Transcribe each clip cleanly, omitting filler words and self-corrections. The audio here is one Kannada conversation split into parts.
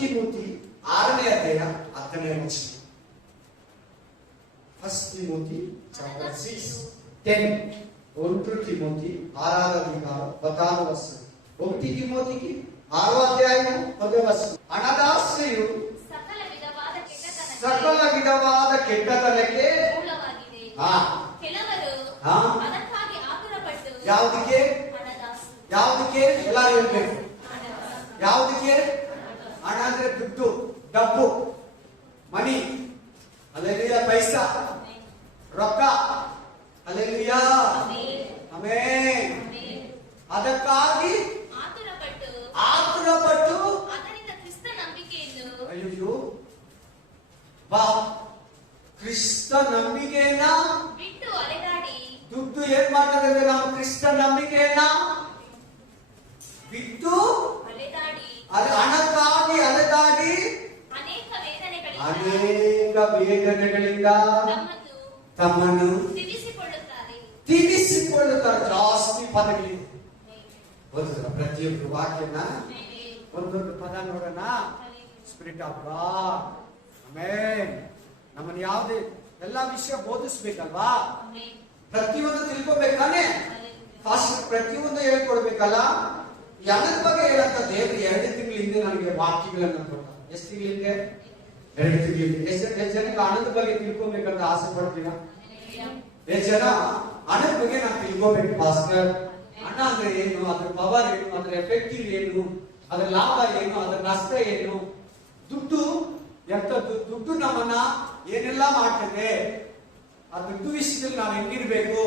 ತಿಮೋತಿ 6ನೇ ಅಧ್ಯಾಯ 10ನೇ ವಚನ. 1 Timothy chapter 6 10. 1 Timothy 6వ అధ్యాయం 10వ వచనం. 1 తిమోతికి 6వ అధ్యాయం 10వ వచనం. ಹಣದಾಸೆಯು ಸಕಲ ವಿಧವಾದ ಕೆಟ್ಟತನಕ್ಕೆ ಮೂಲವಾಗಿದೆ. ಕೆಲವರು ಅದಕ್ಕಾಗಿ ಆತುರಪಟ್ಟು ಯಾವುದಕ್ಕೆ ಎಲ್ಲ ಹೇಳ್ಬೇಕು. ಯಾವುದಕ್ಕೆ? ಹಣ ಅಂದ್ರೆ ದುಡ್ಡು, ಡಬ್ಬು, ಮನಿ, ಅಲ್ಲೆಲ್ಲೂಯಾ, ಪೈಸಾ, ರೊಕ್ಕ, ಅಲ್ಲೆಲ್ಲೂಯಾ, ಆಮೆನ್. ಅದಕ್ಕಾಗಿ ಆತುರಪಟ್ಟು ಅದರಿಂದ ಕ್ರಿಸ್ತ ನಂಬಿಕೆಯನ್ನು ಅಯ್ಯೋ ಬಾ ಕ್ರಿಸ್ತ ನಂಬಿಕೆಯನ್ನ ಬಿಟ್ಟು ಅಲೆದಾಡಿ ದುಡ್ಡು ಏನ್ ಮಾಡ್ತದೆ? ನಾವು ಕ್ರಿಸ್ತ ನಂಬಿಕೆಯನ್ನ ಬಿಟ್ಟು ಹಣಕ್ಕಾಗಿ ಅಲೆದಾಡಿ ಅನೇಕ ವೇದನೆಗಳಿಂದ ತಮ್ಮನ್ನು ತಿವಿಸಿಕೊಳ್ಳುತ್ತಾರೆ. ಜಾಸ್ತಿ ಪದಗಳಿವೆ. ಓದಿದ್ರ ಪ್ರತಿಯೊಂದು ವಾಕ್ಯನ ಒಂದೊಂದು ಪದ ನೋಡೋಣ. Spirit of god, amen. ನಮ್ಮನ್ನು ಯಾವುದೇ ಎಲ್ಲಾ ವಿಷಯ ಬೋಧಿಸ್ಬೇಕಲ್ವಾ? ಪ್ರತಿಯೊಂದು ತಿಳ್ಕೊಬೇಕಾನೆ. ಫಾಸ್ಟ್ ಪ್ರತಿಯೊಂದು ಹೇಳ್ಕೊಡ್ಬೇಕಲ್ಲ. ಹಣದ ಬಗ್ಗೆ ಹೇಳಂತ ದೇವರು 2 ತಿಂಗಳ ಹಿಂದೆ ನನಗೆ ವಾಕ್ಯಗಳನ್ನು ಕೊಟ್ಟ. ಎಷ್ಟು ತಿಂಗಳ ಹಿಂದೆ? 2 ತಿಂಗಳ ಹಿಂದೆ. ಎಷ್ಟು ಜನಕ್ಕೆ ಹಣದ ಬಗ್ಗೆ ತಿಳ್ಕೊಬೇಕಂತ ಆಸೆ ಪಡ್ತೀರಾ? ಎಷ್ಟು ಜನ ಹಣದ ಬಗ್ಗೆ ನಾನು ತಿಳ್ಕೊಬೇಕು ಪಾಸ್ಟರ್? ಹಣ ಅಂದ್ರೆ ಏನು, ಅದ್ರ ಪವರ್ ಏನು, ಅದ್ರ ಎಫೆಕ್ಟಿವ್ ಏನು, ಅದ್ರ ಲಾಭ ಏನು, ಅದ್ರ ನಷ್ಟ ಏನು, ದುಡ್ಡು ದುಡ್ಡು ನಮ್ಮನ್ನ ಏನೆಲ್ಲ ಮಾಡ್ತದೆ, ಆ ದುಡ್ಡು ವಿಷಯದಲ್ಲಿ ನಾವು ಹೆಂಗಿರ್ಬೇಕು,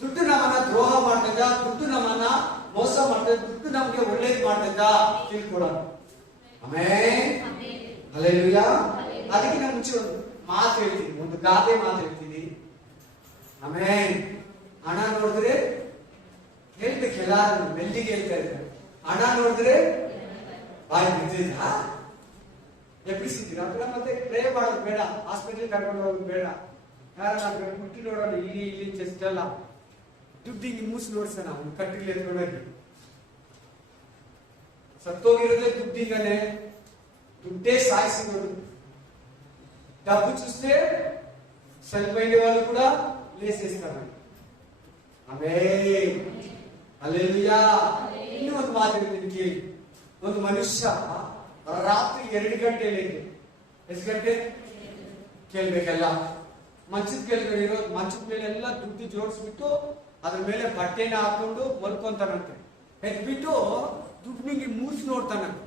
ದುಡ್ಡು ನಮ್ಮನ್ನ ದ್ರೋಹ ಮಾಡ್ತದ, ದುಡ್ಡು ನಮ್ಮನ್ನ ಮೋಸ ಮಾಡ್ತದೆ, ದುಡ್ಡು ನಮ್ಗೆ ಒಳ್ಳೇದು ಮಾಡ್ತದ ತಿಳ್ಕೊಡೋಣ. Amen, hallelujah. ಅದಕ್ಕೆ ನಾನು ಮುಂಚೆ ಒಂದು ಮಾತು ಹೇಳ್ತೀನಿ, ಒಂದು ಗಾದೆ ಮಾತು ಹೇಳ್ತೀನಿ. ಆಮೆನ್. ಹಣ ನೋಡಿದ್ರೆ ಹೇಳ್ಬೇಕು, ಎಲ್ಲಾರು ಮೆಲ್ಲಿಗೆ ಹೇಳ್ತಾ ಇದ್ದಾರೆ. ಹಣ ನೋಡಿದ್ರೆ ಬಾಯಿ ಬಿದ್ದಿದ್ದ ಎಬ್ಬಿಸಿದ್ದೀರಾ? ಮತ್ತೆ ಪ್ರೇ ಮಾಡೋದು ಬೇಡ, ಹಾಸ್ಪಿಟಲ್ ಕರ್ಕೊಂಡು ಹೋಗೋದು ಬೇಡ. ಯಾರು ಮುಟ್ಟಿ ನೋಡೋಣ, ಇಲ್ಲಿ ಚೆಸ್ಟ್ ಅಲ್ಲ, ದುಡ್ಡಿಗೆ ಮೂಸಿ ನೋಡ್ಸೋಣ. ಅವ್ನು ಕಟ್ಟಿಗೆ ಎತ್ಕೊಂಡೋಗಿ ಸತ್ತೋಗಿರೋದೇ ದುಡ್ಡಿಂದನೇ. ದುಡ್ಡೇ సాయిసినోడు. డబ్బు చూస్తే చనిపోయిన వాళ్ళు కూడా లేసేస్తారు. Amen, hallelujah. ಇನ್ನೂ ಒಂದು ಮಾತು ಹೇಳ್ತೀನಿ. ಒಂದು ಮನುಷ್ಯ ರಾತ್ರಿ 2 ಗಂಟೆಯಲ್ಲಿ ಎಷ್ಟು ಗಂಟೆ ಕೇಳ್ಬೇಕಲ್ಲ, ಮಂಚದ ಕೆಳಗಡೆ ಇರೋ ಮಂಚದ ಮೇಲೆ ಎಲ್ಲ ದುಡ್ಡು ಜೋಡಿಸ್ಬಿಟ್ಟು ಅದ್ರ ಮೇಲೆ ಬಟ್ಟೆನ ಹಾಕೊಂಡು ಮಲ್ಕೊಂತಾನಂತೆ. ಎದ್ಬಿಟ್ಟು ದುಡ್ಡಿಗೆ ಮೂಸಿ ನೋಡ್ತಾನಂತೆ.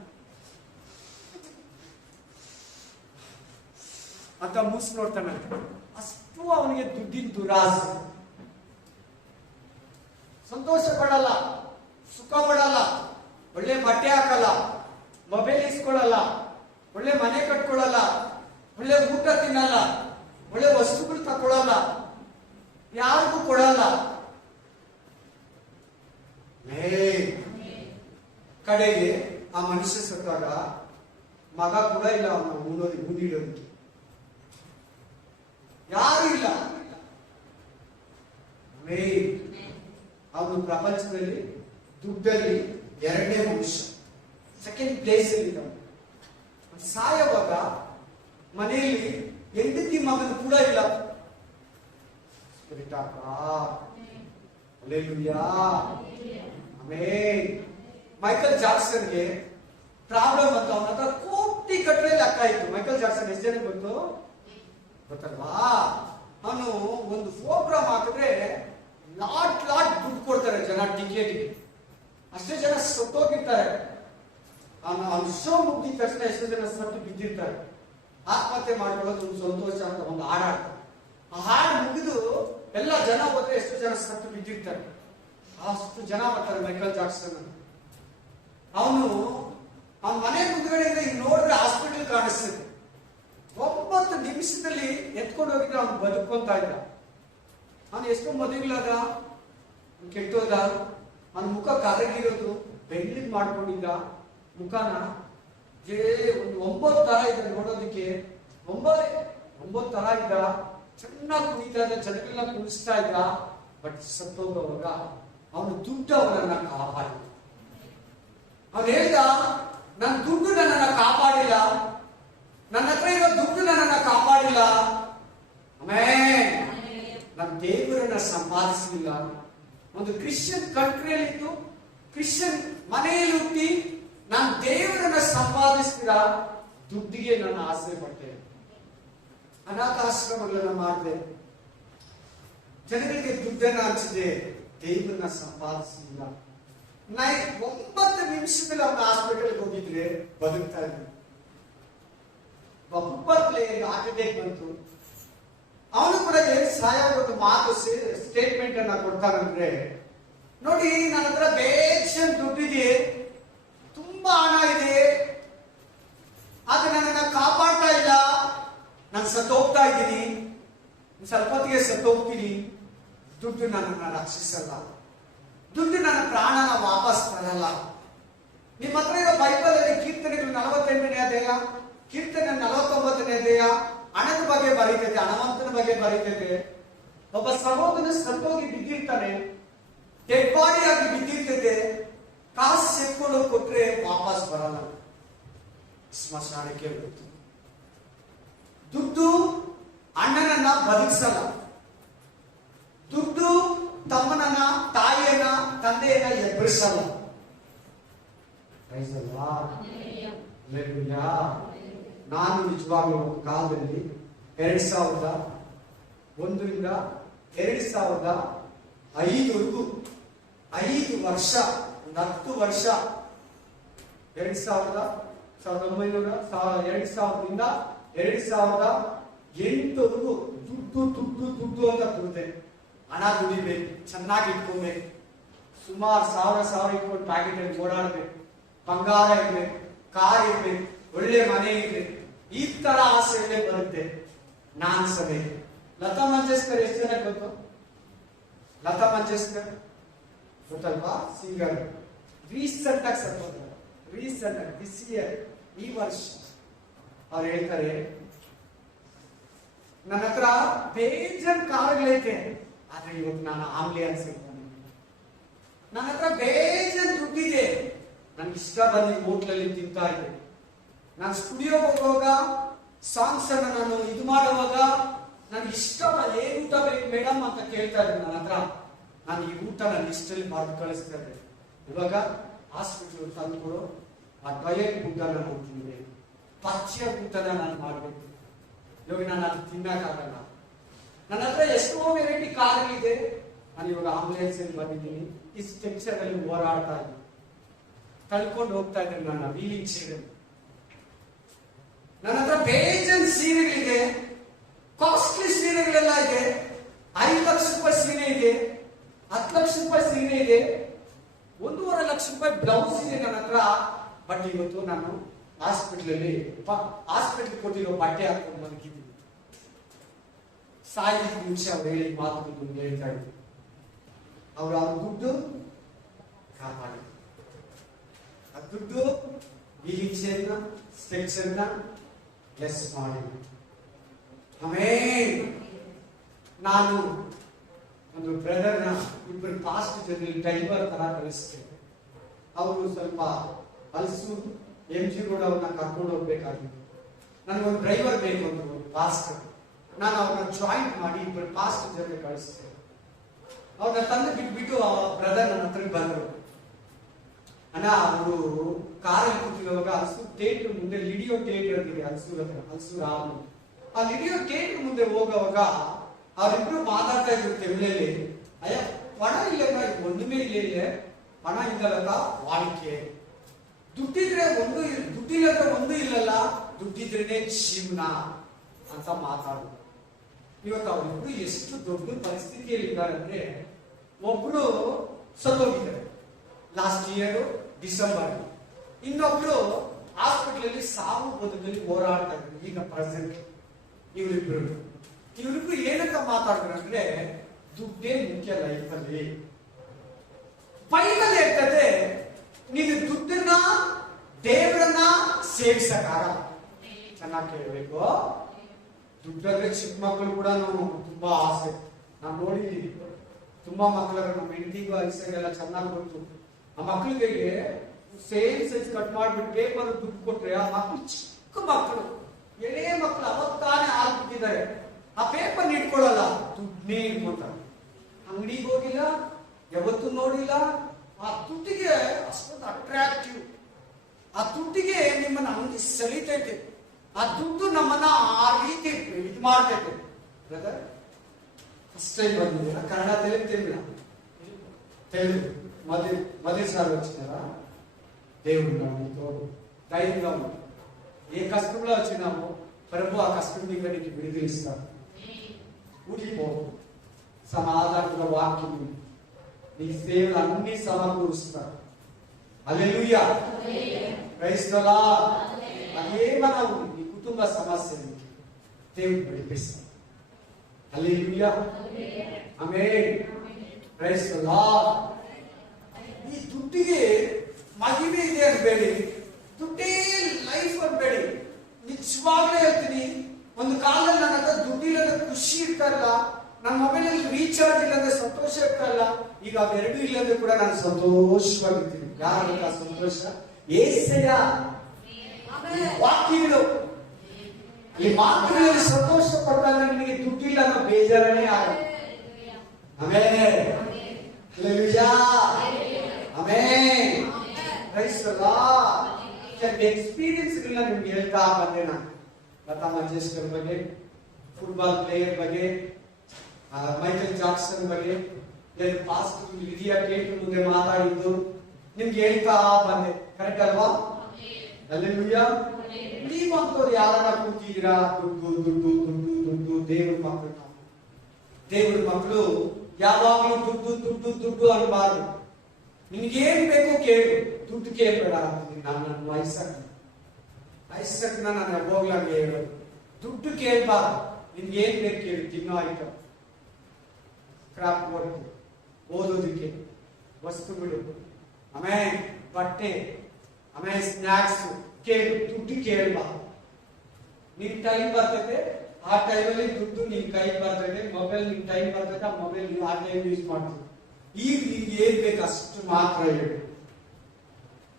ಅಂತ ಮೂಸಿ ನೋಡ್ತಾನಂತೆ. ಅಷ್ಟು ಅವನಿಗೆ ದುಡ್ಡಿನ ದುರಾಸೆ. ಸಂತೋಷ ಪಡಲ್ಲ, ಸುಖ ಪಡಲ್ಲ, ಒಳ್ಳೆ ಬಟ್ಟೆ ಹಾಕಲ್ಲ, ಮೊಬೈಲ್ ಇಸ್ಕೊಳ್ಳಲ್ಲ, ಒಳ್ಳೆ ಮನೆ ಕಟ್ಕೊಳ್ಳಲ್ಲ, ಒಳ್ಳೆ ಊಟ ತಿನ್ನಲ್ಲ, ಒಳ್ಳೆ ವಸ್ತುಗಳು ತಗೊಳ್ಳಲ್ಲ, ಯಾರಿಗೂ ಕೊಡಲ್ಲ. ಕಡೆಗೆ ಆ ಮನುಷ್ಯ ಸತ್ತಾಗ ಮಗ ಕೂಡ ಇಲ್ಲ, ಅವನು ಮುಂದಿಡೋದಕ್ಕೆ ಯಾರು ಇಲ್ಲ. ಅವನು ಪ್ರಪಂಚದಲ್ಲಿ ದುಡ್ಡಲ್ಲಿ 2ನೇ ಮನುಷ್ಯ, ಸೆಕೆಂಡ್ ಪ್ಲೇಸ್ ಅಲ್ಲಿ. ಸಾಯವಾಗ ಮನೆಯಲ್ಲಿ ಹೆಂಡತಿ ಮಗನು ಕೂಡ ಇಲ್ಲ. Spirit of God, hallelujah, amen. Michael ಜಾಕ್ಸನ್ಗೆ ಪ್ರಾಬ್ಲಮ್ ಅಂತ ಅವನ ಹತ್ರ ಕೋಟಿ ಕಟ್ಟಲೆ ಲೆಕ್ಕ ಇತ್ತು. ಮೈಕಲ್ ಜಾಕ್ಸನ್ ಎಷ್ಟು ಜನ ಗೊತ್ತಲ್ವಾ? ಅವನು ಒಂದು ಪ್ರೋಗ್ರಾಮ್ ಹಾಕಿದ್ರೆ ಲಾಟ್ ದುಡ್ಡು ಕೊಡ್ತಾರೆ ಜನ ಟಿಕೆಟ್ಗೆ. ಅಷ್ಟೇ ಜನ ಸತ್ತೋಗಿರ್ತಾರೆ. ಅವನು ಶೋ ಮುಗಿದ ತಕ್ಷಣ ಎಷ್ಟೋ ಜನ ಸತ್ತು ಬಿದ್ದಿರ್ತಾರೆ. ಆತ್ಮಹತ್ಯೆ ಮಾಡ್ಕೊಳ್ಳೋದು ಒಂದು ಸಂತೋಷ ಅಂತ ಒಂದು ಹಾಡಾಡ್ತಾರೆ. ಆ ಹಾಡು ಮುಗಿದು ಎಲ್ಲ ಜನ ಹೋದ್ರೆ ಎಷ್ಟೋ ಜನ ಸತ್ತು ಬಿದ್ದಿರ್ತಾರೆ. ಅಷ್ಟು ಜನ ಬರ್ತಾರೆ ಮೈಕಲ್ ಜಾಕ್ಸನ್. ಅವನ ಮನೆ ಮುಂದ್ಗಡೆಯಿಂದ ಈಗ ನೋಡಿದ್ರೆ ಹಾಸ್ಪಿಟಲ್ ಕಾಣಿಸ್ತದೆ. 9 ನಿಮಿಷದಲ್ಲಿ ಎತ್ಕೊಂಡು ಹೋಗಿದ್ರೆ ಅವನು ಬದುಕೊಂತ ಇದ್ದ. ಅವನು ಎಷ್ಟೋ ಮದುವೆಗಳಾದ, ಕೆಟ್ಟೋದ, ಅವನ ಮುಖ ಕರಗಿರೋದು, ಬೆಳ್ಳಿಗೆ ಮಾಡ್ಕೊಂಡಿದ್ದ ಮುಖನ. ಒಂದು 9 ತರ ಇದ್ದ ನೋಡೋದಕ್ಕೆ. 9 ತರ ಇದ್ದ, ಚೆನ್ನಾಗಿ ಕುಣಿತಾ ಇದ್ದ, ಜನಗಳನ್ನ ಕುಣಿಸ್ತಾ ಇದ್ದ. ಬಟ್ ಸತ್ತೋಗುವಾಗ ಅವನು ದುಡ್ಡು ಅವನನ್ನ ಕಾಪಾಡಿದ. ಅವನು ಹೇಳ್ದ, ನನ್ನ ದುಡ್ಡು ನನ್ನನ್ನ ಕಾಪಾಡಿಲ್ಲ, ನನ್ನ ಹತ್ರ ಇರೋ ದುಡ್ಡು ನನ್ನನ್ನ ಕಾಪಾಡಿಲ್ಲ. ಆಮೆನ್. ನನ್ನ ದೇವರನ್ನ ಸಂಪಾದಿಸಲಿಲ್ಲ. ಒಂದು ಕ್ರಿಶ್ಚಿಯನ್ ಕಂಟ್ರಿಯಲ್ಲಿದ್ದು ಕ್ರಿಶ್ಚಿಯನ್ ಮನೆಯಲ್ಲಿ ಹುಟ್ಟಿ ನಾನು ದೇವರನ್ನ ಸಂಪಾದಿಸ್ತೀರಾ, ದುಡ್ಡಿಗೆ ನನ್ನ ಆಸೆ ಪಟ್ಟೆ. ಅನಾಥಾಶ್ರಮಗಳನ್ನ ಮಾಡಿದೆ, ಜನರಿಗೆ ದುಡ್ಡನ್ನ ಹಂಚಿದೆ, ದೇವರನ್ನ ಸಂಪಾದಿಸಲಿಲ್ಲ. 9 ನಿಮಿಷದಲ್ಲಿ ಅವನ ಹಾಸ್ಪಿಟಲ್ಗೆ ಹೋಗಿದ್ರೆ ಬದುಕ್ತಾ ಇದ್ದ. ಒಬ್ಬೊಬ್ಬರಲ್ಲಿ ಹಾರ್ಟ್ ಅಟ್ಯಾಕ್ ಬಂತು. ಅವನು ಕೂಡ ಸಾಯೋ ಒಂದು ಮಾತು ಸ್ಟೇಟ್ಮೆಂಟ್ ಅನ್ನ ಕೊಡ್ತಾನಂದ್ರೆ, ನೋಡಿ ನನ್ನ ಹತ್ರ ಬೇಷನ್ ದುಡ್ಡಿದೆ, ತುಂಬಾ ಹಣ ಇದೆ, ಆದ್ರೆ ನನ್ನನ್ನ ಕಾಪಾಡ್ತಾ ಇಲ್ಲ. ನಾನು ಸತ್ತೋಗ್ತಾ ಇದ್ದೀನಿ, ಸ್ವಲ್ಪ ಹೊತ್ತಿಗೆ ಸತ್ತೋಗ್ತೀನಿ. ದುಡ್ಡು ನನ್ನನ್ನ ರಕ್ಷಿಸಲ್ಲ, ದುಡ್ಡು ನನ್ನ ಪ್ರಾಣನ ವಾಪಸ್ ತರಲ್ಲ. ನಿಮ್ಮ ಹತ್ರ ಇರೋ ಬೈಬಲ್ ಅಲ್ಲಿ ಕೀರ್ತನೆಗಳು 48ನೇ ಅಧ್ಯಾಯ, ಕೀರ್ತನೆ 49ನೇ ಅಧ್ಯಾಯ ಹಣದ ಬಗ್ಗೆ ಬರೀತೈತೆ, ಹಣವಂತನ ಬಗ್ಗೆ ಬರೀತೈತೆ. ಒಬ್ಬ ಸಹೋದರ ಸತ್ತೋಗಿ ಬಿದ್ದಿರ್ತಾನೆ, ಡೆಡ್ ಬಾಡಿ ಆಗಿ ಬಿದ್ದಿರ್ತೈತೆ, ಕಾಸು ಎತ್ಕೊಂಡು ಕೊಟ್ರೆ ವಾಪಸ್ ಬರಲ್ಲ, ಸ್ಮಶಾನಕ್ಕೆ ಬರುತ್ತೆ. ದುಡ್ಡು ಅಣ್ಣನನ್ನ ಬದುಕಿಸಲ್ಲ, ದುಡ್ಡು ತಮ್ಮನನ್ನ, ತಾಯಿಯನ್ನ, ತಂದೆಯನ್ನ ಎಬ್ಬರಿಸಲ್ಲ. ನಾನು ನಿಜವಾಗ್ಲೂ ಒಂದು ಕಾಲದಲ್ಲಿ 2001ರಿಂದ 2005ವರೆಗೂ 5 ವರ್ಷ, ಒಂದು 10 ವರ್ಷ, 2000ರಿಂದ 2008ವರೆಗೂ ದುಡ್ಡು ಅಂತ ದುಡ್ದೆ. ಹಣ ದುಡಿಬೇಕು, ಚೆನ್ನಾಗಿ ಇಟ್ಕೊಬೇಕು, ಸುಮಾರು ಸಾವಿರ ಇಟ್ಕೊಂಡು ಪ್ಯಾಕೆಟ್ ಅಲ್ಲಿ ಓಡಾಡ್ಬೇಕು, ಬಂಗಾರ ಇರ್ಬೇಕು, ಕಾರ್ ಇರ್ಬೇಕು, ಒಳ್ಳೆ ಮನೆ ಇರ್ಬೇಕು, ಈ ತರ ಆಸೆಯಲ್ಲೇ ಬರುತ್ತೆ. ನಾನ್ ಸಭೆ ಲತಾ ಮಂಗೇಶ್ಕರ್ ಎಷ್ಟು ಜನ ಗೊತ್ತು? ಲತಾ ಮಂಗೇಶ್ಕರ್ ಗೊತ್ತಲ್ವಾ? ಸಿಂಗರ್. ರೀಸೆಂಟ್ ಆಗಿ ಸತ್ತೋದ್ರು, ರೀಸೆಂಟ್ ಆಗಿ ದಿಸ್ ಇಯರ್, ಈ ವರ್ಷ. ಅವ್ರು ಹೇಳ್ತಾರೆ, ನನ್ನ ಹತ್ರ ಬೇಜನ್ ಕಾರ್ಗಳೈತೆ, ಆದ್ರೆ ಇವತ್ತು ನಾನು ಆಮ್ಲೆ ಅನ್ಸಿರ್ತಾನೆ. ನನ್ನ ಹತ್ರ ಬೇಜನ್ ದುಡ್ಡಿದೆ, ನನ್ಗೆ ಇಷ್ಟ ಬಂದಿ ಹೋಟ್ಲಲ್ಲಿ ತಿಂತಾ ಇದ್ದೆ. ನಾನು ಸ್ಟುಡಿಯೋ ಹೋಗುವಾಗ ಸಾಂಗ್ಸ್ ಅನ್ನ ನಾನು ಇದು ಮಾಡುವಾಗ ನನ್ಗೆ ಇಷ್ಟ ಏನ್ ಊಟ ಬೇಕು ಮೇಡಮ್ ಅಂತ ಕೇಳ್ತಾ ಇದ್ರು ನನ್ನ ಹತ್ರ. ನಾನು ಈ ಊಟ ನನ್ನ ಇಷ್ಟಲ್ಲಿ ಮಾಡಿ ಕಳಿಸ್ತಾ ಇದ್ದೆ. ಇವಾಗ ಹಾಸ್ಪಿಟಲ್ ತಂದ್ಕೊಡು, ಆ ಡಯಟ್ ಊಟನ ನಾನು ತಿನ್ಬೇಕು, ಪಥ್ಯ ಊಟನ ನಾನು ಮಾಡ್ಬೇಕು. ಇವಾಗ ನಾನು ಅದು ತಿನ್ನಕ್ಕಾಗಲ್ಲ. ನನ್ನ ಹತ್ರ ಎಷ್ಟೋ ವೆರೈಟಿ ಕಾರ್ಗಳಿದೆ. ನಾನು ಇವಾಗ ಆಂಬುಲೆನ್ಸ್ ಅಲ್ಲಿ ಬಂದಿದ್ದೀನಿ, ಈ ಸ್ಟ್ರಕ್ಚರ್ ಅಲ್ಲಿ ಹೋರಾಡ್ತಾ ಇದ್ದೀನಿ, ತಳ್ಕೊಂಡು ಹೋಗ್ತಾ ಇದ್ದೀನಿ ನನ್ನ ವೀಲಿಂಗ್ ಚೇರ್. ನನ್ನ ಹತ್ರ ಬೇಜನ್ ಸೀರೆಗಳಿದೆ, ಕಾಸ್ಟ್ಲಿ ಸೀರೆಗಳೆಲ್ಲ ಇದೆ. 5 ಲಕ್ಷ ರೂಪಾಯಿ ಸೀರೆ ಇದೆ, 10 ಲಕ್ಷ ರೂಪಾಯಿ ಸೀರೆ ಇದೆ, 1.5 ಲಕ್ಷ ರೂಪಾಯಿ ಬ್ಲೌಸ್ ಇದೆ ನನ್ನ ಹತ್ರ. ಬಟ್ ಇವತ್ತು ನಾನು ಹಾಸ್ಪಿಟಲ್ ಕೊಟ್ಟಿರೋ ಬಟ್ಟೆ ಹಾಕೊಂಡು ಮಲಗಿದ್ದೀನಿ. ಸಾಯಿಗೆ ಮುಂಚೆ ಅವ್ರು ಹೇಳಿ ಮಾತುಗಳು ಹೇಳ್ತಾ ಇದ್ರು, ಅವ್ರ ದುಡ್ಡು ಕಾಪಾಡಿ, ಆ ದುಡ್ಡು ವೀಲಿಂಗ್ ಚೇರ್ನ, ಸ್ಟ್ರೆಚರ್ನ ಲೆಸ್ ಮಾಡಿ. ಆಮೇಲೆ ನಾನು ಒಂದು ಬ್ರದರ್ನ, ಇಬ್ಬರು ಪಾಸ್ಟ್ ಜೊತೆ ಡ್ರೈವರ್ ತರ ಕಳಿಸ್ತೇನೆ. ಅವರು ಸ್ವಲ್ಪ ಹಲಸು MG ರೋಡ್ ಅವ್ರನ್ನ ಕರ್ಕೊಂಡು ಹೋಗ್ಬೇಕಾಗಿತ್ತು. ನನಗೊಂದು ಡ್ರೈವರ್ ಬೇಕು, ಒಂದು ಪಾಸ್ಟ್. ನಾನು ಅವ್ರನ್ನ ಜಾಯಿಂಟ್ ಮಾಡಿ ಇಬ್ಬರು ಪಾಸ್ಟ್ ಜೊತೆ ಕಳಿಸ್ತೇನೆ. ಅವ್ರನ್ನ ತಂದು ಬಿಟ್ಬಿಟ್ಟು ಆ ಬ್ರದರ್ ನನ್ನ ಹತ್ರ ಬಂದರು. ಅಣ್ಣ, ಅವರು ಕಾರಲ್ಲಿ ಕೂತಿರುವಾಗ ಹಲಸು ಥಿಯೇಟರ್ ಮುಂದೆ, ಲಿಡಿಯೋ ಥಿಯೇಟರ್ ಇದೆ ಹಲಸೂರ್ ಹತ್ರ, ಹಲಸೂರ್ ಆರು. ಆ ಲಿಡಿಯೋ ಥಿಯೇಟರ್ ಮುಂದೆ ಹೋಗುವಾಗ ಅವರಿಬ್ರು ಮಾತಾಡ್ತಾ ಇದ್ರು ತೆವಳಲ್ಲಿ. ಅಯ್ಯ, ಪಣ ಇಲ್ಲ, ಒಂದುಮೇ ಇಲ್ಲ, ಪಣ ಇಲ್ಲಲ್ಲ ವಾಳಿಕೆ. ದುಡ್ಡಿದ್ರೆ ದುಡ್ಡಿಲ್ಲದ್ರೆ ಒಂದು ಇಲ್ಲಲ್ಲ, ದುಡ್ಡಿದ್ರೇನೆ ಜೀವನ ಅಂತ ಮಾತಾಡು. ಇವತ್ತು ಅವರಿಬ್ರು ಎಷ್ಟು ದೊಡ್ಡ ಪರಿಸ್ಥಿತಿಯಲ್ಲಿ ಇದ್ದಾರೆ ಅಂದ್ರೆ, ಒಬ್ರು ಸತ್ತೋಗಿದ್ದಾರೆ ಲಾಸ್ಟ್ ಇಯರ್ ಡಿಸೆಂಬರ್, ಇನ್ನೊಬ್ರು ಹಾಸ್ಪಿಟಲ್ ಅಲ್ಲಿ ಸಾವು ಬದುಕಲ್ಲಿ ಹೋರಾಡ್ತಾ ಇದ್ರು ಈಗ ಪ್ರೆಸೆಂಟ್. ಇವರಿಬ್ರು ಏನಂತ ಮಾತಾಡಿದ್ರು ಅಂದ್ರೆ, ದುಡ್ಡೇ ಮುಖ್ಯ ಲೈಫಲ್ಲಿ. ಬೈಬಲ್ ಹೇಳ್ತದೆ, ನೀನು ದುಡ್ಡನ್ನ ದೇವರನ್ನ ಸೇವಿಸಕ್ಕಾಗಲ್ಲ. ಚೆನ್ನಾಗಿ ಕೇಳಬೇಕು. ದುಡ್ಡಂದ್ರೆ ಚಿಕ್ಕ ಮಕ್ಕಳು ಕೂಡ ತುಂಬಾ ಆಸೆ. ನಾವು ನೋಡಿದೀವಿ, ತುಂಬಾ ಮಕ್ಕಳು ನಮ್ಮ ಹೆಂಡತಿಗೂ ಐಸೆಲ್ಲ ಚೆನ್ನಾಗಿ ಗೊತ್ತು. ಆ ಮಕ್ಕಳಿಗೆ ಸೇಮ್ ಸೈಜ್ ಕಟ್ ಮಾಡ್ಬಿಟ್ಟು ಪೇಪರ್ ದುಡ್ಡು ಕೊಟ್ರೆ, ಆ ಮಕ್ಕಳು ಚಿಕ್ಕ ಮಕ್ಕಳು ಎಳೆ ಮಕ್ಕಳು ಅವತ್ತಾನೆ ಹಾಕ್ಬಿಟ್ಟಿದ್ದಾರೆ. ಆ ಪೇಪರ್ ಇಟ್ಕೊಳ್ಳಲ್ಲ, ದುಡ್ಡನ್ನೇ ಇಟ್ಕೊಳ್ತಾರೆ. ಅಂಗಡಿಗೆ ಹೋಗಿಲ್ಲ, ಯಾವತ್ತೂ ನೋಡಿಲ್ಲ. ಆ ದುಡ್ಡಿಗೆ ಅಷ್ಟೊಂದು ಅಟ್ರಾಕ್ಟಿವ್. ಆ ದುಡ್ಡಿಗೆ ನಿಮ್ಮನ್ನ ಅಂಗಡಿ ಸೆಳೀತೈತೆ. ಆ ದುಡ್ಡು ನಮ್ಮನ್ನ ಆ ರೀತಿ ಇದು ಮಾಡ್ತೈತೆ. ಬ್ರದರ್, ಫಸ್ಟ್ ಟೈಮ್ ಬಂದಿದ್ದೀರಾ? ಕನ್ನಡ తెలుగు తెలుగు మొదటిసారి వచ్చినారా? దేవుడు నీతో ధైర్యంగా ఉంది. ఏ కష్టంలో వచ్చినామో ప్రభు ఆ కష్టం దగ్గర నీకు విడుదలిస్తాడు. ఊడిపో, సమాధానంగా వాక్యం నీ సేవలు అన్ని సమకూరుస్తాడు. హల్లెలూయా, ప్రైజ్ ది లార్డ్. అదేమన్నా నీ కుటుంబ సమస్యని దేవుడు విడిపిస్తాడు. హల్లెలూయా, ఆమేన్, ಪ್ರೈಸ್ ದಿ ಲಾರ್ಡ್. ಈ ದುಡ್ಡಿಗೆ ಮಹಿಮೆ ಇದೆ ಅನ್ಬೇಡಿ, ದುಡ್ಡೇ ಲೈಫ್ ಅನ್ಬೇಡಿ. ನಿಜವಾಗ್ಲೂ ಹೇಳ್ತೀನಿ, ಒಂದು ಕಾಲದಲ್ಲಿ ನನ್ನ ಹತ್ರ ದುಡ್ಡಿಲ್ಲದ ಖುಷಿ ಇರ್ತಾರಲ್ಲ, ನನ್ನ ಮೊಬೈಲ್ ಅಲ್ಲಿ ರೀಚಾರ್ಜ್ ಇಲ್ಲದೆ ಸಂತೋಷ ಇರ್ತಾರಲ್ಲ. ಈಗ ಅವೆರಡೂ ಇಲ್ಲದೆ ಕೂಡ ನಾನು ಸಂತೋಷವಾಗಿರ್ತೀನಿ. ಯಾರ ಸಂತೋಷ? ಏಸಯ್ಯ ವಾಕ್ಯಗಳು, ಈ ಮಾತುಗಳಲ್ಲಿ ಸಂತೋಷ ಪಡ್ದಾಗ ನಿಮಗೆ ದುಡ್ಡಿಲ್ಲ ಅನ್ನೋ ಬೇಜಾರನೇ ಆಗಲ್ಲ. Amen, hallelujah, amen, praise the Lord. Experience ಗಳನ್ನ ನಿಮ್ಗೆ ಹೇಳ್ತಾ ಬಂದೆ ನಾನು. ಲತಾ ಮಂಗೇಶ್ಕರ್ ಬಗ್ಗೆ, ಫುಟ್ಬಾಲ್ ಪ್ಲೇಯರ್ ಬಗ್ಗೆ, ಮೈಕಲ್ ಜಾಕ್ಸನ್ ಬಗ್ಗೆ, ಪಾಸ್ಟರ್ ಲಿಡಿಯಾ ಕೇಟ್ ಮುಂದೆ ಮಾತಾಡಿದ್ದು ನಿಮ್ಗೆ ಹೇಳ್ತಾ ಬಂದೆ. ಕರೆಕ್ಟ್ ಅಲ್ವಾ? ಹಲ್ಲೆಲೂಯಾ. ನೀವಂತವ್ರು ಯಾರನ್ನ ಕೂತಿದ್ದೀರಾ? ದುಡ್ಡು ದುಡ್ಡು ದುಡ್ಡು ದುಡ್ಡು. ದೇವ್ರ ಮಕ್ಕಳು ನಾವು. ದೇವ್ರ ಮಕ್ಕಳು ಯಾವಾಗಲೂ ದುಡ್ಡು ದುಡ್ಡು ದುಡ್ಡು ಅನ್ನಬಾರ್ದು. ನಿನ್ಗೇನ್ ಬೇಕು ಕೇಳು, ದುಡ್ಡು ಕೇಳಬೇಡ ಅಂತೀನಿ ನಾನು. ನನ್ನ ವಯಸ್ಸನ್ನ ನಾನು ಹೋಗ್ಲಾಗೆ ಹೇಳೋದು, ದುಡ್ಡು ಕೇಳ್ಬಾರ್ದು. ನಿನ್ಗೇನ್ ಬೇಕು ಕೇಳಿ, ತಿನ್ನೋ ಐಟಮ್, ಕ್ರಾಫ್ಟ್ ವರ್ಕ್, ಓದೋದಕ್ಕೆ ವಸ್ತುಗಳು, ಆಮೇಲೆ ಬಟ್ಟೆ, ಆಮೇಲೆ ಸ್ನಾಕ್ಸ್ ಕೇಳು. ದುಡ್ಡು ಕೇಳ್ಬಾರ್ದು. ನಿನ್ ಟೈಮ್ ಬರ್ತದೆ, ಆ ಟೈಮಲ್ಲಿ ದುಡ್ಡು ನಿನ್ ಕೈ ಬರ್ತದೆ. ಮೊಬೈಲ್ ನಿನ್ ಟೈಮ್ ಬರ್ತದೆ, ಆ ಮೊಬೈಲ್ ನೀವು ಆ ಟೈಮ್ ಯೂಸ್ ಮಾಡ್ತೀವಿ. ಈಗ ನಿಮ್ಗೆ ಏನ್ ಬೇಕು ಅಷ್ಟು ಮಾತ್ರ ಹೇಳಿ.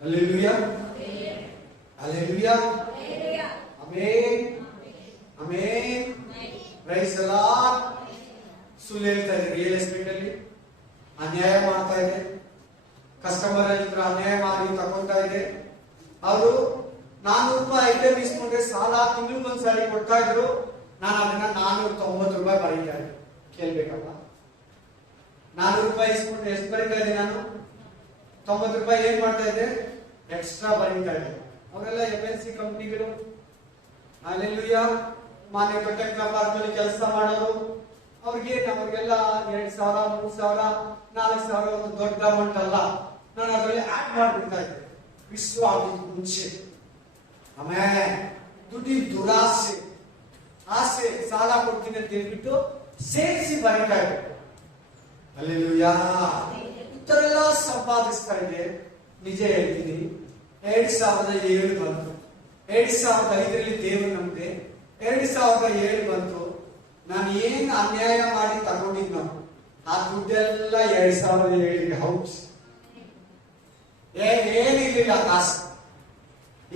Hallelujah, hallelujah, amen, amen, praise the Lord. ಸುಳ್ಳು ಹೇಳ್ತಾ ಇದೆ, ರಿಯಲ್ ಎಸ್ಟೇಟ್ ಅಲ್ಲಿ ಅನ್ಯಾಯ ಮಾಡ್ತಾ ಇದೆ. ಕಸ್ಟಮರ್ ಹತ್ರ ಅನ್ಯಾಯ ಮಾಡಿ ತಗೊಂತಾ ಇದೆ. ಅವರು ₹400 ಐಟಮ್ ಇಸ್ಕೊಂಡ್ರೆ ಸಾಲ ತಿಂಗಳಿಗೊಂದ್ಸಾರಿ ಕೊಡ್ತಾ ಇದ್ರು. ನಾನು ಅದನ್ನ ₹490 ಬರೀತಾ ಇದ್ದೆ. ಕೇಳ್ಬೇಕಲ್ಲ, ₹400 ಇಸ್ಕೊಂಡ್ರೆ ಎಷ್ಟು ಬರೀತಾ ಇದ್ದೆ ನಾನು? ₹90 ಏನ್ ಮಾಡ್ತಾ ಇದ್ದೆ? ಎಕ್ಸ್ಟ್ರಾ ಬರೀತಾ ಇದ್ದೆ. ಅವರೆಲ್ಲ MNC ಕಂಪನಿಗಳು, ಹಲ್ಲೆಲೂಯಾ, ಮಾನ್ಯ ಕಂಟೆಂಟ್ ಪಾರ್ಕ್ ಕೆಲಸ ಮಾಡೋರು. ಅವ್ರಿಗೆಲ್ಲ 2,000, 3,000, 4,000 ಒಂದು ದೊಡ್ಡ ಅಮೌಂಟ್ ಅಲ್ಲ. ನಾನು ಅದರಲ್ಲಿ ಆಡ್ ಮಾಡ್ಬಿಡ್ತಾ ಇದ್ದೆ ವಿಶ್ವ ಆಗಿದ್ದು ಮುಂಚೆ. ಆಮೇಲೆ ದುಡ್ಡಿನ ದುರಾಸೆ, ಆಸೆ, ಸಾಲ ಕೊಡ್ತೀನಿ ಅಂತ ಹೇಳ್ಬಿಟ್ಟು ಸೇರಿಸಿ ಬರೀತಾ ಇದ್ದೆ. ಹಲ್ಲೆಲೂಯಾ, ಇತರೆಲ್ಲ ಸಂಪಾದಿಸ್ತಾ ಇದೆ. ನಿಜ ಹೇಳ್ತೀನಿ, 2007 ಬಂತು. 2005ರಲ್ಲಿ ದೇವರು ನಮ್ದೆ. 2007 ಬಂತು. ನಾನು ಏನ್ ಅನ್ಯಾಯ ಮಾಡಿ ತಗೊಂಡಿದ್ನೋ ಆ ದುಡ್ಡೆಲ್ಲ 2007ಗೆ ಹೌಸ್. ಏನಿರ್ಲಿಲ್ಲ ಕಾಸು.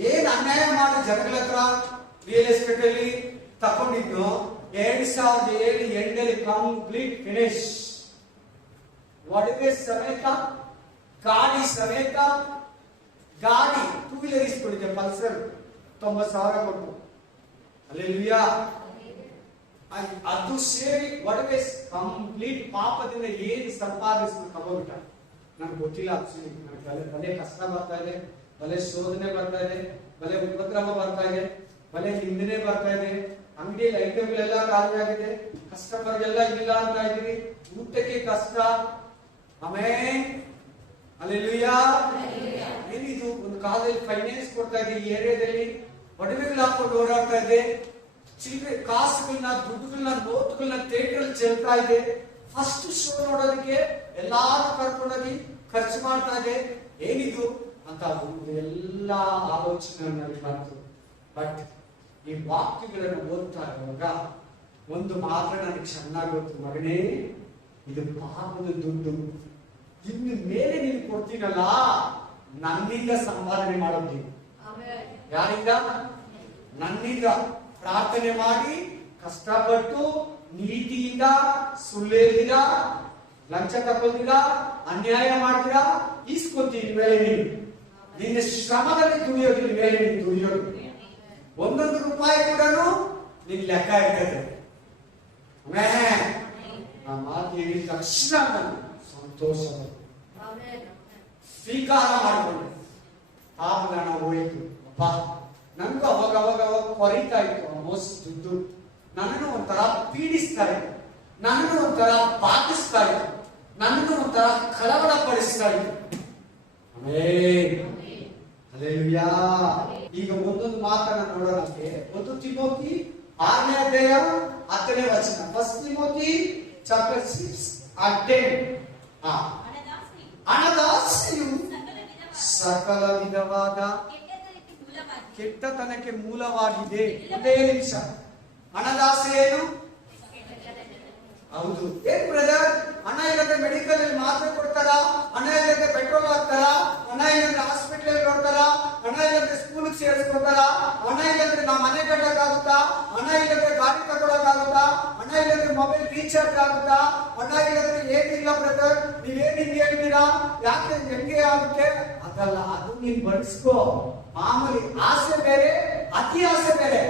ಏನ್ ಅನ್ಯಾಯ ಮಾಡಿ ಜನಗಳ ಹತ್ರ ರಿಯಲ್ ಎಸ್ಟೇಟ್ ಅಲ್ಲಿ ತಗೊಂಡಿದ್ನೋ 2007 ಎಂಡಲ್ಲಿ ಕಂಪ್ಲೀಟ್ ಫಿನಿಶ್. ಒಡವೆ ಸಮೇತ, ಗಾಡಿ ಸಮೇತ. ಗಾಡಿ 2 ವೀಲರ್ ಇಸ್ಕೊಂಡಿದ್ದೆ, ಪಲ್ಸರ್, 90,000 ಕೊಟ್ಟು. ಹಲ್ಲೆಲೂಯಾ, ಅದು ಸೇರಿ ಒಡವೆ ಕಂಪ್ಲೀಟ್. ಪಾಪದಿಂದ ಏನು ಸಂಪಾದಿಸ್ಕೊಂಡು ತಗೋಬಿಟ್ಟ ನನ್ಗೆ ಗೊತ್ತಿಲ್ಲ. ಆಕ್ಚುಲಿ ನನಗೆ ಬಲೆ ಕಷ್ಟ ಬರ್ತಾ ಇದೆ, ಬಲೆ ಶೋಧನೆ ಬರ್ತಾ ಇದೆ, ಬಲೆ ಉಪದ್ರವ ಬರ್ತಾ ಇದೆ, ಬಲೆ ನಿಂದನೆ ಬರ್ತಾ ಇದೆ. ಅಂಗಡಿಯಲ್ಲಿ ಐಟಮ್ಗಳೆಲ್ಲ ಖಾಲಿ ಆಗಿದೆ, ಕಸ್ಟಮರ್ಗೆಲ್ಲ ಇಲ್ಲ ಅಂತ ಇದೀವಿ, ಊಟಕ್ಕೆ ಕಷ್ಟ. ಆಮೇಲೆ ಹಲ್ಲೆಲೂಯಾ, ಏನಿದು? ಒಂದು ಕಾಲದಲ್ಲಿ ಫೈನಾನ್ಸ್ ಕೊಡ್ತಾ ಇದೆ, ಈ ಏರಿಯಾದಲ್ಲಿ ಒಡವೆಗಳು ಹಾಕೊಂಡು ಓಡಾಡ್ತಾ ಇದೆ. ಚಿಲ್ಲರೆ ಕಾಸುಗಳನ್ನ, ದುಡ್ಡುಗಳನ್ನ, ನೋಟ್ಗಳನ್ನ ಥಿಯೇಟರ್ ಚೆಲ್ತಾ ಇದೆ. ಫಸ್ಟ್ ಶೋ ನೋಡೋದಕ್ಕೆ ಎಲ್ಲಾರು ಕರ್ಕೊಂಡೋಗಿ ಖರ್ಚು ಮಾಡ್ತಾ ಇದೆ. ಏನಿದು ಅಂತ ಎಲ್ಲ ಆಲೋಚನೆ ನನಗೆ ಬಂತು. ಬಟ್ ಈ ವಾಕ್ಯಗಳನ್ನು ಓದ್ತಾ ಇರುವಾಗ ಒಂದು ಮಾತ್ರ ನನಗೆ ಚೆನ್ನಾಗಿ ಗೊತ್ತು, ಮಗನೇ, ಇದು ಪಾಪದ ದುಡ್ಡು. ಇನ್ನು ಮೇಲೆ ನೀನು ಕೊಡ್ತೀನಲ್ಲ, ನನ್ನಿಂದ ಸಂಪಾದನೆ ಮಾಡೋದು. ಯಾರಿಂದ? ನನ್ನಿಂದ. ಪ್ರಾರ್ಥನೆ ಮಾಡಿ ಕಷ್ಟಪಟ್ಟು ನೀತಿಯಿಂದ ಸುಳ್ಳೇದಿರ, ಲಂಚ ತಗೊಳ್ತೀರ, ಅನ್ಯಾಯ ಮಾಡ್ತೀರಾ, ಈಸ್ಕೊತೀನಿ ಮೇಲೆ ನೀನು ನಿನ್ನ ಶ್ರಮದಲ್ಲಿ ದುಡಿಯೋದು, ಮೇಲೆ ನೀನು ದುಡಿಯೋದು. ಒಂದೊಂದು ರೂಪಾಯಿ ಕೂಡ ನಿನ್ ಲೆಕ್ಕ ಇರ್ತದೆ. ಆ ಮಾತು ಹೇಳಿದ ತಕ್ಷಣ ನಾನು ಸಂತೋಷ ಸ್ವೀಕಾರ ಮಾಡಿಕೊಂಡೆ. ಪಾಪಗಾನ ಹೋಯಿತು. ಅಪ್ಪ ನನಗೂ ಅವಾಗ ಅವಾಗ ಅವಾಗ ಕೊರೀತಾ ಇತ್ತು ಮೋಸ ದುಡ್ಡು. ನನ್ನನ್ನು ಒಂಥರ ಪೀಡಿಸ್ತಾ ಇತ್ತು, ನನ್ನನ್ನು ಒಂಥರ ಬಾಧಿಸ್ತಾ ಇತ್ತು, ನನ್ನನ್ನು ಒಂಥರ ಕಳವಳ ಪಡಿಸ್ತಾ ಇತ್ತು. ಹಲ್ಲೆಲೂಯಾ. ಈಗ ಒಂದೊಂದು ಮಾತನ್ನ ನೋಡೋಣಕ್ಕೆ. 1 ತಿಮೋಥಿ 6ನೇ ಅಧ್ಯಾಯ 10ನೇ ವಚನ. 1 ತಿಮೋಥಿ ಚಾಪ್ಟರ್ 6:10. ಹಣದಾಸೆಯು ಸಕಲ ವಿಧವಾದ ಕೆಟ್ಟತನಕ್ಕೆ ಮೂಲವಾಗಿದೆ. ಒಂದೇ ನಿಮಿಷ. ಹಣದಾಸೆ ಏನು? ಹೌದು. ಏನ್ ಬ್ರದರ್, ಹಣ ಇಲ್ಲದೆ ಮೆಡಿಕಲ್ ಅಲ್ಲಿ ಮಾತ್ರೆ ಕೊಡ್ತಾರ, ಹಣ ಇಲ್ಲದೆ ಪೆಟ್ರೋಲ್ ಹಾಕ್ತಾರ, ಹಣ ಇಲ್ಲದೆ ಹಾಸ್ಪಿಟಲ್ ನೋಡ್ತಾರ, ಹಣ ಇಲ್ಲದೆ ಸ್ಕೂಲ್ ಸೇರಿಸ್ಕೊತಾರ, ಹಣ ಇಲ್ಲದ್ರೆ ನಾವು ಮನೆ ಕಟ್ಟಕ್ಕಾಗುತ್ತಾ, ಹಣ ಇಲ್ಲದ್ರೆ ಗಾಡಿ ತಗೊಳಕ್ಕಾಗುತ್ತಾ, ಹಣ ಇಲ್ಲದ್ರೆ ಮೊಬೈಲ್ ರೀಚಾರ್ಜ್ ಆಗುತ್ತಾ, ಹಣ ಇಲ್ಲದ್ರೆ ಏನಿಲ್ಲ ಬ್ರದರ್, ನೀವೇನ್ ಹಿಂಗೆ ಹೇಳ್ತೀರಾ, ಯಾಕೆ ಹೆಂಗೆ ಆಗುತ್ತೆ? ಅದಲ್ಲ, ಅದು ನೀನ್ ಬಳಸ್ಕೋ. ಮಾಮೂಲಿ ಆಸೆ ಬೇರೆ, ಅತಿ ಆಸೆ ಬೇರೆ.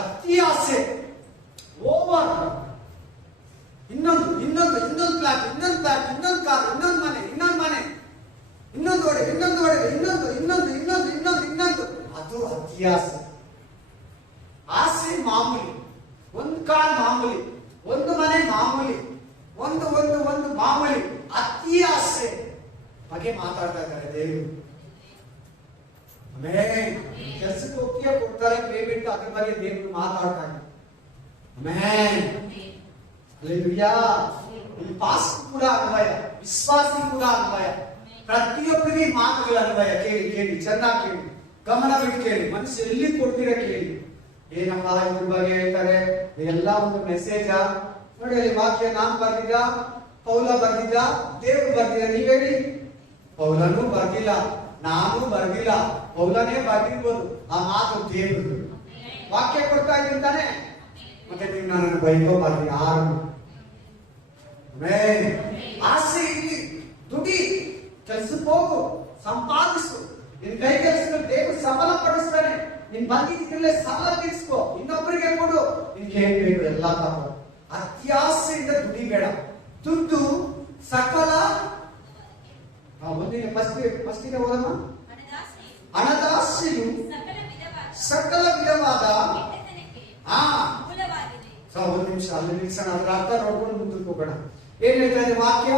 ಅತಿ ಆಸೆ, ಓವರ್, ಇನ್ನೊಂದು ಫ್ಲಾಟ್, ಇನ್ನೊಂದು ಕಾರ್, ಇನ್ನೊಂದು ಮನೆ, ಇನ್ನೊಂದು ಒಡೆ, ಇನ್ನೊಂದು, ಅದು ಅತಿ ಆಸೆ. ಆಸೆ ಮಾಮೂಲಿ, ಒಂದು ಕಾರ್ ಮಾಮೂಲಿ, ಒಂದು ಮನೆ ಮಾಮೂಲಿ, ಒಂದು ಮಾಮೂಲಿ. ಅತಿ ಆಸೆ ಬಗ್ಗೆ ಮಾತಾಡ್ತಾ ಇದ್ದಾರೆ ದೇವರು. ಕೆಲಸಕ್ಕೆ ಹೋಗ್ತೀಯ, ಕೊಡ್ತಾರೆ ಪೇಮೆಂಟ್, ಅದ್ರ ಬಗ್ಗೆ ದೇವರು ಮಾತಾಡ್ತಾನೆ. ಪಾಸ್ಟ್ ಕೂಡ ಅನ್ವಯ, ವಿಶ್ವಾಸಿ ಕೂಡ ಅನ್ವಯ, ಪ್ರತಿಯೊಬ್ಬರಿಗೆ ಮಾತುಗಳ ಅನ್ವಯ. ಕೇಳಿ ಚೆನ್ನಾಗಿ ಕೇಳಿ, ಗಮನ ಬಿಟ್ಟು ಕೇಳಿ, ಮನಸ್ಸು ಎಲ್ಲಿ ಕೊಡ್ತೀರ ಕೇಳಿ. ಏನಪ್ಪ ಇದ್ರ ಬಗ್ಗೆ ಹೇಳ್ತಾರೆ? ಎಲ್ಲ ಒಂದು ಮೆಸೇಜ ನೋಡಿ. ಅಲ್ಲಿ ವಾಕ್ಯ ನಾನು ಬರ್ದಿದ್ದ, ಪೌಲ ಬರ್ದಿದ್ದ, ದೇವರು ಬರ್ದಿದ್ದ. ನೀವ್ ಹೇಳಿ. ಪೌಲನೂ ಬರ್ದಿಲ್ಲ, ನಾನು ಬರ್ದಿಲ್ಲ, ಪೌಲನೇ ಬರ್ದಿರ್ಬೋದು. ಆ ಮಾತು ದೇವರು ವಾಕ್ಯ ಕೊಡ್ತಾ ಇದ್ದೀನಿ ತಾನೆ. ಮತ್ತೆ ನೀವು ನನ್ನನ್ನು ಬೈಕೋಬಾರ್ದು ಯಾರು. ಆಸೆ ಇಲ್ಲಿ, ದುಡಿ, ಕೆಲ್ಸಕ್ಕೆ ಹೋಗು, ಸಂಪಾದಿಸು, ನಿನ್ ಕೈ ಕೆಲಸದಲ್ಲಿ ದೇವರು ಸಫಲ ಪಡಿಸ್ತಾನೆ. ನೀನ್ ಬಂದಿದ್ದಲ್ಲೇ ಸಾಲ ತೀರಿಸ್ಕೋ, ಇನ್ನೊಬ್ಬರಿಗೆ ಕೊಡು, ನಿನ್ಗೆ ಏನ್ ಬೇಕು ಎಲ್ಲ ತಗೋ. ಅತ್ಯಾಸೆಯಿಂದ ದುಡಿಬೇಡ. ದುಡ್ಡು ಸಕಲ ಫಸ್ಟಿಗೆ ಹೋದಮ್ಮ. ಹಣದಾಸೆಯು ಸಕಲ ವಿಧವಾದ ಒಂದು ನಿಮಿಷ ಅಲ್ಲಿ ನಿಲ್ಸೋಣ. ಅದರ ಅರ್ಥ ನೋಡ್ಕೊಂಡು ಮುಂದಕ್ಕೆ ಹೋಗೋಣ. ಏನ್ ಹೇಳ್ತಾ ಇದೆ ವಾಕ್ಯ?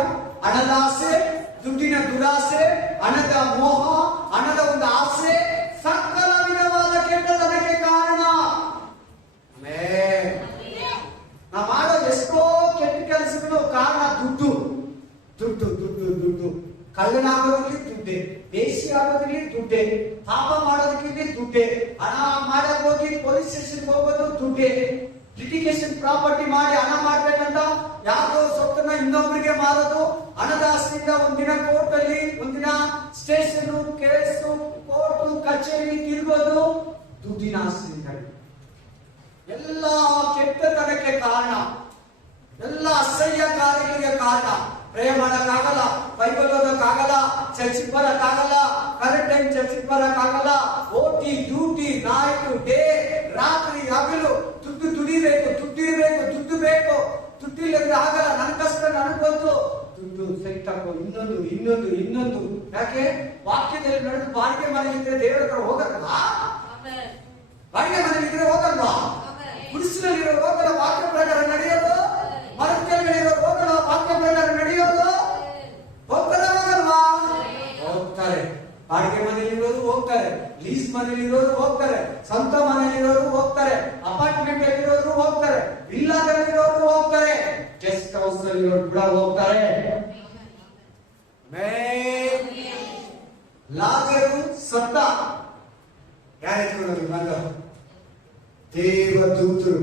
ಹಣದಾಸೆ, ದುಡ್ಡಿನ ದುರಾಸೆ, ಹಣದ ಮೋಹ, ಹಣದ ಒಂದು ಆಸೆ ಸಕಲ ವಿಧವಾದ ಕೆಟ್ಟತನಕ್ಕೆ ಕಾರಣ. ನಾವು ಮಾಡೋ ಎಷ್ಟೋ ಕೆಟ್ಟ ಕೆಲಸಗಳು ಕಾರಣ ದುಡ್ಡು. ಕಳ್ಳನಾಗೋದ್ರಲ್ಲಿ ದುಡ್ಡೆ, ಬೇಸಿ ಆಗೋದ್ರಲ್ಲಿ ದುಡ್ಡೆ, ಪಾಪ ಮಾಡೋದಕ್ಕೆ ದುಡ್ಡೆ, ಹಣ ಮಾಡಕ್ ಹೋಗಿ ಪೊಲೀಸ್ ಸ್ಟೇಷನ್ ಹೋಗೋದು ದುಡ್ಡೆ, ಲಿಟಿಗೇಷನ್ ಪ್ರಾಪರ್ಟಿ ಮಾಡಿ ಹಣ ಮಾಡ್ಬೇಕಂತ ಯಾವ್ದೋ ಸೊತ್ತನ್ನ ಇನ್ನೊಬ್ಬರಿಗೆ ಮಾರೋದು, ಹಣದ ಆಸ್ತಿಯಿಂದ ಒಂದಿನ ಕೋರ್ಟ್ ಅಲ್ಲಿ, ಒಂದಿನ ಸ್ಟೇಷನ್, ಕೇಸು, ಕೋರ್ಟ್, ಕಚೇರಿ ತಿರುಗೋದು ದುಡ್ಡಿನ ಆಸ್ತಿಯಿಂದ. ಎಲ್ಲ ಕೆಟ್ಟತನಕ್ಕೆ ಕಾರಣ, ಎಲ್ಲ ಅಸಹ್ಯ ಕಾರ್ಯಗಳಿಗೆ ಕಾರಣ. ಪ್ರೇ ಮಾಡಕ್ಕಾಗಲ್ಲ, ಬೈಬಲ್ ಓದಕ್ಕಾಗಲ್ಲ, ಚರ್ಚಿಗೆ ಬರಕ್ಕಾಗಲ್ಲ, ಕರೆಕ್ಟ್ ಟೈಮ್ ಚರ್ಚಿಗೆ ಬರಕ್ಕಾಗಲ್ಲ, ಓಟಿ ಡ್ಯೂಟಿ, ನೈಟ್ ಡೇ, ರಾತ್ರಿ ಹಗಲು, ದುಡ್ಡು ದುಡಿಬೇಕು, ದುಡ್ಡಿಲ್ಲದ್ರೆ ಆಗಲ್ಲ, ನನ್ನ ಕಷ್ಟ ನನಗೆ ಬಂತು, ದುಡ್ಡು ಸೆಟ್ ಹಾಕೋ, ಇನ್ನೊಂದು. ಯಾಕೆ? ವಾಕ್ಯದಲ್ಲಿ ನಡೆದು ಬಾಡಿಗೆ ಮನೆಯಲ್ಲಿದ್ರೆ ದೇವರ ಹತ್ರ ಹೋಗಲ್ವಾ? ಬಾಡಿಗೆ ಮನೆಯಲ್ಲಿದ್ರೆ ಹೋಗಲ್ವಾ? ಗುಡಿಸಿನಲ್ಲಿರೋ ಹೋಗಲ್ಲ, ವಾಕ್ಯ ಪ್ರಕಾರ ನಡೆಯೋದು. ಮರದ ಕೆಳಗಡೆ ಹೋಗಲ್ಲ, ವಾಕ್ಯ ಪ್ರಕಾರ ನಡೆಯೋದು. ಹೋಗಲ್ವಾ? ಹೋಗ್ತಾರೆ. ಬಾಡಿಗೆ ಮನೆಯಲ್ಲಿರೋರು ಹೋಗ್ತಾರೆ, ಲೀಸ್ ಮನೆಯಲ್ಲಿರೋರು ಹೋಗ್ತಾರೆ, ಸ್ವಂತ ಮನೆಯಲ್ಲಿರೋರು ಹೋಗ್ತಾರೆ, ಅಪಾರ್ಟ್ಮೆಂಟ್ ಅಲ್ಲಿರೋರು ಹೋಗ್ತಾರೆ, ವಿಲ್ಲಾದಲ್ಲಿರೋರು ಹೋಗ್ತಾರೆ, ಗೆಸ್ಟ್ ಹೌಸ್ ಅಲ್ಲಿರೋರು ಕೂಡ ಹೋಗ್ತಾರೆ. ಲಾಜರು ಸತ್ತ. ಯಾರು ಬಂದ? ದೇವದೂತರು.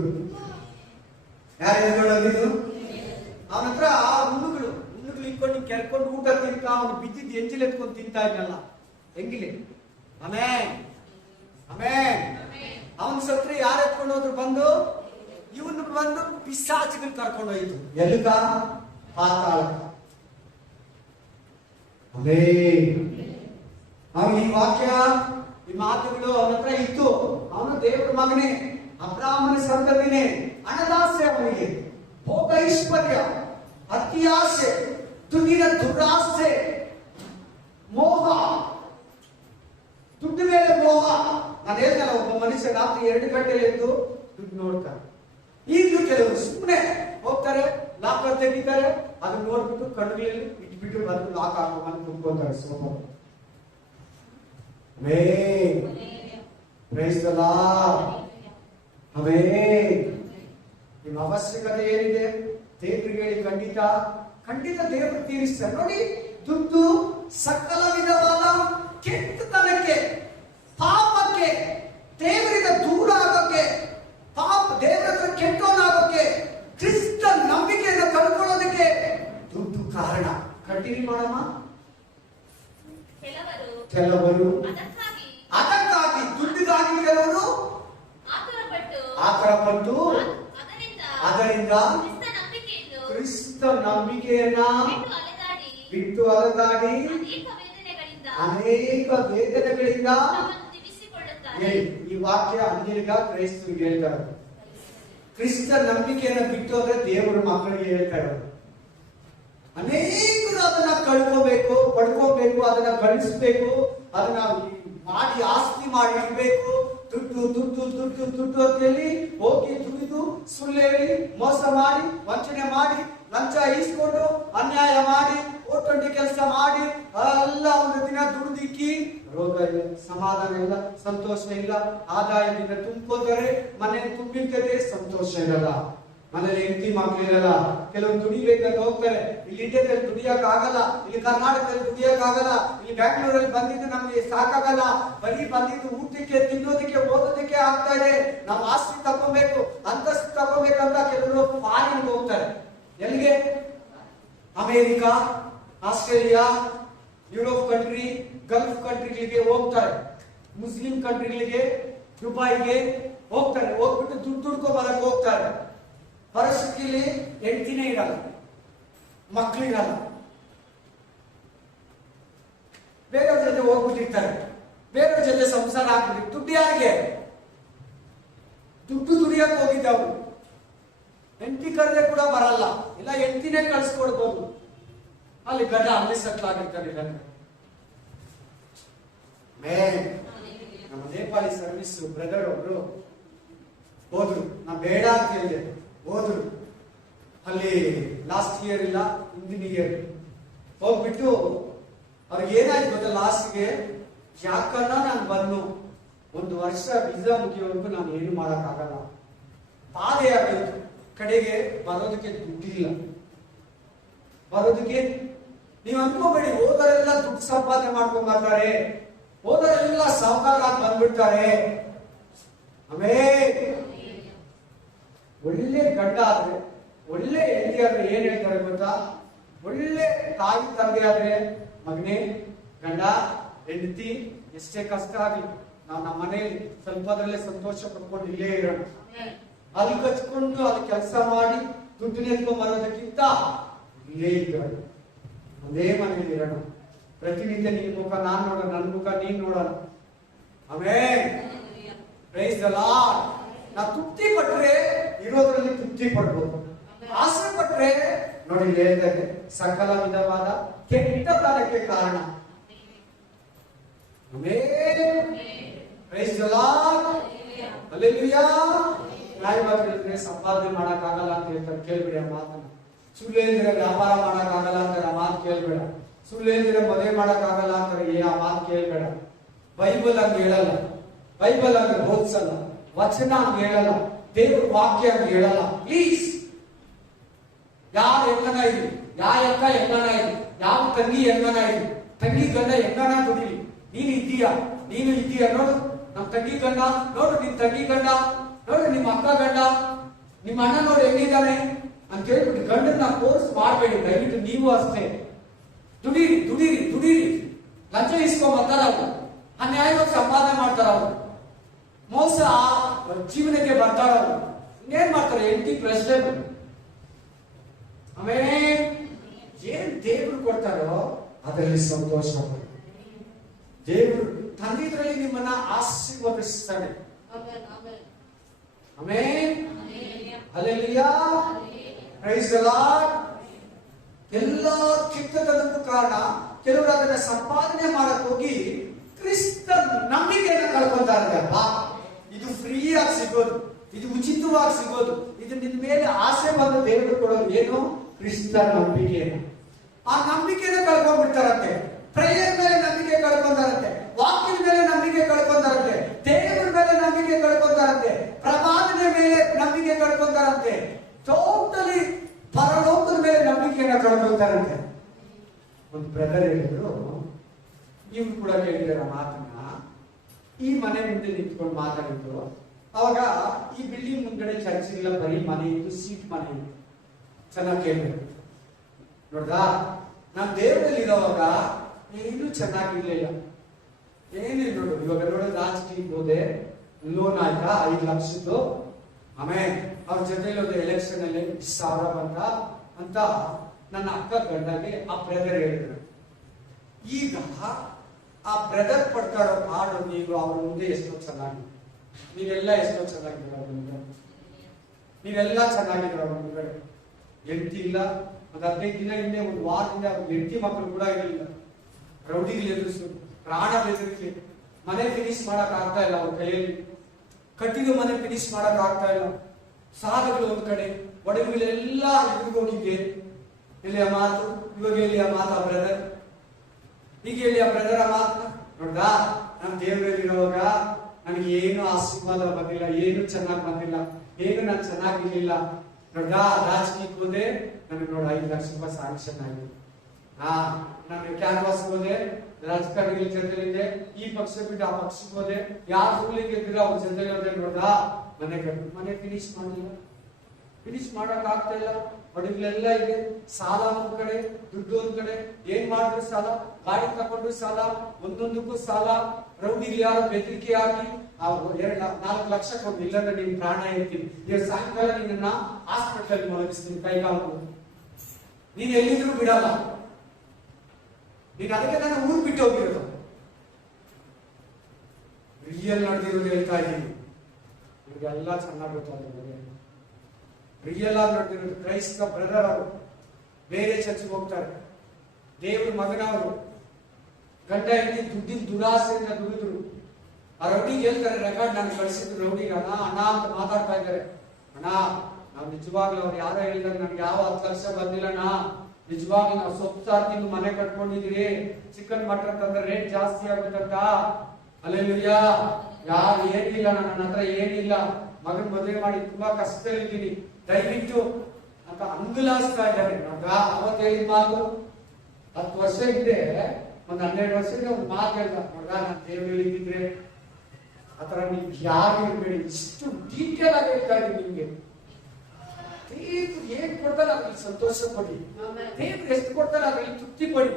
ಯಾರು ಎದುರೊಳಗಿದ್ರು? ಅವನ ಹತ್ರ ಹುಣ್ಣುಗಳು ಇಟ್ಕೊಂಡು ಕೆರ್ಕೊಂಡು ಊಟ ತಿಂತ, ಅವನು ಬಿದ್ದಿದ್ದು ಎಂಜಿಲ್ ಎತ್ಕೊಂಡು ತಿಂತಾ ಇದ್ನಲ್ಲ, ಹೆಂಗಿಲಿ. ಆಮೇಲೆ ಆಮೆನ್. ಅವನ್ ಸತ್ರೆ ಯಾರು ಎತ್ಕೊಂಡು ಹೋದ್ರು ಬಂದು? ಇವನು ಬಂದು ಪಿಶಾಚಿಗಳು ಕರ್ಕೊಂಡು ಹೋಯ್ತು. ಎಲ್ಕ? ಪಾತಾಳ. ಆಮೆನ್. ಅವನು ಈ ವಾಕ್ಯ, ಈ ಮಾತುಗಳು ಅವನ ಹತ್ರ ಇತ್ತು. ಅವನು ದೇವರ ಮಗನೇ, ಅಬ್ರಾಹ್ಮನ ಸಂತತಿನೇ. ಹಣದಾಸೆ ಅವನಿಗೆ, ಭೋಗ ಐಶ್ವರ್ಯ, ಅತಿ ಆಸೆ, ದುಡ್ಡಿನ ದುರಾಸೆ, ಮೋಹ, ದುಡ್ಡು ಮೇಲೆ ಮೋಹ. ನಾನು ಹೇಳ್ತೇನೆ, ಒಬ್ಬ ಮನುಷ್ಯ ರಾತ್ರಿ 2 ಗಂಟೆಯಲ್ಲಿ ಎದ್ದು ದುಡ್ಡು ನೋಡ್ತಾನೆ. ಈಗಲೂ ಕೆಲವರು ಸುಮ್ಮನೆ ಹೋಗ್ತಾರೆ, ಲಾಕರ್ ತೆಗಿತಾರೆ, ಅದನ್ನ ನೋಡ್ಬಿಟ್ಟು ಕಣ್ಣುಗಳಲ್ಲಿ ಇಟ್ಬಿಟ್ಟು ಬಂದು ಲಾಕ್ ಹಾಕೊಂಡು ಕುತ್ಕೋತಾರೆ. ಸೋಮ ಪ್ರೈಸ್ ದಿ ಲಾರ್ಡ್. ನಿಮ್ಮ ಅವಶ್ಯಕತೆ ಏನಿದೆ ದೇವರಿಗೆ ಹೇಳಿ, ಖಂಡಿತ ದೇವರು ತೀರಿಸ್ತಾರೆ. ನೋಡಿ, ದುಡ್ಡು ಸಕಲ ವಿಧವಾದ ಕೆಟ್ಟತನಕ್ಕೆ, ಪಾಪಕ್ಕೆ, ದೇವರಿಂದ ದೂರ ಆಗೋಕ್ಕೆ, ದೇವರ ಹತ್ರ ಕೆಟ್ಟವನಾಗೋಕ್ಕೆ, ಕ್ರಿಸ್ತ ನಂಬಿಕೆಯನ್ನು ಕಳ್ಕೊಳ್ಳೋದಕ್ಕೆ ದುಡ್ಡು ಕಾರಣ. ಕಂಟಿನ್ಯೂ ಮಾಡಮ್ಮ. ಕೆಲವರು ಅದಕ್ಕಾಗಿ ದುಡ್ಡಿಗಾಗಿ ಕೆಲವರು ಆತುರಪಟ್ಟು ಅದರಿಂದ ಕ್ರಿಸ್ತ ನಂಬಿಕೆಯನ್ನ ಬಿಟ್ಟು ಅಲೆದಾಡಿ ಅನೇಕ ವೇದನೆಗಳಿಂದ. ಈ ವಾಕ್ಯ ಅಂಜಲಿಗ ಕ್ರೈಸ್ತರಿಗೆ ಹೇಳ್ತಾರೆ. ಕ್ರಿಸ್ತ ನಂಬಿಕೆಯನ್ನ ಬಿಟ್ಟು ಅಂದ್ರೆ ದೇವರ ಮಕ್ಕಳಿಗೆ ಹೇಳ್ತಾ ಇರೋದು. ಅನೇಕರು ಅದನ್ನ ಕಳ್ಕೋಬೇಕು, ಪಡ್ಕೋಬೇಕು, ಅದನ್ನ ಗಳಿಸ್ಬೇಕು, ಅದನ್ನ ಮಾಡಿ ಆಸ್ತಿ ಮಾಡಿ ಇಡಬೇಕು. ದುಡ್ಡು ದುಡ್ಡು ದುಡ್ಡು ದುಡ್ಡು ಅಂತ ಹೇಳಿ ಹೋಗಿ ದುಡಿದು ಸುಳ್ಳು ಹೇಳಿ ಮೋಸ ಮಾಡಿ ವಂಚನೆ ಮಾಡಿ ಲಂಚ ಈಸ್ಕೊಂಡು ಅನ್ಯಾಯ ಮಾಡಿ ಓಟೊಂಡಿ ಕೆಲಸ ಮಾಡಿ ಎಲ್ಲ ಒಂದು ದಿನ ದುಡಿದಿಕ್ಕಿ ರೋಗ ಇಲ್ಲ, ಸಮಾಧಾನ ಇಲ್ಲ, ಸಂತೋಷ ಇಲ್ಲ, ಆದಾಯದಿಂದ ತುಂಬ್ಕೋತಾರೆ. ಮನೆ ತುಂಬಿರ್ತದೆ, ಸಂತೋಷ ಇರಲ್ಲ. ಮನೇಲಿ ಹೆಂಡತಿ ಮಕ್ಳು ಇರಲ್ಲ. ಕೆಲವು ದುಡಿಬೇಕಂತ ಹೋಗ್ತಾರೆ. ಇಲ್ಲಿ ಇಂಡಿಯಾದಲ್ಲಿ ದುಡಿಯಕ್ ಆಗಲ್ಲ, ಇಲ್ಲಿ ಕರ್ನಾಟಕದಲ್ಲಿ ದುಡಿಯಕ್ ಆಗಲ್ಲ, ಇಲ್ಲಿ ಬ್ಯಾಂಗ್ಳೂರಲ್ಲಿ ಬಂದಿದ್ದು ನಮ್ಗೆ ಸಾಕಾಗಲ್ಲ. ಬರೀ ಬಂದಿದ್ದು ಊಟಕ್ಕೆ, ತಿನ್ನೋದಕ್ಕೆ, ಓದೋದಕ್ಕೆ ಆಗ್ತಾ ಇದೆ. ನಾವು ಆಸ್ತಿ ತಗೋಬೇಕು, ಅಂತಸ್ತು ತಗೋಬೇಕಂತ ಕೆಲವರು ಫಾರಿನ್ ಹೋಗ್ತಾರೆ. ಎಲ್ಲಿಗೆ? America, Australia, Europe country, gulf ಕಂಟ್ರಿಗಳಿಗೆ ಹೋಗ್ತಾರೆ. ಮುಸ್ಲಿಂ ಕಂಟ್ರಿಗಳಿಗೆ, ದುಬೈಗೆ ಹೋಗ್ತಾರೆ. ಹೋಗ್ಬಿಟ್ಟು ದುಡ್ಡು ದುಡ್ಕೊ ಬರಕ್ ಹೋಗ್ತಾರೆ. ಪರಿಸ್ಥಿತಿಯಲ್ಲಿ ಹೆಂಡತಿನೇ ಇರಲ್ಲ, ಮಕ್ಕಳಿರಲ್ಲ, ಬೇರೆಯವ್ರ ಜೊತೆ ಹೋಗ್ಬಿಟ್ಟಿರ್ತಾರೆ, ಬೇರೆಯವ್ರ ಜೊತೆ ಸಂಸಾರ ಆಗ್ಬಿಟ್ಟು. ದುಡ್ಡು ಯಾರಿಗೆ? ದುಡ್ಡು ದುಡಿಯಕ್ ಹೋಗಿದ್ದವ್ರು. ಹೆಂಡತಿ ಕರೆದ್ರೆ ಕೂಡ ಬರಲ್ಲ, ಇಲ್ಲ ಹೆಂಡತಿನೇ ಕಳ್ಸ್ಕೊಡ್ಬೋದು. ಅಲ್ಲಿ ಗಂಡ ಅಲ್ಲಿ ಸೆಟ್ಲ್ ಆಗಿರ್ತಾರೆ. ನಮ್ಮ ನೇಪಾಳಿ ಸರ್ವಿಸ್ ಬ್ರದರ್ ಒಬ್ರು ಹೋದ್ರು. ನಾ ಬೇಡ ಅಂತ ಹೇಳಿದೆ, ಹೋದ್ರು. ಅಲ್ಲಿ ಲಾಸ್ಟ್ ಇಯರ್ ಇಲ್ಲ, ಹಿಂದಿನ ಇಯರ್ ಹೋಗ್ಬಿಟ್ಟು ಅವ್ರಿಗೆ ಏನಾಯ್ತು ಗೊತ್ತಾ, ಲಾಸ್ಟ್ಗೆ ಯಾಕನ್ನ ನಾನು ಬಂದು 1 ವರ್ಷ ವೀಸಾ ಮುಗಿಯೋವರೆಗೂ ನಾನು ಏನು ಮಾಡಕ್ ಆಗಲ್ಲ, ಬಾಧೆ ಆಗೋಯ್ತು. ಕಡೆಗೆ ಬರೋದಕ್ಕೆ ದುಡ್ಡಿಲ್ಲ. ಬರೋದಕ್ಕೆ ನೀವು ಅನ್ಕೋಬೇಡಿ, ಹೋದರೆಲ್ಲ ದುಡ್ಡು ಸಂಪಾದನೆ ಮಾಡ್ಕೊಂಡ್ ಬರ್ತಾರೆ, ಹೋದರೆಲ್ಲ ಸಾಹುಕಾರ ಬಂದ್ಬಿಡ್ತಾರೆ. ಆಮೇಲೆ ಒಳ್ಳೆ ಗಂಡ ಆದ್ರೆ, ಒಳ್ಳೆ ಹೆಂಡತಿ ಆದ್ರೆ ಏನ್ ಹೇಳ್ತಾರೆ ಗೊತ್ತಾ? ಒಳ್ಳೆ ತಾಯಿ ತಂದೆ ಆದ್ರೆ, ಮಗನೇ, ಗಂಡ ಹೆಂಡತಿ ಎಷ್ಟೇ ಕಷ್ಟ ಆಗ್ಲಿ ನಾವು ನಮ್ಮ ಮನೆಯಲ್ಲಿ ಸ್ವಲ್ಪದ್ರಲ್ಲೇ ಸಂತೋಷ ಪಡ್ಕೊಂಡು ಇಲ್ಲೇ ಇರೋಣ. ಅಲ್ಲಿ ಕಚ್ಕೊಂಡು ಅಲ್ಲಿ ಕೆಲಸ ಮಾಡಿ ದುಡ್ಡು ಎತ್ಕೊಂಡ್ ಬರೋದಕ್ಕಿಂತ ಇಲ್ಲೇ ಇರೋಣ, ಒಂದೇ ಮನೆಯಲ್ಲಿ ಇರೋಣ. ಪ್ರತಿನಿತ್ಯ ನಿನ್ ಮುಖ ನಾನ್ ನೋಡೋಣ, ನನ್ನ ಮುಖ ನೀನ್ ನೋಡೋಣ. ಆಮೇಲೆ ಪ್ರೈಸ್ ದಿ ಲಾರ್ಡ್. ನಾವು ತೃಪ್ತಿ ಪಟ್ರೆ ಇರೋದ್ರಲ್ಲಿ ತೃಪ್ತಿ ಪಡ್ಬೋದು. ಆಸೆ ಪಟ್ರೆ ನೋಡಿ ಹೇಳಿದಾಗ ಸಕಲ ವಿಧವಾದ ಕೆಟ್ಟತನಕ್ಕೆ ಕಾರಣ. Praise the Lord. ಹಲ್ಲೆಲೂಯಾ. ನ್ಯಾಯವಾದ್ರೆ ಸಂಪಾದನೆ ಮಾಡಕ್ ಆಗಲ್ಲ ಅಂತ ಹೇಳ್ತಾರೆ, ಕೇಳ್ಬೇಡಿ ಆ ಮಾತನ್ನ. ಸುಳ್ಳು ಹೇಳಿದ್ರೆ ವ್ಯಾಪಾರ ಮಾಡಕ್ ಆಗಲ್ಲ ಅಂತಾರೆ, ಆ ಮಾತು ಕೇಳ್ಬೇಡ. ಸುಳ್ಳು ಹೇಳಿದ್ರೆ ಮದುವೆ ಮಾಡಕ್ ಆಗಲ್ಲ ಅಂತಾರೆ, ಆ ಮಾತು ಕೇಳ್ಬೇಡ. ಬೈಬಲ್ ಹಂಗ ಹೇಳಲ್ಲ, ಬೈಬಲ್ ಹಂಗ ಬೋಧಿಸಲ್ಲ, ವಚನ ಹಂಗ ಹೇಳಲ್ಲ, ದೇವ್ರ ವಾಕ್ಯ ಹಂಗ ಹೇಳಲ್ಲ. ಪ್ಲೀಸ್, ಯಾರು ಹೆಂಗನ ಇದು, ಯಾವ ಅಕ್ಕ ಹೆಂಗನ ಇದು, ಯಾವ ತಂಗಿ ಹೆಂಗನ ಇದು, ತಂಗಿ ಗಂಡ ಹೆಂಗನ ದುಡಿಲಿ, ನೀನು ಇದ್ದೀಯಾ, ನೀನು ಇದ್ದೀಯಾ ನೋಡು. ನಮ್ ತಂಗಿ ಗಂಡ ನೋಡು, ನಿನ್ ತಂಗಿ ಗಂಡ ನೋಡು, ನಿಮ್ಮ ಅಕ್ಕ ಗಂಡ, ನಿಮ್ಮ ಅಣ್ಣ ನೋಡು ಹೆಂಗಿದ್ದಾನೆ ಅಂತ ಹೇಳ್ಬಿಟ್ಟು ಗಂಡನ್ನ ಫೋರ್ಸ್ ಮಾಡಬೇಡಿ ದಯವಿಟ್ಟು. ನೀವು ಅಷ್ಟೇ ದುಡೀರಿ ದುಡೀರಿ ದುಡೀರಿ. ಲಂಚ ಇಸ್ಕೊಂಡ್ ಬರ್ತಾರ ಅವರು, ಅನ್ಯಾಯವಾಗಿ ಸಂಪಾದನೆ ಮಾಡ್ತಾರ ಅವರು. ಜೀವನಕ್ಕೆ ಬರ್ತಾರ. ಇನ್ನೇನ್ ಮಾಡ್ತಾರೆ? ಹೆಂಡತಿ ಪ್ರಶ್ನೆ. ಆಮೇಲೆ ಏನ್ ದೇವರು ಕೊಡ್ತಾರೋ ಅದರಲ್ಲಿ ಸಂತೋಷ ಪಡಿ. ದೇವರು ತಂದಿದ್ರಲ್ಲಿ ನಿಮ್ಮನ್ನ ಆಶೀರ್ವದಿಸ್ತಾನೆ. Amen. Hallelujah. Praise the Lord. ಎಲ್ಲ ಕೆಟ್ಟದಕ್ಕೂ ಕಾರಣ ಕೆಲವರು ಅದನ್ನ ಸಂಪಾದನೆ ಮಾಡಕ್ ಹೋಗಿ ಕ್ರಿಸ್ತ ನಂಬಿಕೆಯನ್ನು ಕಳ್ಕೊಂತಾರೆ. ಇದು ಫ್ರೀ ಆಗಿ ಸಿಗೋದು, ಇದು ಉಚಿತವಾಗಿ ಸಿಗೋದು, ಇದು ನಿನ್ನ ಮೇಲೆ ಆಸೆ ಬಂದು ದೇವರು ಕೊಡೋದು ಏನು? ಕ್ರಿಸ್ತ ನಂಬಿಕೆಯನ್ನು. ಆ ನಂಬಿಕೆಯನ್ನು ಕಳ್ಕೊಂಡ್ಬಿಡ್ತಾರಂತೆ. ಪ್ರೇಯರ್ ಮೇಲೆ ನಂಬಿಕೆ ಕಳ್ಕೊಂತಾರಂತೆ, ವಾಕ್ಯದ ಮೇಲೆ ನಂಬಿಕೆ ಕಳ್ಕೊಂತಾರಂತೆ, ದೇವರ ಮೇಲೆ ನಂಬಿಕೆ ಕಳ್ಕೊಂತಾರಂತೆ, ಪ್ರವಾದನೆ ಮೇಲೆ ನಂಬಿಕೆ ಕಳ್ಕೊಂತಾರಂತೆ, ಟೋಟಲಿ ಪರಲೋಕದ ಮೇಲೆ ನಂಬಿಕೆಯನ್ನ ಕಳ್ಕೊಂತಾರಂತೆ. ಒಂದು ಬ್ರದರ್ ಹೇಳಿದ್ರು, ನೀವು ಕೂಡ ಕೇಳಿದಾರ ಮಾತನ್ನ. ಈ ಮನೆ ಮುಂದೆ ನಿಂತ್ಕೊಂಡು ಮಾತಾಡಿದ್ರು. ಅವಾಗ ಈ ಬಿಲ್ಡಿಂಗ್ ಮುಂದ್ಗಡೆ ಚರ್ಚ್ ಇಲ್ಲ, ಬರೀ ಮನೆ ಇತ್ತು, ಸೀಟ್ ಮನೆ ಇತ್ತು. ಚೆನ್ನಾಗಿ ಕೇಳ್ಬೇಕು. ನೋಡ್ದಾ, ನಾನು ದೇವರಲ್ಲಿ ಇರೋವಾಗ ಏನು ಚೆನ್ನಾಗಿರ್ಲಿಲ್ಲ, ಏನಿಲ್ಲ. ನೋಡು, ಇವಾಗ ನೋಡು, ರಾಜಕೀಯಕ್ಕೆ ಹೋದೆ, ಲೋನ್ ಆಯ್ತಾ 5 ಲಕ್ಷದ್ದು. ಆಮೇಲೆ ಅವ್ರ ಜೊತೆಲಿ ಒಂದು ಎಲೆಕ್ಷನ್ ಅಲ್ಲಿ 10,000 ಬಂತ ಅಂತ ನನ್ನ ಅಕ್ಕ ಗಂಡಗೆ ಆ ಬ್ರದರ್ ಹೇಳಿದ್ರು. ಈಗ ಆ ಬ್ರದರ್ ಪಡ್ತಾರೋ ಹಾಡು ನೀವು ಅವ್ರ ಮುಂದೆ ಎಷ್ಟೋ ಚೆನ್ನಾಗಿ, ನೀವೆಲ್ಲ ಎಷ್ಟೋ ಚೆನ್ನಾಗಿದ್ದೀರ ಅವ್ರ ಮುಂದೆ, ನೀವೆಲ್ಲ ಚೆನ್ನಾಗಿದ್ದೀರ ಅವ್ರ ಮುಂದೆ. ಹೆಂಡತಿ ಇಲ್ಲ, ಒಂದು 15 ದಿನ ಹಿಂದೆ, ಒಂದು ವಾರದಿಂದ ಅವ್ರ ಹೆಂಡತಿ ಮಕ್ಕಳು ಕೂಡ ಇರಲಿಲ್ಲ. ರೌಡಿಗಳು ಎದುರಿಸು, ಪ್ರಾಣ ಬೆದರಿಕೆ, ಮನೆ ಫಿನಿಶ್ ಮಾಡಕ್ ಆಗ್ತಾ ಇಲ್ಲ ಅವ್ರ ಕೈಯಲ್ಲಿ, ಕಟ್ಟಿದ ಮನೆ ಫಿನಿಶ್ ಮಾಡಕ್ ಆಗ್ತಾ ಇಲ್ಲ, ಸಾಲಗಳು ಒಂದ್ ಕಡೆ, ಒಡವೆಗಳೆಲ್ಲ ಎದುರುಗೋಗಿದ್ದೆ. ಎಲ್ಲಿ ಆ ಮಾತು, ಇವಾಗ ಎಲ್ಲಿ ಆ ಮಾತು ಆ ಬ್ರದರ್, ಈಗ ಹೇಳಿ ಆ ಬ್ರದರ್ ಆ ಮಾತು. ನೋಡ್ದಾ, ನಮ್ ದೇವರಲ್ಲಿರುವಾಗ ನನಗೆ ಏನು ಆಶೀರ್ವಾದ ಬಂದಿಲ್ಲ, ಏನು ಚೆನ್ನಾಗಿ ಬಂದಿಲ್ಲ, ಏನು ನಾನು ಚೆನ್ನಾಗಿರ್ಲಿಲ್ಲ. ನೋಡ್ದಾ, ರಾಜಕೀಯಕ್ಕೆ ಹೋದೆ, ನನಗೆ ನೋಡ 5 ಲಕ್ಷ ರೂಪಾಯಿ ಸ್ಯಾಂಕ್ಷನ್ ಆಗಿದೆ. ನಾನು ಕ್ಯಾನ್ವಾಸ್ ಹೋದೆ, ರಾಜಕಾರಣಿಗಳ ಜೊತೆಲಿದ್ದೆ, ಈ ಪಕ್ಷ ಬಿಟ್ಟು ಆ ಪಕ್ಷಕ್ಕೆ ಹೋದೆ, ಯಾರು ರೂಲಿಂಗ್ ಇದ್ರೆ ಅವ್ರ ಜೊತೆಲಿ ಹೋದೆ. ನೋಡ್ದಾ, ಮನೆ ಫಿನಿಶ್ ಮಾಡಲಿಲ್ಲ, ಫಿನಿಶ್ ಮಾಡಕ್ ಆಗ್ತಾ ಇಲ್ಲ. ಒಡವೆಗಳೆಲ್ಲ ಇದೆ, ಸಾಲ ಒಂದ್ ಕಡೆ, ದುಡ್ಡು ಒಂದ್ ಕಡೆ, ಏನ್ ಮಾಡಿದ್ರು ಸಾಲ, ಗಾಡಿ ತಗೊಂಡ್ರು ಸಾಲ, ಒಂದೊಂದಕ್ಕೂ ಸಾಲ. ರೌಡಿಗೆ ಯಾರು ಬೆದರಿಕೆ ಆಗಿ 4 ಲಕ್ಷ ಕೊಟ್ಟು, ಇಲ್ಲಂದ್ರೆ ನಿನ್ ಪ್ರಾಣ ಇರ್ತೀನಿ, ಇವತ್ತು ಸಾಯಂಕಾಲ ನಿನ್ನ ಹಾಸ್ಪಿಟಲ್ ಮಲಗಿಸ್ತೀನಿ, ಕೈಕಾಲು ನೀನ್ ಎಲ್ಲಿದ್ರು ಬಿಡಲ್ಲ. ನೀನ್ ಅದಕ್ಕೆ ನಾನು ಊರು ಬಿಟ್ಟು ಹೋಗಿರೋದು. ರಿಯಲ್ ನಡೆದಿರೋದು ಹೇಳ್ತಾ ಇದ್ದೀನಿ, ನಿಮ್ಗೆಲ್ಲ ಚೆನ್ನಾಗಿ ಗೊತ್ತಾಗ್ತದೆ. ರಿಯಲ್ ಆಗಿ ನಡೆದಿರೋದು. ಕ್ರೈಸ್ತ ಬ್ರದರ್ ಅವರು ಬೇರೆ ಚರ್ಚ್ಗೆ ಹೋಗ್ತಾರೆ, ದೇವ್ರ ಮಗನವರು, ಗಂಡ ಹೆಂಡತಿ ದುಡ್ಡಿನ ದುರಾಸೆಯಿಂದ ದುಡಿದ್ರು. ಆ ರೌಡಿಗೆ ಹೇಳ್ತಾರೆ, ರೆಕಾರ್ಡ್ ನಾನು ಕಳಿಸಿದ್ರು ರೌಡಿಗೆ, ಅಣ್ಣ ಅಣ್ಣ ಅಂತ ಮಾತಾಡ್ತಾ ಇದ್ದಾರೆ. ಅಣ್ಣ, ನಾವು ನಿಜವಾಗ್ಲೂ ಅವ್ರು ಯಾರೋ ಹೇಳಿದಾಗ ನನ್ಗೆ ಯಾವ 10 ಲಕ್ಷ ಬಂದಿಲ್ಲಣ್ಣ, ನಿಜವಾಗ್ಲೂ ನಾವು ಸೊಪ್ಪು ಸಾರು ತಿಂದು ಮನೆ ಕಟ್ಕೊಂಡಿದ್ರಿ, ಚಿಕನ್ ಮಟನ್ ತಂದ್ರೆ ರೇಟ್ ಜಾಸ್ತಿ ಆಗುತ್ತಂತ. ಹಲ್ಲೆಲೂಯಾ. ಯಾರು ಏನಿಲ್ಲ, ನನ್ನ ಹತ್ರ ಏನಿಲ್ಲ, ಮಗನ್ ಮದುವೆ ಮಾಡಿ ತುಂಬಾ ಕಷ್ಟದಲ್ಲಿದ್ದೀನಿ, ದಯವಿಟ್ಟು ಅಂತ ಅಂಗಲಾಸ್ತಾ ಇದ್ದಾರೆ. ಅವತ್ತು ಹೇಳಿದ ಮಾತು 10 ವರ್ಷ ಹಿಂದೆ, ಒಂದು 12 ವರ್ಷದಿಂದ ಒಂದು ಮಾತು ಹೇಳ್ದ. ನೋಡ್ದ, ನಾನು ದೇವ್ರು ಹೇಳಿದ್ರೆ ಆತರ ನೀವು ಯಾರು ಇರ್ಬೇಡಿ, ಇಷ್ಟು ಡೀಟೇಲ್ ಆಗಿ ಹೇಳ್ತಾ ಇದ್ದೀನಿ ನಿಮ್ಗೆ. ದೇವ್ರು ಏನ್ ಕೊಡ್ತಾರೆ ಅದ್ರಲ್ಲಿ ಸಂತೋಷ ಪಡಿ, ದೇವ್ರು ಎಷ್ಟು ಕೊಡ್ತಾರೆ ಅದ್ರಲ್ಲಿ ತೃಪ್ತಿ ಪಡಿ,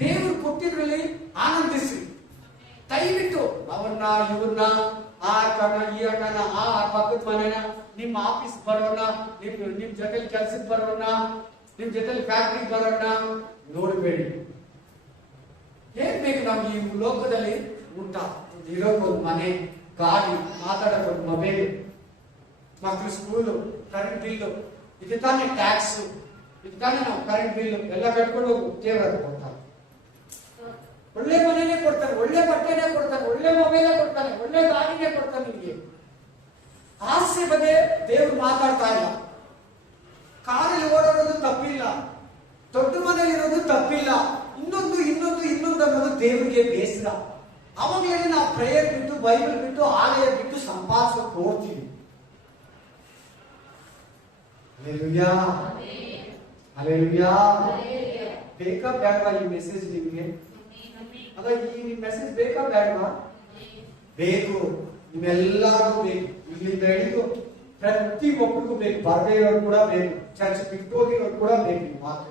ದೇವ್ರು ಕೊಟ್ಟಿದ್ರಲ್ಲಿ ಆನಂದಿಸಿ. ದಯವಿಟ್ಟು ಅವನ್ನ ಇವ್ರನ್ನ, ಆ ಅಕ್ಕನ ಈ ಅಣ್ಣನ, ಆ ಪಕ್ಕದ ಮನೆನ, ನಿಮ್ಮ ಆಫೀಸ್ ಬರೋಣ, ನಿಮ್ ಜೊತೆಲಿ ಕೆಲ್ಸಕ್ಕೆ ಬರೋಣ, ನಿಮ್ ಜೊತೆಲಿ ಫ್ಯಾಕ್ಟ್ರಿಗೆ ಬರೋಣ ನೋಡ್ಬೇಡಿ. ಏನ್ ಬೇಕು ನಮ್ಗೆ ಈ ಲೋಕದಲ್ಲಿ? ಊಟ, ಇರೋಕ್ಕೊಂದು ಮನೆ, ಗಾಡಿ, ಮಾತಾಡೋಕೆ ಒಂದು ಮೊಬೈಲ್, ಮಕ್ಕಳು ಸ್ಕೂಲು, ಕರೆಂಟ್ ಬಿಲ್ಲು, ಇದು ತಾನೇ ಟ್ಯಾಕ್ಸ್, ಇದು ತಾನೇ ನಾವು ಕರೆಂಟ್ ಬಿಲ್ಲು ಎಲ್ಲ ಕಟ್ಕೊಂಡು ದೇವರ ಕೊಡ್ತಾರೆ. ಒಳ್ಳೆ ಮನೆನೇ ಕೊಡ್ತಾರೆ, ಒಳ್ಳೆ ಬಟ್ಟೆನೇ ಕೊಡ್ತಾರೆ, ಒಳ್ಳೆ ಮೊಬೈಲೇ ಕೊಡ್ತಾನೆ, ಒಳ್ಳೆ ಗಾಡಿನೇ ಕೊಡ್ತಾನೆ. ನಿಮಗೆ ಆಸೆ ಬಗ್ಗೆ ದೇವ್ರು ಮಾತಾಡ್ತಾ ಇಲ್ಲ. ಕಾರಲ್ಲಿ ಓಡಾಡೋದು ತಪ್ಪಿಲ್ಲ, ದೊಡ್ಡ ಮನೆಯಲ್ಲಿ ಇರೋದು ತಪ್ಪಿಲ್ಲ. ಇನ್ನೊಂದು ಇನ್ನೊಂದು ಇನ್ನೊಂದು ಅನ್ನೋದು ದೇವರಿಗೆ ಬೇಸರ. ಅವಾಗಲೇ ನಾವು ಪ್ರೇಯರ್ ಬಿಟ್ಟು, ಬೈಬಲ್ ಬಿಟ್ಟು, ಆಲಯ ಬಿಟ್ಟು ಸಂಪಾದಿಸೋಕೆ ಹೋಗ್ತೀವಿ. Hallelujah, hallelujah. ಬೇಕಾ ಬೇಡವಾ ಈ ಮೆಸೇಜ್ ನಿಮ್ಗೆ? ಅಲ್ಲ, ಈ ಮೆಸೇಜ್ ಬೇಕಾ ಬೇಡವಾ? ಬೇಕು, ನಿಮ್ಮೆಲ್ಲರಿಗೂ ಬೇಕು. ಇಲ್ಲಿಂದ ಹಿಡಿದು ಪ್ರತಿ ಒಬ್ಬರಿಗೂ ಬೇಕು. ಬರದೇ ಇರೋರು ಕೂಡ ಬೇಕು, ಚರ್ಚ್ ಬಿಟ್ಟು ಹೋಗಿರೋರು ಕೂಡ ಬೇಕು. ಮಾತು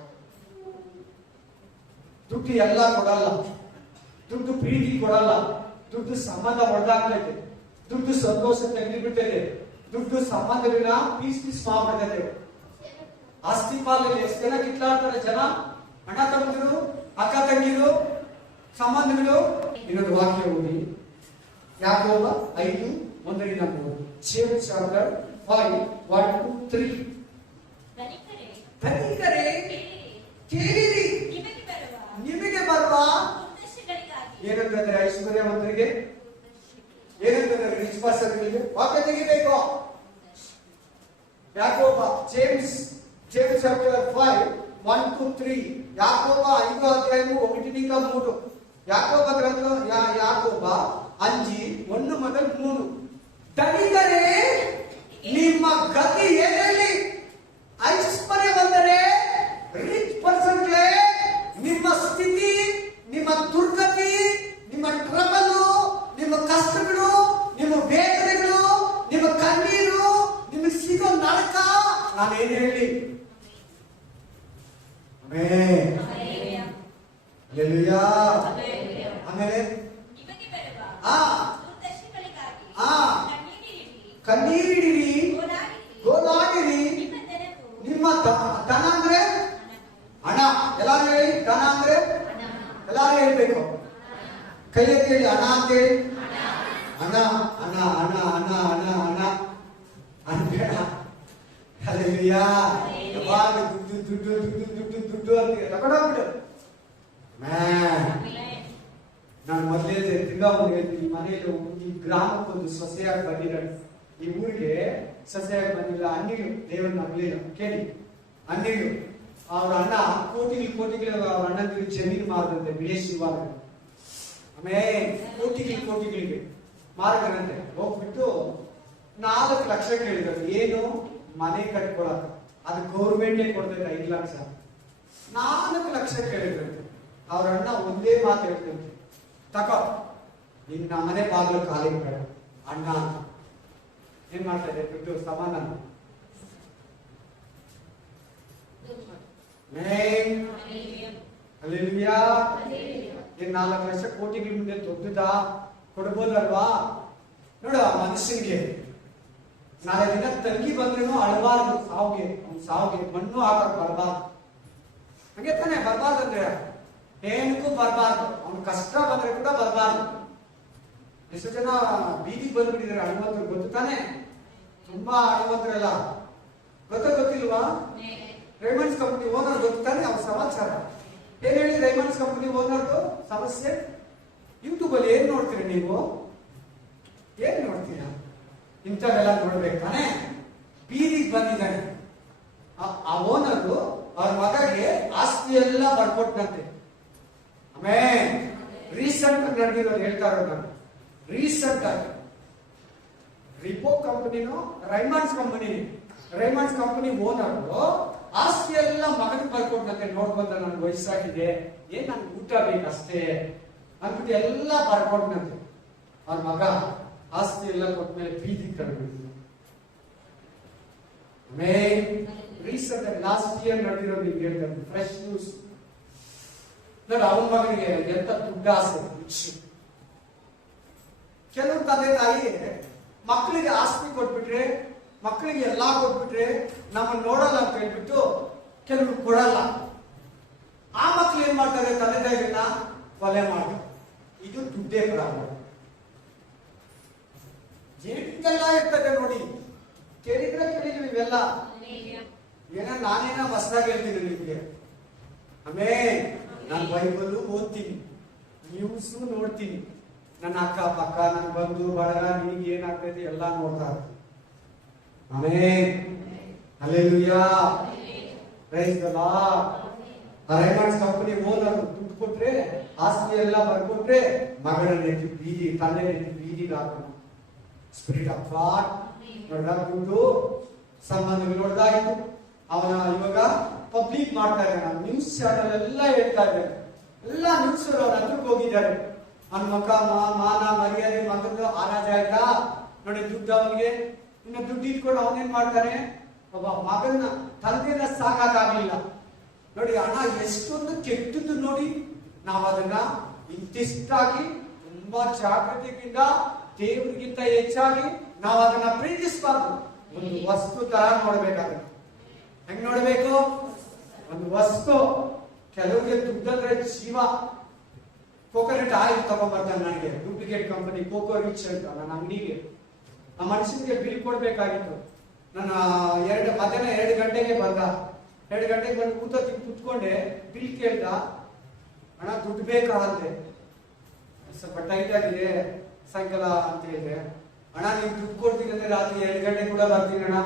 ದುಡ್ಡು ಎಲ್ಲ ಕೊಡಲ್ಲ, ದುಡ್ಡು ಪ್ರೀತಿ ಕೊಡಲ್ಲ, ದುಡ್ಡು ಸಂಬಂಧ ಹೊಡೆದಾಗ್ತೈತೆ. ದುಡ್ಡು ಸಂತೋಷ ತೆಗೆದುಬಿಡ್ತದೆ. ದುಡ್ಡು ಸಂಬಂಧಗಳನ್ನ ಪೀಸ್ ಮಾಡ್ಬಿಡ್ತದೆ. ಆಸ್ತಿ ಪಾಲಲ್ಲಿ ಎಷ್ಟು ಜನ ಕಿತ್ಲಾಡ್ತಾರೆ ಜನ, ಅಣ್ಣ ತಮ್ಮಂದಿರು, ಅಕ್ಕ ತಂಗಿರು, ಸಂಬಂಧಗಳು. ಇನ್ನೊಂದು ವಾಕ್ಯ ಓದಿ, ಯಾಕೋಬ 5:1-3. James chapter 5:1-3. ಧನಿಕರೇ ಕೇಳಿರಿ, ನಿಮಗೆ ಬರುವ ಏನಂತಂದ್ರೆ ಐಶ್ವರ್ಯವಂತರಿಗೆ, ಏನಂತಂದ್ರೆ ರಿಚ್ ಪರ್ಸನ್ಗಳಿಗೆ ವಾಕ್ಯ ತೆಗಿಬೇಕು. ಯಾಕೋಬ ಜೇಮ್ಸ್ ಚಾಪ್ಟರ್ 5:1-3. ಯಾಕೋಬ 5:1-3. ಯಾಕೋಬ ಗ್ರಂಥ ಯಾಕೋಬ 5:1-3. ಧನಿಕರೇ ನಿಮ್ಮ ಗತಿ ಏನಲ್ಲಿ, ಐಶ್ವರ್ಯವಂತರೇ ರಿಚ್ ಪರ್ಸನ್ಗಳೇ ನಿಮ್ಮ ಸ್ಥಿತಿ, ನಿಮ್ಮ ದುರ್ಗತಿ, ನಿಮ್ಮ ಟ್ರಬಲು, ನಿಮ್ಮ ಕಷ್ಟಗಳು, ನಿಮ್ಮ ವೇದನೆಗಳು, ನಿಮ್ಮ ಕಣ್ಣೀರು, ನಿಮಗೆ ಸಿಗೋ ನರಕ ನಾನೇನು ಹೇಳಿ. ಆಮೇಲೆ ಕಣ್ಣೀರಿಡಿರಿ, ಗೋಳಾಡಿರಿ. ನಿಮ್ಮ ದನ ಅಂದ್ರೆ ಹಣ. ಎಲ್ಲಾರು ಹೇಳಿ, ದನ ಅಂದ್ರೆ ಎಲ್ಲಾರು ಹೇಳ್ಬೇಕು. ಕೈ ಎತ್ತಿ ಹೇಳಿ, ಹಣ ಅಂತೇಳಿ. ಹಣ ಹಣ ಹಣ ಹಣ ಹಣ ಹಣ ಅನ್ಬೇಡ. ಹಲ್ಲೆಲೂಯಾ. ಯಾವಾಗ ದುಡ್ಡು ದುಡ್ಡು ದುಡ್ಡು ದುಡ್ಡು ದುಡ್ಡು ಅಂತ ತಗೊಂಡೋಗ್ಬಿಡು. ನಾನು ಮೊದಲೇ ತಿರ್ಗಾ ಒಂದು ಹೇಳ್ತೀನಿ, ಮನೆಯಲ್ಲಿ ಈ ಗ್ರಾಮಕ್ಕೊಂದು ಸೊಸೆಯಾಗಿ ಬಂದಿದ್ದಾಳೆ. ಈ ಊರಿಗೆ ಸೊಸೆಯಾಗಿ ಬಂದಿಲ್ಲ. ಅನ್ನಿಗಳು ದೇವರನ್ನ ನಂಬಲಿಲ್ಲ. ಕೇಳಿ, ಅನ್ನಿಗಳು ಅವ್ರ ಅಣ್ಣ ಕೋಟಿಗಳು ಅವ್ರ ಅಣ್ಣಂದಿರು ಜಮೀನು ಮಾರದಂತೆ ವಿದೇಶಿವಾಗ. ಆಮೇಲೆ ಕೋಟಿಗಳಿಗೆ ಮಾರಕರಂತೆ. ಹೋಗ್ಬಿಟ್ಟು 4 ಲಕ್ಷ ಕೇಳಿದ್ರು. ಏನು? ಮನೆ ಕಟ್ಕೊಳಕ. ಅದು ಗೌರ್ಮೆಂಟೇ ಕೊಡ್ತೈತೆ 5 ಲಕ್ಷ. 4 ಲಕ್ಷ ಕೇಳಿದ್ರಂತೆ. ಅವ್ರ ಅಣ್ಣ ಒಂದೇ ಮಾತು ಹೇಳ್ತಂತೆ, ತಕೋ ನಿನ್ನ ಮನೆ ಬಾಗಿಲು ಖಾಲಿ ಬೇಡ ಅಣ್ಣ ಅಂತ. ಏನ್ ಮಾಡ್ತಾ ಇದೆ? ದುಡ್ಡು ಸಮಾನ. ಹಲ್ಲೆಲೂಯಾ. ಏನ್ 4 ಲಕ್ಷ ಕೋಟಿಗಳ ಮುಂದೆ ದೊಡ್ಡದಾ? ಕೊಡ್ಬೋದಲ್ವಾ? ನೋಡು, ಆ ಮನುಷ್ಯನಿಗೆ ನಾಳೆ ದಿನ ತಂಗಿ ಬಂದ್ರೂ ಅಳಬಾರ್ದು. ಸಾವಿಗೆ ಮಣ್ಣು ಹಾಕಕ್ ಬರಬಾರ್ದು. ಹಂಗೆ ತಾನೆ, ಬರಬಾರ್ದು ಅಂದ್ರೆ ಏನಕ್ಕೂ ಬರಬಾರ್ದು. ಅವ್ನ ಕಷ್ಟ ಬಂದ್ರೆ ಕೂಡ ಬರಬಾರ್ದು. ಎಷ್ಟು ಜನ ಬೀದಿಗೆ ಬಂದ್ಬಿಟ್ಟಿದ್ದಾರೆ ಹನುಮಂತರು, ಗೊತ್ತು ತಾನೆ? ತುಂಬಾ ಹನುಮಂತರೆಲ್ಲ ಗೊತ್ತಿಲ್ವಾ? ರೈಮಂಡ್ಸ್ ಕಂಪನಿ ಓನರ್ ಗೊತ್ತು ತಾನೆ? ಅವ್ರ ಸಮಾಚಾರ ಏನ್ ಹೇಳಿ? ರೈಮಂಡ್ಸ್ ಕಂಪನಿ ಓನರ್ದು ಸಮಸ್ಯೆ. ಯೂಟ್ಯೂಬ್ ಅಲ್ಲಿ ಏನ್ ನೋಡ್ತೀರಿ ನೀವು? ಏನ್ ನೋಡ್ತೀರಾ? ಇಂಥವೆಲ್ಲ ನೋಡ್ಬೇಕು ತಾನೆ? ಬೀದಿಗೆ ಬಂದಿದ್ದಾನೆ ಆ ಓನರು. ಅವ್ರ ಮಗಗೆ ಆಸ್ತಿ ಎಲ್ಲ ಬರ್ಕೊಟ್ನಂತೆ. ಆಮೇಲೆ ರೀಸೆಂಟ್ ನಡೆದಿರೋದು ಹೇಳ್ತಾ ಇರೋದು ನಾನು. ರೀಸೆಂಟ್ ಆಗಿ ರಿಪೋ ಕಂಪನಿನೋ ರೈಮಂಡ್ಸ್ ಕಂಪನಿ ಓನರು ಆಸ್ತಿ ಎಲ್ಲ ಮಗನಿಗೆ ಬರ್ಕೊಟ್ನಂತೆ. ನೋಡ್ಬಂದ ನನ್ಗೆ ವಯಸ್ಸಾಗಿದೆ, ಏನ್ ನನ್ಗೆ ಊಟ ಬೇಕಷ್ಟೇ ಅಂದ್ಬಿಟ್ಟು ಎಲ್ಲ ಬರ್ಕೊಟ್ನಂತೆ. ಅವ್ರ ಮಗ ಆಸ್ತಿ ಎಲ್ಲ ಕೊಟ್ಮೇಲೆ ಬೀದಿಗೆ ತಗೊಂಡ್ಬಿಟ್ಟಿದ್ರು. ರೀಸೆಂಟ್ ಲಾಸ್ಟ್ ಇಯರ್ ನಡೆದಿರೋದು ನಿಮ್ಗೆ ಹೇಳ್ತಾರೆ, ಫ್ರೆಶ್ ನ್ಯೂಸ್. ನೋಡಿ, ಅವನ ಮಗನಿಗೆ ಎಂತ ದುಡ್ಡು ಆಸೆ. ಕೆಲವು ತಂದೆ ತಾಯಿ ಮಕ್ಕಳಿಗೆ ಆಸ್ತಿ ಕೊಟ್ಬಿಟ್ರೆ, ಮಕ್ಕಳಿಗೆ ಎಲ್ಲಾ ಕೊಟ್ಬಿಟ್ರೆ ನಮ್ಮನ್ನು ನೋಡಲ್ಲ ಅಂತ ಹೇಳ್ಬಿಟ್ಟು ಕೆಲವರು ಕೊಡಲ್ಲ. ಆ ಮಕ್ಳು ಏನ್ ಮಾಡ್ತಾರೆ? ತಂದೆ ತಾಯಿಗಳನ್ನ ಕೊಲೆ ಮಾಡ್ತಾರೆ. ಇದು ದುಡ್ಡೇ ಪ್ರಾಬ್ಲಮ್. ಏನೆಲ್ಲ ಇರ್ತದೆ ನೋಡಿ. ಕೇಳಿದ್ವಿ ಇವೆಲ್ಲ. ನಾನೇನ ಹೊಸದಾಗಿ ಹೇಳ್ತೀನಿ ನಿಮ್ಗೆ. ಆಮೇಲೆ ನಾನು ಬೈಬಲ್ ಓದ್ತೀನಿ, ನ್ಯೂಸ್ ನೋಡ್ತೀನಿ. ನನ್ನ ಅಕ್ಕ ಪಕ್ಕ, ನನ್ನ ಬಂಧು ಬಳಗ, ನಿನಗೆ ಏನಾಗ್ತೈತಿ ಎಲ್ಲ ನೋಡ್ತಾ ಇರ್ತೀನಿ. ಆಮೇಲೆ hallelujah, praise the Lord. Raymond's company owner ದುಡ್ಡು ಕೊಟ್ರೆ, ಆಸ್ತಿ ಎಲ್ಲ ಬರ್ಕೊಟ್ರೆ, ಮಗಳನ್ನ ಬೀದಿ, ತಂದೆ ಬೀದಿಗೆ ಹಾಕೋಣ. ಸ್ಪಿರಿಟ್ ಆಫ್ ಗಾಡ್ ನೋಡ್ದು ಸಂಬಂಧಗಳು ನೋಡ್ದಾಯ್ತು. ಅವನ ಇವಾಗ ಪಬ್ಲಿಕ್ ಮಾಡ್ತಾ ಇದ್ದಾನೆ. ನ್ಯೂಸ್ ಚಾನಲ್ ಎಲ್ಲ ಹೇಳ್ತಾ ಇದ್ದಾರೆ. ಎಲ್ಲ ನ್ಯೂಸ್ ಅವ್ರ ಹತ್ರಕ್ಕೆ ಹೋಗಿದ್ದಾರೆ. ಅವನ ಮಕ್ಕ ಮಾನ ಮರ್ಯಾದೆ ಮಗದ್ದು ಆರಾಜ ಆಯ್ತಾ ನೋಡಿ. ದುಡ್ಡು ಅವನಿಗೆ ಇನ್ನು ದುಡ್ಡು ಇಟ್ಕೊಂಡು ಅವನೇನ್ ಮಾಡ್ತಾನೆ? ಒಬ್ಬ ಮಗನ ತಂದೆನ ಸಾಕಾಗಲಿಲ್ಲ ನೋಡಿ. ಹಣ ಎಷ್ಟೊಂದು ಕೆಟ್ಟದ್ದು ನೋಡಿ. ನಾವು ಅದನ್ನ ಇಂತಿಷ್ಟಾಗಿ ತುಂಬಾ ಜಾಗೃತಿಯಿಂದ ದೇವರಿಗಿಂತ ಹೆಚ್ಚಾಗಿ ನಾವು ಅದನ್ನ ಪ್ರೀತಿಸಬಾರ್ದು. ಒಂದು ವಸ್ತು ತರ ನೋಡ್ಬೇಕಾದ್ರೆ ಹೆಂಗ್ ನೋಡ್ಬೇಕು? ಒಂದು ವಸ್ತು. ಕೆಲವರಿಗೆ ದುಡ್ಡಂದ್ರೆ ಜೀವ. ಕೋಕೋನಟ್ ಆಯಿಲ್ ತಗೊಂಡ್ಬರ್ತಾನೆ ನನಗೆ, ಡೂಪ್ಲಿಕೇಟ್ ಕಂಪನಿ ಕೋಕೋ ರಿಚ್ ಅಂತ ನನ್ನ ಅಂಗಡಿಗೆ. ಆ ಮನುಷ್ಯನಿಗೆ ಬಿಲ್ ಕೊಡ್ಬೇಕಾಗಿತ್ತು. ನನ್ನ ಮಧ್ಯಾಹ್ನ 2 ಗಂಟೆಗೆ ಬಂದ. 2 ಗಂಟೆಗೆ ಬಂದು ಕೂತ್ಕೊಂಡೆ. ಬಿಲ್ ಕೇಳ್ದ, ಅಣ್ಣ ದುಡ್ಡು ಬೇಕಾ ಅಂತೆ. ಸ್ವಲ್ಪ ಟೈಟ್ ಆಗಿದೆ ಸಾಯಂಕಾಲ ಅಂತ ಹೇಳಿದೆ. ಅಣ್ಣ ನೀವು ದುಡ್ಡು ಕೊಡ್ತೀನಿ ಅಂದ್ರೆ ರಾತ್ರಿ 2 ಗಂಟೆಗೆ ಕೂಡ ಬರ್ತೀನಿ ಅಣ್ಣ.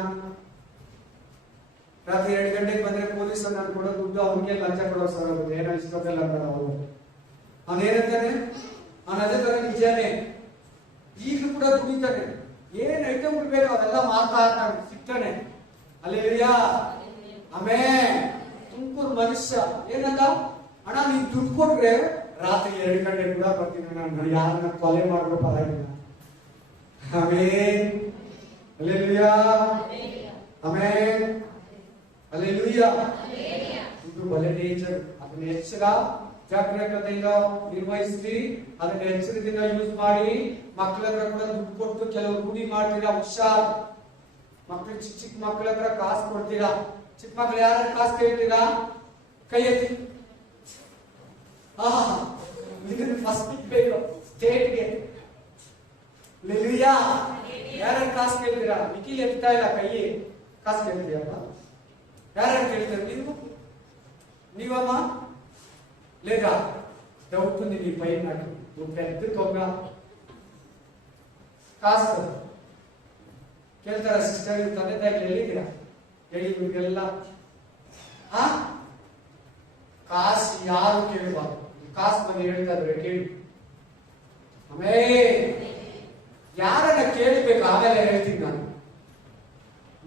ರಾತ್ರಿ 2 ಗಂಟೆಗೆ ಬಂದ್ರೆ ಪೊಲೀಸ್ ನಾನು ಕೊಡೋ ದುಡ್ಡು ಅವನಿಗೆ ಲಂಚ ಕೊಡೋ ಸರ್ ಆಗುತ್ತೆ. ಏನೋ ಇಷ್ಟೊತ್ತಲ್ಲ ಅಂತ ಅವರು ಅವನೇನಂತಾನೆ, ಅವನ ಅದೇ ತರ ನಿಜಾನೇ ಈಗಲೂ ಕೂಡ ದುಡಿತಾನೆ. ಏನ್ ಐಟಮ್ ಬೇಕು ಅವೆಲ್ಲ ಮಾರ್ತಾ ಇರ್ತಾನೆ, ಸಿಗ್ತಾನೆ. ಅಲ್ಲೇಲಿಯಾ, ಆಮೇಲೆ ತುಮಕೂರು ಮನುಷ್ಯ ಏನಂದ, ಅಣ್ಣ ನೀನ್ ದುಡ್ಡು ಕೊಟ್ರೆ ರಾತ್ರಿ 2 ಗಂಟೆಗೆ ಕೂಡ ಬರ್ತೀನಿ, ನಾನು ಯಾರನ್ನ ಕೊಲೆ ಮಾಡ್ರೋ ಪರವಾಗಿಲ್ಲ. ಆಮೇನ್, ಅಲ್ಲೇಲಿಯಾ, ಆಮೇನ್, ಅಲ್ಲೇಲೂಯಾ. ಇದು ಬಲೆ ನೇಚರ್. ಅದನ್ನ ಎಚ್ಚರ ಜಾಗರೂಕತೆಯಿಂದ ನಿರ್ವಹಿಸಿ, ಅದನ್ನ ಎಚ್ಚರದಿಂದ ಯೂಸ್ ಮಾಡಿ. ಮಕ್ಕಳ ಹತ್ರ ಕೂಡ ದುಡ್ಡು ಕೊಟ್ಟು ಕೆಲವು ರೂಢಿ ಮಾಡ್ತೀರಾ, ಹುಷಾರ್. ಮಕ್ಕಳು ಚಿಕ್ಕ ಮಕ್ಕಳ ಹತ್ರ ಕಾಸು ಕೊಡ್ತೀರಾ. ಚಿಕ್ಕ ಮಕ್ಕಳು ಯಾರು ಕಾಸು ಕೇಳ್ತೀರಾ? ಕೈ ಎತ್ತಿ. ಫಸ್ಟ್ ಬೇಕು ಸ್ಟೇಟ್ಗೆ. ಲೆಲುಯಾ, ಯಾರು ಕಾಸು ಕೇಳ್ತೀರಾ? ನಿಖಿಲ್ ಎತ್ತಾ ಇಲ್ಲ ಕೈ. ಕಾಸು ಕೇಳ್ತೀರಪ್ಪ? ಯಾರು ಕೇಳ್ತಾರೆ? ನೀವಮ್ಮ లేదా డౌట్ ఉంది నీ పైన, నాకు నువ్వు పెద్ద దొంగ. ಕಾಸು ಕೇಳ್ತಾರ ಸಿಸ್ಟರ್, ತಂದೆ ತಾಯಿ ಹೇಳಿದ್ದೀರಾ? ಹೇಳಿ ನಿಮ್ಗೆಲ್ಲ ಕಾಸು ಯಾರು ಕೇಳಬಾರ್ದು. ಕಾಸು ಬಂದು ಹೇಳ್ತಾ ಇದ್ರೆ ಕೇಳಿ. ಆಮೇಲೆ ಯಾರನ್ನ ಕೇಳಬೇಕು ಆಮೇಲೆ ಹೇಳ್ತೀನಿ ನಾನು.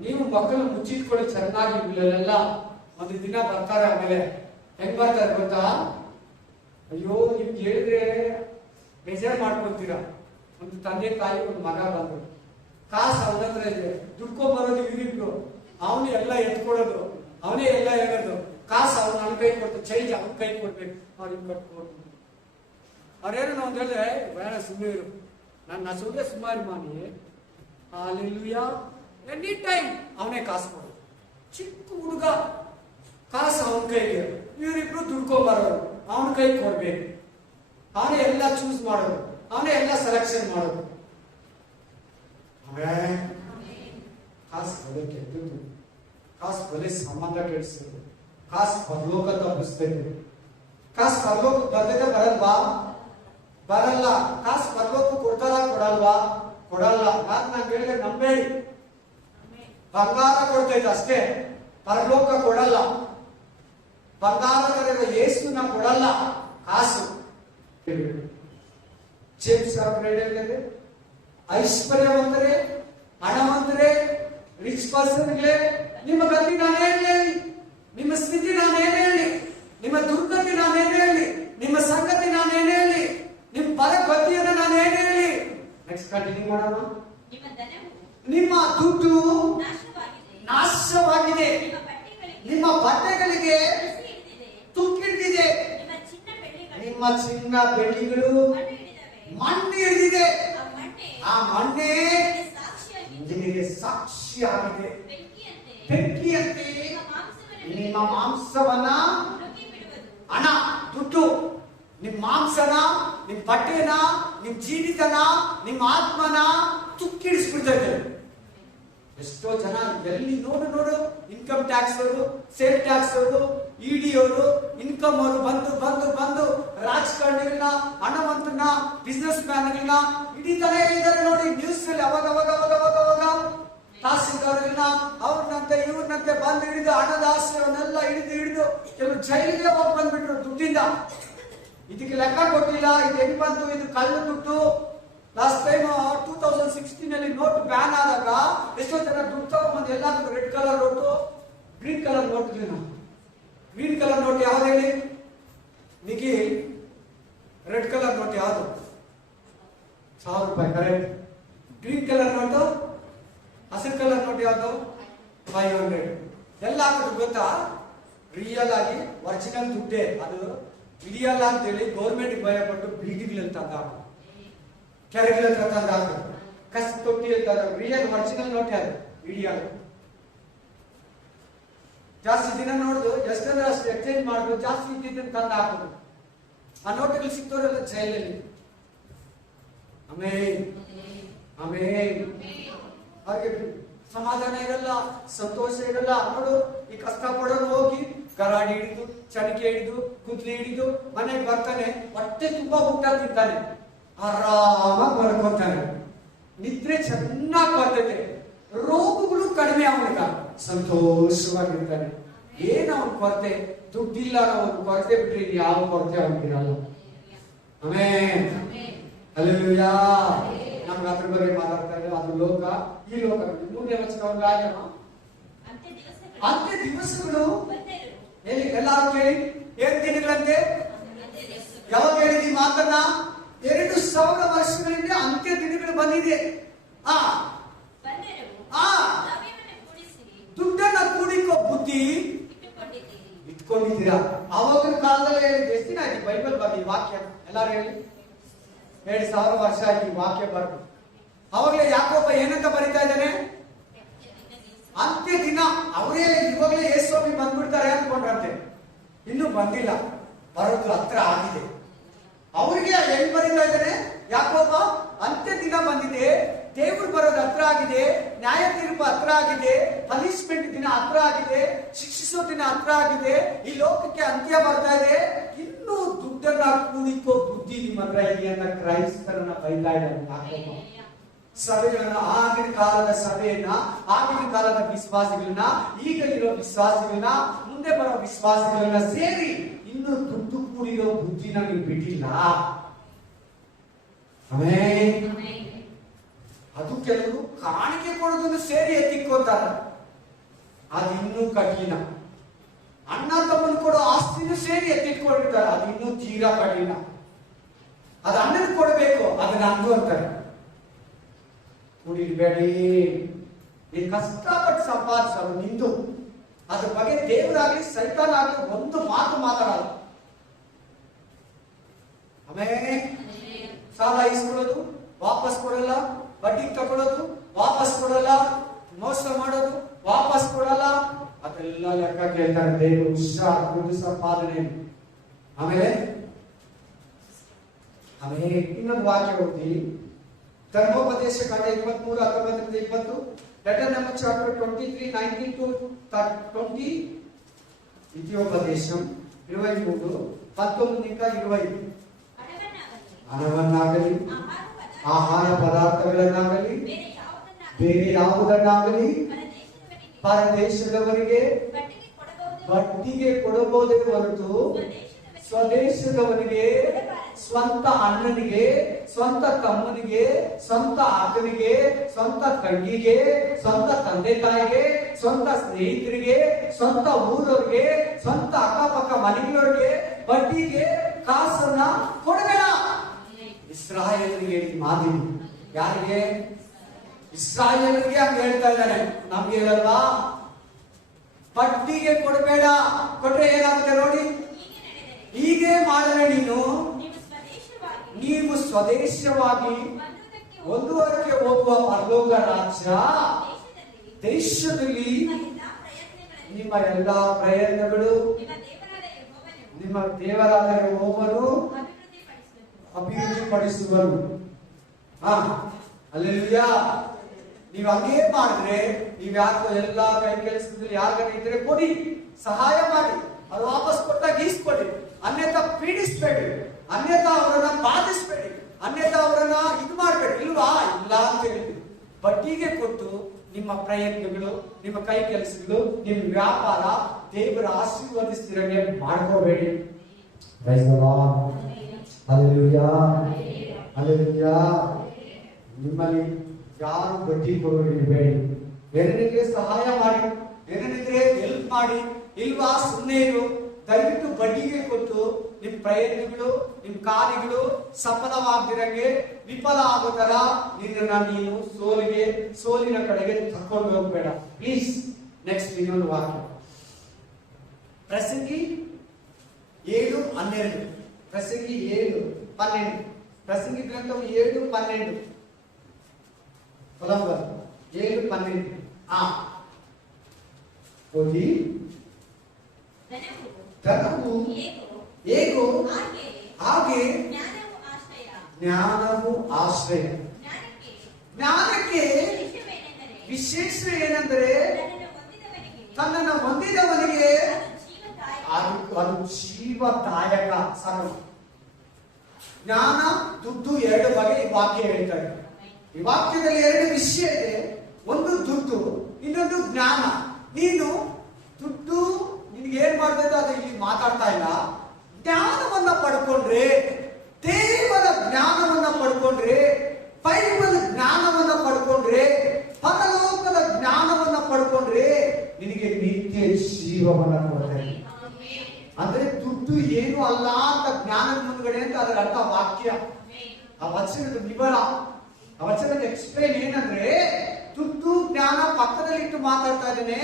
ನೀವು ಮಕ್ಕಳು ಮುಚ್ಚಿಟ್ಕೊಳ್ಳಿ ಚೆನ್ನಾಗಿ. ಇಲ್ಲೆಲ್ಲ ಒಂದು ದಿನ ಬರ್ತಾರೆ. ಆಮೇಲೆ ಹೆಂಗ್ ಬರ್ತಾರೆ ಗೊತ್ತಾ? ಅಯ್ಯೋ ನೀವು ಕೇಳಿದ್ರೆ ಬೇಜಾರು ಮಾಡ್ಕೊತೀರಾ. ಒಂದು ತಂದೆ ತಾಯಿ ಒಂದು ಮಗ ಬಂದ್ರು, ಕಾಸು ಅವನ ಹತ್ರ ಇದೆ, ದುಡ್ಕೊಂಬರೋದು ಇವರಿಬ್ರು. ಅವನು ಎಲ್ಲ ಎತ್ಕೊಡೋದು, ಅವನೇ ಎಲ್ಲ ಹೇಳೋದು. ಕಾಸು ಅವನು ನನ್ನ ಕೈ ಕೊಡ್ತು, ಚೇಂಜ್ ಅವನ ಕೈ ಕೊಡ್ಬೇಕು, ಅವ್ರಿಗೆ ಕಟ್ಕೊಡ್ತು. ಅವ್ರೇನೋ ಒಂದು ಹೇಳಿದ್ರೆ, ಬೇಡ ಸುಮ್ಮನೆ ಇರು, ನನ್ನ ಸುಮ್ಮನೆ ಸುಮಾರು ಮಾನಿ. ಹಾಲೆಲೂಯಾ. ಎನಿ ಟೈಮ್ ಅವನೇ ಕಾಸು ಕೊಡೋದು. ಚಿಕ್ಕ ಹುಡುಗ, ಕಾಸು ಅವನ ಕೈಗೆ, ಇವರಿಬ್ರು ದುಡ್ಕೊಂಬರೋರು, ಅವನ ಕೈ ಕೊಡ್ಬೇಕು. ಅವನೇ ಎಲ್ಲ ಚೂಸ್ ಮಾಡೋದು, ಅವನೇ ಎಲ್ಲ ಸೆಲೆಕ್ಷನ್ ಮಾಡೋದು. ಕಾಸು ಬಲೆ ಕೆಟ್ಟದ್ದು. ಕಾಸು ಬಲೆ ಸಂಬಂಧ ಕೆಡಿಸೋದು. ಕಾಸು ಪರಲೋಕ ತಪ್ಪಿಸ್ತೈತೆ. ಕಾಸು ಪರಲೋಕ ಬರ್ತೈತೆ ಬರಲ್ವಾ? ಬರಲ್ಲ. ಕಾಸು ಪರಲೋಕ ಕೊಡ್ತಾರ ಕೊಡಲ್ವಾ? ಕೊಡಲ್ಲ. ನಾನು ಹೇಳಿದ್ರೆ ನಂಬೇಡಿ. ಬಂಗಾರ ಕೊಡ್ತೈತೆ ಅಷ್ಟೇ, ಪರಲೋಕ ಕೊಡಲ್ಲ. ಬಂಗಾರದ ಯೇಸುನ ಕೊಡಲ್ಲ, ಕಾಸು. ಜೇಮ್ಸ್ ಹೇಳಿದೆ, ಐಶ್ವರ್ಯವಂತರೇ, ಹಣವಂತರೇ, ರಿಚ್ ಪರ್ಸನ್ಗಳೇ, ನಿಮ್ಮ ಗತಿ ನಾನೇನು ಹೇಳಿ, ನಿಮ್ಮ ಸ್ಥಿತಿ ನಾನೇನು ಹೇಳಿ, ನಿಮ್ಮ ದುರ್ಗತಿ ನಾನೇನು ಹೇಳಿ, ನಿಮ್ಮ ಸಂಗತಿ ನಾನೇನು ಹೇಳಿ, ನಿಮ್ಮ ಬರಗತಿಯನ್ನು ನಾನೇನು ಹೇಳಿ. ನೆಕ್ಸ್ಟ್ ಕಂಟಿನ್ಯೂ ಮಾಡೋಣ. ನಿಮ್ಮ ದುಡ್ಡು ನಾಶವಾಗಿದೆ, ನಿಮ್ಮ ಬಟ್ಟೆಗಳಿಗೆ ತುಕ್ಕಿಡಿದಿದೆ, ನಿಮ್ಮ ಚಿನ್ನ ಬೆಳ್ಳಿಗಳು ಮಣ್ಣು ಹಿಡಿದಿದೆ. ಆ ಮಣ್ಣೇ ನಿಮಗೆ ಸಾಕ್ಷಿಯಾಗಿದೆ. ಬೆಂಕಿಯಂತೆ ನಿಮ್ಮ ಮಾಂಸವನ್ನ, ಹಣ, ದುಡ್ಡು, ನಿಮ್ಮ ಮಾಂಸನ, ನಿಮ್ಮ ಬಟ್ಟೆನ, ನಿಮ್ಮ ಜೀವಿತನ, ನಿಮ್ಮ ಆತ್ಮನ ತುಕ್ಕಿಡಿಸ್ಬಿಡ್ತದೆ. ಎಷ್ಟೋ ಜನ ಎಲ್ಲಿ ನೋಡು ಇನ್ಕಮ್ ಟ್ಯಾಕ್ಸ್ ಅವರು, ಸೇಲ್ ಟ್ಯಾಕ್ಸ್ ಅವರು, ಇಡಿ ಅವರು, ಇನ್ಕಮ್ ಅವರು ಬಂದು ರಾಜಕಾರಣಿಗಳನ್ನ, ಹಣವಂತನ, ಬಿಸ್ನೆಸ್ ಮ್ಯಾನ್ಗಳನ್ನ ಹಿಡಿತಾನೆ ಇದ್ದಾರೆ ನೋಡಿ ನ್ಯೂಸ್ ಅಲ್ಲಿ. ಅವಾಗ ತಹಸೀಲ್ದಾರ್ಗಳನ್ನ, ಅವ್ರನ್ನಂತೆ ಇವ್ರನ್ನಂತೆ ಬಂದು ಹಿಡಿದು ಹಣದ ಆಶ್ರಯವನ್ನೆಲ್ಲ ಹಿಡಿದು ಕೆಲವು ಜೈಲಿಗೆ ಹೋಗಿ ಬಂದ್ಬಿಟ್ರು ದುಡ್ಡಿಂದ. ಇದಕ್ಕೆ ಲೆಕ್ಕ ಕೊಟ್ಟಿಲ್ಲ, ಇದು ಹೆಂಗ್ ಬಂತು, ಇದು ಕಳ್ಳ ದುಡ್ಡು. ಲಾಸ್ಟ್ ಟೈಮ್ 2016 ಅಲ್ಲಿ ನೋಟ್ ಬ್ಯಾನ್ ಆದಾಗ ಎಷ್ಟೋ ಜನ ದುಡ್ಡು ತಗೊಂಡ್ಬಂದು ಎಲ್ಲ red colour note, green colour note. Green colour note ಯಾವ್ದು ಹೇಳಿ ನಿಖಿ? ರೆಡ್ ಕಲರ್ ನೋಟ್ ಯಾವ್ದು? 1000 ರೂಪಾಯಿ ಕರೆಕ್ಟ್. ಗ್ರೀನ್ ಕಲರ್ ನೋಟು, ಹಸಿರು ಕಲರ್ ನೋಟ್ ಯಾವ್ದು? 500. ಎಲ್ಲ ಹಾಕೋದು ಗೊತ್ತಾ? ರಿಯಲ್ ಆಗಿ ಒರಿಜಿನಲ್ ದುಡ್ಡೇ ಅದು. ಹಿಡಿಯಲ್ಲ ಅಂತೇಳಿ ಗೌರ್ಮೆಂಟ್ ಭಯಪಟ್ಟು ಬೀದಿಗಳಲ್ಲಿ ತಂದ ಕೆರೆಗಳ ಹತ್ರ ತಂದು ಹಾಕೋದು. ಕಸ ತೊಟ್ಟಿ ಇರ್ತಾರೆ, ರಿಯಲ್ ಒರಿಜಿನಲ್ ನೋಟೆ ಅದು ವಿಡಿಯೋ. ಜಾಸ್ತಿ ದಿನ ನೋಡುದು, ಎಷ್ಟಂದ್ರೆ ಅಷ್ಟು ಎಕ್ಸ್ಚೇಂಜ್ ಮಾಡುದು, ಜಾಸ್ತಿ ಇದ್ದಿದ್ದನ್ನು ತಂದು ಹಾಕೋದು. ಆ ನೋಟುಗಳು ಸಿಕ್ತವರೆಲ್ಲ ಜೈಲಲ್ಲಿ. ಆಮೇನ್ ಆಮೇನ್. ಹಾಗೆ ಸಮಾಧಾನ ಇರಲ್ಲ, ಸಂತೋಷ ಇರಲ್ಲ. ನೋಡು, ಈ ಕಷ್ಟ ಪಡೋದು ಹೋಗಿ ಗರಾಡಿ ಹಿಡಿದು, ಚಣಿಕೆ ಹಿಡಿದು, ಕುದ್ಲಿ ಹಿಡಿದು ಮನೆಗೆ ಬರ್ತಾನೆ, ಹೊಟ್ಟೆ ತುಂಬಾ ಊಟ ತಿಂತಾನೆ, ಆರಾಮಾಗಿ ಬರ್ಕೊತಾನೆ, ನಿದ್ರೆ ಚೆನ್ನಾಗಿ ಬರ್ತೈತೆ, ರೋಗಗಳು ಕಡಿಮೆ ಅವನಿಗ, ಸಂತೋಷವಾಗಿರ್ತಾನೆ. ಏನ್ ಅವನ್ ಕೊರತೆ? ದುಡ್ಡಿಲ್ಲ ಅವನು ಕೊರತೆ ಬಿಟ್ರೆ ಯಾವ ಕೊರತೆ ಅವನಿಗಿರಲ್ಲ. ಆಮೇನ್ ಹಲ್ಲೆಲೂಯಾ. ನಮ್ಗೆ ಅದ್ರ ಬಗ್ಗೆ ಮಾತಾಡ್ತಾ ಇದ್ದಾರೆ. ಅದು ಲೋಕ, ಈ ಲೋಕ. 3ನೇ ವಚನ ಅಂತ್ಯ ದಿವಸಗಳು ಹೇಳಿ, ಎಲ್ಲಾರು ಕೇಳಿ. ಏನ್ ದಿನಗಳಂತೆ? ಯಾವಾಗ ಹೇಳಿದ ಈ ಮಾತನ್ನ? 2000 ವರ್ಷಗಳಿಂದ ಅಂತ್ಯ ದಿನಗಳು ಬಂದಿದೆ. ದುಡ್ಡನ್ನ ಕೂಡಿಕೋ ಬುದ್ಧಿ ಇಟ್ಕೊಂಡಿದ್ದೀರಾ. ಆವಾಗಿನ ಕಾಲದಲ್ಲಿ ಹೇಳಿದ್ದು ಎಷ್ಟು ದಿನ ಆಯ್ತು ಬೈಬಲ್ ಬಗ್ಗೆ ವಾಕ್ಯ? ಎಲ್ಲಾರು ಹೇಳಿ. 2000 ವರ್ಷ ಆಯ್ತು ಈ ವಾಕ್ಯ ಬರ್ದು. ಅವಾಗಲೇ ಯಾಕೋಬ ಏನಂತ ಬರೀತಾ ಇದ್ದಾನೆ? ಅಂತ್ಯ ದಿನ. ಅವರೇ ಇವಾಗಲೇ ಯೇಸುಸ್ವಾಮಿ ಬಂದ್ಬಿಡ್ತಾರೆ ಅನ್ಕೊಂಡ್ರಂತೆ. ಇನ್ನೂ ಬಂದಿಲ್ಲ, ಬರೋದು ಹತ್ರ ಆಗಿದೆ. ಅವರಿಗೆ ಹೆಂಗ್ ಬರೀತಾ ಇದ್ದಾನೆ ಯಾಕೋಬ? ಅಂತ್ಯ ದಿನ ಬಂದಿದೆ, ದೇವರು ಬರೋದು ಹತ್ರ ಆಗಿದೆ, ನ್ಯಾಯ ತೀರ್ಪು ಹತ್ರ ಆಗಿದೆ, ಪನಿಷ್ಮೆಂಟ್ ದಿನ ಹತ್ರ ಆಗಿದೆ, ಶಿಕ್ಷಿಸೋ ದಿನ ಹತ್ರ ಆಗಿದೆ, ಈ ಲೋಕಕ್ಕೆ ಅಂತ್ಯ ಬರ್ತಾ ಇದೆ. ಇನ್ನೂ ದುಡ್ಡನ್ನ ಕೂಡಿಕೋ ಬುದ್ಧಿ ನಿಮ್ಮ ಹತ್ರ ಇದೆ ಅಂತ ಕ್ರೈಸ್ತರನ್ನ ಬೈತಾ ಇದ್ದಾನೆ ಯಾಕೋಬ. ಸಭೆಗಳನ್ನ, ಆಗಿನ ಕಾಲದ ಸಭೆಯನ್ನ, ಆಗಿನ ಕಾಲದ ವಿಶ್ವಾಸಿಗಳನ್ನ, ಈಗಲಿರೋ ವಿಶ್ವಾಸಿಗಳನ್ನ, ಮುಂದೆ ಬರೋ ವಿಶ್ವಾಸಿಗಳನ್ನ ಸೇರಿ ಇನ್ನು ದುಡ್ಡು ಕೂಡಿರೋ ಬುದ್ಧಿನ ನೀವು ಬಿಟ್ಟಿಲ್ಲ. ಆಮೇನ್. ಅದು ಕೆಲವರು ಕಾಣಿಕೆ ಕೊಡೋದನ್ನು ಸೇರಿ ಎತ್ತಿಕ್ಕೋತಾರೆ, ಅದು ಇನ್ನೂ ಕಠಿಣ. ಅಣ್ಣ ತಮ್ಮನ್ನು ಕೊಡೋ ಆಸ್ತಿನೂ ಸೇರಿ ಎತ್ತಿಟ್ಕೊಂಡಿರ್ತಾರೆ, ಅದು ಇನ್ನೂ ತೀರಾ ಕಠಿಣ. ಅದು ಅಣ್ಣನ ಕೊಡಬೇಕು, ಅದನ್ನ ಅಂದು ಅಂತಾರೆ. ಕುಡಿಬೇಡಿ, ನೀನ್ ಕಷ್ಟಪಟ್ಟು ಸಂಪಾದಿಸೋದು ನಿಂದು. ಅದ್ರ ಬಗ್ಗೆ ದೇವರಾಗ್ಲಿ ಸೈತಾನ್ ಆಗ್ಲಿ ಒಂದು ಮಾತು ಮಾತಾಡಲ್ಲ. ಆಮೇಲೆ ಸಾಲ ಇಸ್ಕೊಳ್ಳೋದು, ವಾಪಸ್ ಕೊಡಲ್ಲ, ಬಡ್ಡಿ ತಗೊಳ್ಳೋದು, ವಾಪಸ್ ಕೊಡಲ್ಲ, ಮೋಸ ಮಾಡೋದು, ವಾಪಸ್ ಕೊಡಲ್ಲ, ಅದೆಲ್ಲ ಲೆಕ್ಕ ಕೇಳ್ತಾರೆ ದೇವರು. ಹುಷಾರ್, ದುಡ್ಡು ಸಂಪಾದನೆ. ಆಮೇಲೆ ಇನ್ನೊಂದು ವಾಕ್ಯ ಓದಿ, ಧರ್ಮೋಪದೇಶ ಕಾಂಡ 23:19-20. Letter number chapter 23, 19-20. ದ್ವಿತೀಯೋಪದೇಶಂ 23:19-20. ಹಣವನ್ನಾಗಲಿ, ಆಹಾರ ಪದಾರ್ಥಗಳನ್ನಾಗಲಿ, ಬೇರೆ ಯಾವುದನ್ನಾಗಲಿ ಪರದೇಶದವರಿಗೆ ಬಡ್ಡಿಗೆ ಕೊಡಬಹುದೇ ಹೊರತು ಸ್ವದೇಶದವನಿಗೆ, ಸ್ವಂತ ಅಣ್ಣನಿಗೆ, ಸ್ವಂತ ತಮ್ಮನಿಗೆ, ಸ್ವಂತ ಅಕ್ಕನಿಗೆ, ಸ್ವಂತ ತಂಗಿಗೆ, ಸ್ವಂತ ತಂದೆ ತಾಯಿಗೆ, ಸ್ವಂತ ಸ್ನೇಹಿತರಿಗೆ, ಸ್ವಂತ ಊರವ್ರಿಗೆ, ಸ್ವಂತ ಅಕ್ಕಪಕ್ಕ ಮನೆಗಳವ್ರಿಗೆ ಬಡ್ಡಿಗೆ ಕಾಸನ್ನ ಕೊಡಬೇಡ. ಇಸ್ರಾಯೇಲರಿಗೆ ಮಾದಿರಿ. ಯಾರಿಗೆ? ಇಸ್ರಾಯೇಲರಿಗೆ ಹಂಗ ಹೇಳ್ತಾ ಇದ್ದಾನೆ, ನಮ್ಗೆ ಹೇಳಲ್ವಾ? ಬಡ್ಡಿಗೆ ಕೊಡಬೇಡ. ಕೊಟ್ರೆ ಏನಾಗುತ್ತೆ ನೋಡಿ. ಹೀಗೆ ಮಾಡಲೇ ನೀವು ಸ್ವದೇಶವಾಗಿ ಹೊಂದುವಕ್ಕೆ ಹೋಗುವ ಪರಲೋಕ ರಾಜ್ಯ ದೇಶದಲ್ಲಿ ನಿಮ್ಮ ಎಲ್ಲಾ ಪ್ರಯತ್ನಗಳು ನಿಮ್ಮ ದೇವರಾದ ಯೆಹೋವನು ಅಭಿವೃದ್ಧಿಪಡಿಸುವನು. ಹಲ್ಲೆಲೂಯಾ. ನೀವು ಹಂಗೇ ಮಾಡಿದ್ರೆ, ನೀವು ಯಾಕೋ ಎಲ್ಲಾ ಕೈ ಕೆಲಸದಲ್ಲಿ ಯಾರು ಇದ್ರೆ ಕೊಡಿ, ಸಹಾಯ ಮಾಡಿ, ಅದು ವಾಪಸ್ ಕೊಟ್ಟಾಗ ಈಸ್ಕೊಡಿ. ಅನ್ಯತಾ ಪೀಡಿಸ್ಬೇಡಿ, ಅನ್ಯತಾ ಅವರನ್ನ ಬಾಧಿಸ್ಬೇಡಿ, ಅನ್ಯತಾ ಅವರನ್ನ ಇದು ಮಾಡ್ಬೇಡಿ. ಇಲ್ವಾ? ಇಲ್ಲ ಅಂತ ಹೇಳಿದ್ವಿ. ಬಡ್ಡಿಗೆ ಕೊಟ್ಟು ನಿಮ್ಮ ಪ್ರಯತ್ನಗಳು, ನಿಮ್ಮ ಕೈ ಕೆಲಸಗಳು, ನಿಮ್ಮ ವ್ಯಾಪಾರ ದೇವರ ಆಶೀರ್ವದಿಸ್ತಿರಂಗೆ ಮಾಡ್ಕೋಬೇಡಿ. Hallelujah, hallelujah. ನಿಮ್ಮಲ್ಲಿ ಯಾರು ಬಡ್ಡಿ ಕೊಡಬೇಡಿ. ಬೇರೆಯವರಿಗೆ ಸಹಾಯ ಮಾಡಿ, ಬೇರೆಯವರಿಗೆ ಹೆಲ್ಪ್ ಮಾಡಿ. ಇಲ್ವಾ? ಸುಮ್ಮನೆ ಇರು. ದಯವಿಟ್ಟು ಬಡ್ಡಿಗೆ ಕೊಟ್ಟು ನಿಮ್ ಪ್ರಯತ್ನಗಳು, ನಿಮ್ ಕಾರ್ಯಗಳು ಸಫಲವಾಗದಿರಂಗೆ, ವಿಫಲ ಆಗೋ ತರ ನಿನ್ನ ನೀನು ಸೋಲಿನ ಕಡೆಗೆ ತಕೊಂಡು ಹೋಗ್ಬೇಡ ಪ್ಲೀಸ್. ನೆಕ್ಸ್ಟ್ ಇನ್ನೊಂದು ವಾಕ್ಯ, ಪ್ರಸಂಗಿ 7:12. ಪ್ರಸಂಗಿ 7:12. ಪ್ರಸಂಗಿ ಗ್ರಂಥವು 7:12. ಕೊಲಂಬರ್ 7:12. ಓದಿ. ಧನವು ಹೇಗೋ ಹಾಗೆ ಜ್ಞಾನವು ಆಶ್ರಯ. ಜ್ಞಾನಕ್ಕೆ ವಿಶೇಷ ಏನೆಂದರೆ ತನ್ನನ್ನು ಹೊಂದಿದವನಿಗೆ ಅದು ಜೀವದಾಯಕ. ಸಾಕು. ಜ್ಞಾನ, ದುಡ್ಡು ಎರಡು ಬಗೆ ಈ ವಾಕ್ಯ ಹೇಳ್ತಾರೆ. ಈ ವಾಕ್ಯದಲ್ಲಿ ಎರಡು ವಿಷಯ ಇದೆ. ಒಂದು ದುಡ್ಡು, ಇನ್ನೊಂದು ಜ್ಞಾನ. ನೀನು ದುಡ್ಡು ನಿನ್ಗೆ ಏನ್ ಮಾಡ್ಬೇಕು ಅದು ಇಲ್ಲಿ ಮಾತಾಡ್ತಾ ಇಲ್ಲ. ಜ್ಞಾನವನ್ನ ಪಡ್ಕೊಂಡ್ರೆ, ದೇವರ ಜ್ಞಾನವನ್ನ ಪಡ್ಕೊಂಡ್ರೆ, ಬೈಬಲ್ ಜ್ಞಾನವನ್ನ ಪಡ್ಕೊಂಡ್ರೆ, ಪರಲೋಕದ ಜ್ಞಾನವನ್ನ ಪಡ್ಕೊಂಡ್ರೆ ನಿನಗೆ ನಿತ್ಯ ಜೀವವನ್ನ ಕೊಡ್ತಾರೆ. ಅಂದ್ರೆ ದುಡ್ಡು ಏನು ಅಲ್ಲ ಅಂತ ಜ್ಞಾನದ ಮುಂದ್ಗಡೆ ಅಂತ ಅದರ ಅರ್ಥ ವಾಕ್ಯ. ಆ ವಚನದ ವಿವರ, ಆ ವಚನದ ಎಕ್ಸ್ಪ್ಲೇನ್ ಏನಂದ್ರೆ, ದುಡ್ಡು ಜ್ಞಾನ ಪಕ್ಕದಲ್ಲಿಟ್ಟು ಮಾತಾಡ್ತಾ ಇದ್ದೇನೆ.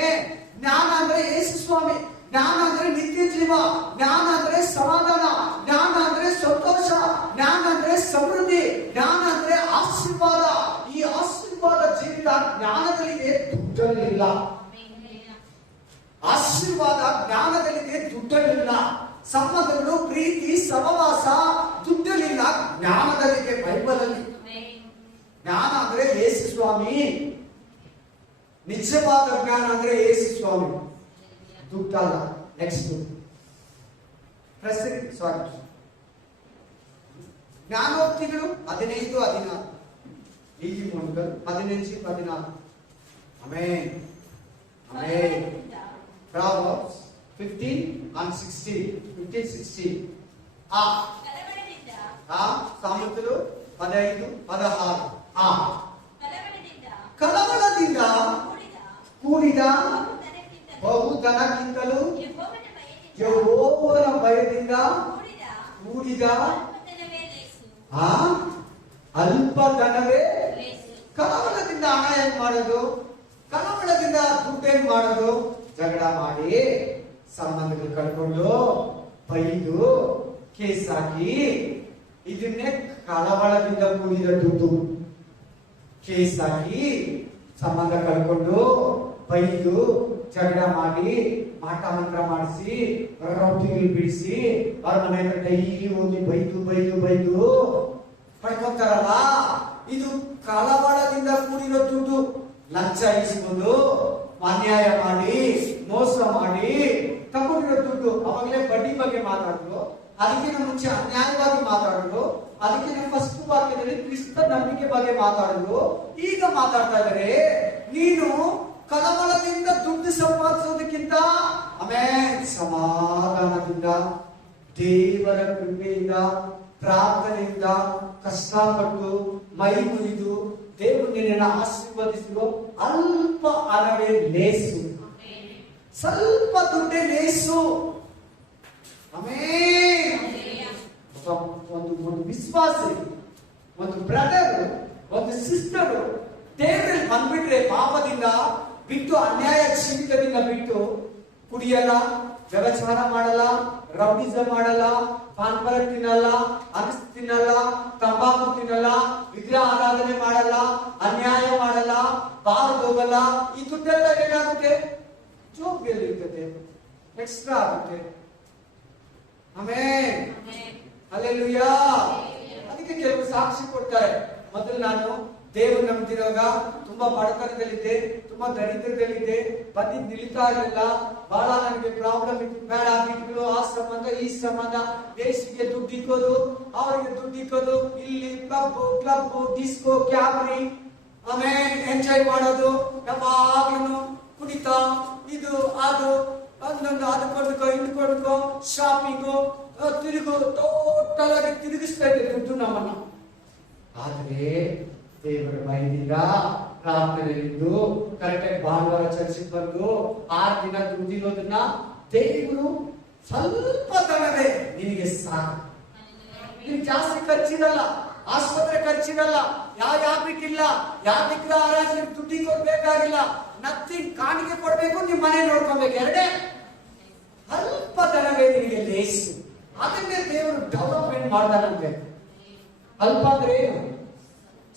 ಜ್ಞಾನ ಅಂದ್ರೆ ಯೇಸು ಸ್ವಾಮಿ, ಜ್ಞಾನ ಅಂದ್ರೆ ನಿತ್ಯ ಜೀವ, ಜ್ಞಾನ ಅಂದ್ರೆ ಸಮಾಧಾನ, ಜ್ಞಾನ ಅಂದ್ರೆ ಸಂತೋಷ, ಜ್ಞಾನ ಅಂದ್ರೆ ಸಮೃದ್ಧಿ, ಜ್ಞಾನ ಅಂದ್ರೆ ಆಶೀರ್ವಾದ. ಈ ಆಶೀರ್ವಾದ ಜೀವಿತ ಜ್ಞಾನದಲ್ಲಿದೆ, ದುಡ್ಡಲ್ಲಿಲ್ಲ. ಆಶೀರ್ವಾದ ಜ್ಞಾನದಲ್ಲಿದೆ, ದುಡ್ಡಲ್ಲಿಲ್ಲ. ಸಂಬಂಧಗಳು, ಪ್ರೀತಿ, ಸಹವಾಸ ದುಡ್ಡಲ್ಲಿಲ್ಲ, ಜ್ಞಾನದಲ್ಲಿದೆ, ಬೈಬಲ್ ಅಲ್ಲಿ. ಜ್ಞಾನ ಅಂದ್ರೆ ಯೇಸು ಸ್ವಾಮಿ, ನಿಜವಾದ ಜ್ಞಾನ ಅಂದ್ರೆ ಯೇಸು ಸ್ವಾಮಿ, ದುಡ್ಡಲ್ಲ. ನೆಕ್ಸ್ಟ್ ಸಾರಿ, ಜ್ಞಾನೋಕ್ತಿಗಳು 15-16, ನೀತಿ ಮೊಂಡಗಳು 15-14. Amen amen. Proverbs 15:16. ಸಾಮರ್ಥ್ಯಗಳು 15-16. ಕಳವಳದಿಂದ ಕೂಡಿದ ಬಹುಧನಕ್ಕಿಂತಲೂ ಯೆಹೋವನ ಭಯದಿಂದ ಕೂಡಿದ ಅಲ್ಪಧನವೇ. ಕಳವಳದಿಂದ ಹಣ ಹೆಂಗ್ ಮಾಡೋದು? ಕಳವಳದಿಂದ ದುಡ್ಡು ಹೆಂಗ್ ಮಾಡೋದು? ಜಗಳ ಮಾಡಿ, ಸಂಬಂಧಗಳು ಕಳ್ಕೊಂಡು, ಬೈದು, ಕೇಸ್ ಹಾಕಿ, ಇದನ್ನೇ ಕಳವಳದಿಂದ ಕೂಡಿದ ದುಡ್ಡು. ಕೇಸ್ ಹಾಕಿ, ಸಂಬಂಧ ಕಳ್ಕೊಂಡು, ಬೈದು, ಜಗಳ ಮಾಡಿ, ಮಾಟ ಮಂತ್ರ ಮಾಡಿಸಿ, ರೌಟಿಗಳು ಬಿಡಿಸಿ, ಅವ್ರ ಮನೆ ಹತ್ರ ಡೈಲಿ ಹೋಗಿ ಬೈದು ಪಡ್ಕೊಂತಾರಲ್ಲ, ಇದು ಕಳವಳದಿಂದ ಕೂಡಿರೋ ದುಡ್ಡು. ಲಂಚ ಇಸ್ಕೊಂಡು, ಅನ್ಯಾಯ ಮಾಡಿ, ಮೋಸ ಮಾಡಿ ತಗೊಂಡಿರೋ ದುಡ್ಡು. ಅವಾಗಲೇ ಬಡ್ಡಿ ಬಗ್ಗೆ ಮಾತಾಡಿದ್ರು, ಅದಕ್ಕಿಂತ ಮುಂಚೆ ಅನ್ಯಾಯವಾಗಿ ಮಾತಾಡಿದ್ರು, ಅದಕ್ಕಿಂತ ಫಸ್ಟ್ ವಾಕ್ಯದಲ್ಲಿ ಕ್ರಿಸ್ತ ನಂಬಿಕೆ ಬಗ್ಗೆ ಮಾತಾಡಿದ್ರು. ಈಗ ಮಾತಾಡ್ತಾ ಇದ್ದಾರೆ, ನೀನು ಕಳವಳದಿಂದ ದುಡ್ಡು ಸಂಪಾದಿಸೋದಕ್ಕಿಂತ ಆಮೇಲೆ ಸಮಾಧಾನದಿಂದ, ದೇವರ ಕೃಪೆಯಿಂದ, ಪ್ರಾರ್ಥನೆಯಿಂದ, ಕಷ್ಟಪಟ್ಟು ಮೈ ಮುರಿದು ದೇವರು ನಿನ್ನನ್ನು ಆಶೀರ್ವದಿಸಿರೋ ಅಲ್ಪ ಹಣವೇ ಲೇಸು, ಸ್ವಲ್ಪ ದುಡ್ಡೇ ಲೇಸು. ಆಮೆನ್. ಒಂದು ವಿಶ್ವಾಸಿ, ಒಂದು ಬ್ರದರ್, ಒಂದು ಸಿಸ್ಟರ್ ದೇವರಲ್ಲಿ ಬಂದ್ಬಿಟ್ರೆ, ಪಾಪದಿಂದ ಬಿಟ್ಟು, ಅನ್ಯಾಯ ಜೀವಿತದಿಂದ ಬಿಟ್ಟು, ಕುಡಿಯಲ್ಲ, ವ್ಯಭಿಚಾರ ಮಾಡಲ್ಲ, ರೌಡಿಸಂ ಮಾಡಲ್ಲ, ಪಾನ್ಪರ ತಿನ್ನಲ್ಲ, ಅನಸ್ ತಿನ್ನಲ್ಲ, ತಂಬಾಕು ತಿನ್ನಲ್ಲ, ವಿಗ್ರಹ ಆರಾಧನೆ ಮಾಡಲ್ಲ, ಅನ್ಯಾಯ ಮಾಡಲ್ಲ, ಬಾರ್ಗೆ ಹೋಗಲ್ಲ. ಈ ದುಡ್ಡೆಲ್ಲ ಏನಾಗುತ್ತೆ? ಜೋಬಿಯಲ್ಲಿ ಇರ್ತದೆ, ಎಕ್ಸ್ಟ್ರಾ ಆಗುತ್ತೆ. Amen hallelujah. ಅದಕ್ಕೆ ಕೆಲವು ಸಾಕ್ಷಿ ಕೊಡ್ತಾರೆ. ಮೊದಲು ನಾನು ದೇವರು ನಂಬ್ತಿರುವಾಗ ತುಂಬಾ ಬಡತನದಲ್ಲಿದ್ದೆ, ತುಂಬಾ ದರಿದ್ರದಲ್ಲಿದ್ದೆ, ಬಂದಿದ್ದು ನಿಲ್ತಾ ಇರಲಿಲ್ಲ, ಬಹಳ ನನಗೆ ಪ್ರಾಬ್ಲಮ್ ಇತ್ತು. ಬೇಡ ಬಿಟ್ಗಳು, ಆ ಸಂಬಂಧ ಈ ಸಂಬಂಧ, ದೇಶಕ್ಕೆ ದುಡ್ಡು ಇಕ್ಕೋದು, ಅವರಿಗೆ ದುಡ್ಡು ಇಕ್ಕೋದು, ಇಲ್ಲಿ ಕ್ಲಬ್ ಡಿಸ್ಕೋ ಕ್ಯಾಬ್ರಿ, ಆಮೇಲೆ ಎಂಜಾಯ್ ಮಾಡೋದು, ಯಾವಾಗ್ಲೂ ಕುಡಿತಾ, ಇದು ಅದು ಒಂದೊಂದು, ಅದು ಕೊಡ್ಕೋ ಇದು ಕೊಡ್ಕೋ, ಶಾಪಿಂಗು, ತಿರುಗು, ಟೋಟಲ್ ಆಗಿ ತಿರುಗಿಸ್ತಾ ಇದೆ ದುಡ್ಡು ನಮ್ಮನ್ನ. ಆದ್ರೆ ದೇವರ ಭಯದಿಂದ ಪ್ರಾರ್ಥನೆಯಲ್ಲಿದ್ದು ಕರೆಕ್ಟಾಗಿ ಭಾನುವಾರ ಚರ್ಚಿಗೆ ಬಂದು 6 ದಿನ ದುಡ್ಡಿರೋದನ್ನ ದೇವರು ಸ್ವಲ್ಪ ತನವೇ ನಿನಗೆ ಸಾಕು. ನಿನಗೆ ಜಾಸ್ತಿ ಖರ್ಚಿರಲ್ಲ, ಆಸ್ಪತ್ರೆ ಖರ್ಚಿರಲ್ಲ, ಯಾವ ಬಿಟ್ಟಿಲ್ಲ, ಯಾವ ವಿಗ್ರಹ ಆರಾಧನೆ ದುಡ್ಡಿಗೆ ಕೊಡ್ಬೇಕಾಗಿಲ್ಲ, ನಥಿಂಗ್. ಕಾಣಿಕೆ ಕೊಡ್ಬೇಕು, ನಿಮ್ಮ ಮನೆ ನೋಡ್ಕೊಬೇಕು, ಎರಡೇ. ಅಲ್ಪ ತನವೇ ನಿನಗೆ ಲೇಸು. ಅದನ್ನೇ ದೇವರು ಡೆವಲಪ್ಮೆಂಟ್ ಮಾಡ್ತಾನಂತೆ. ಅಲ್ಪ ಅಂದ್ರೆ ಏನು?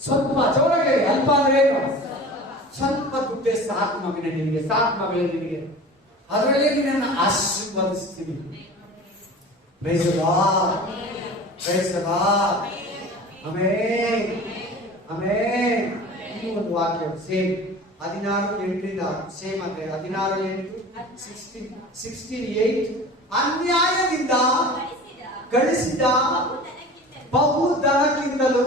ಸ್ವಲ್ಪ. ಜೋರಾಗಿ ಅಲ್ಪ ಅಂದ್ರೆ ಏನು? ಸ್ವಲ್ಪ ದುಡ್ಡೇ ಸಾಕು ಮಗನೇ ನಿನಗೆ, ಸಾಕು ಮಗಳೇ ನಿನಗೆ, ಅದರಲ್ಲೇ ನಿನ್ನನ್ನು ಆಶೀರ್ವದಿಸ್ತೀನಿ. Praise the Lord, praise the Lord. Amen, amen. ಈ ಒಂದು ವಾಕ್ಯ ಸೇಮ್ 16:8 ಸೇಮ್ ಅಂದ್ರೆ 16:8 16:8 ಅನ್ಯಾಯದಿಂದ ಗಳಿಸಿದ ಬಹುಧನಕ್ಕಿಂತಲೂ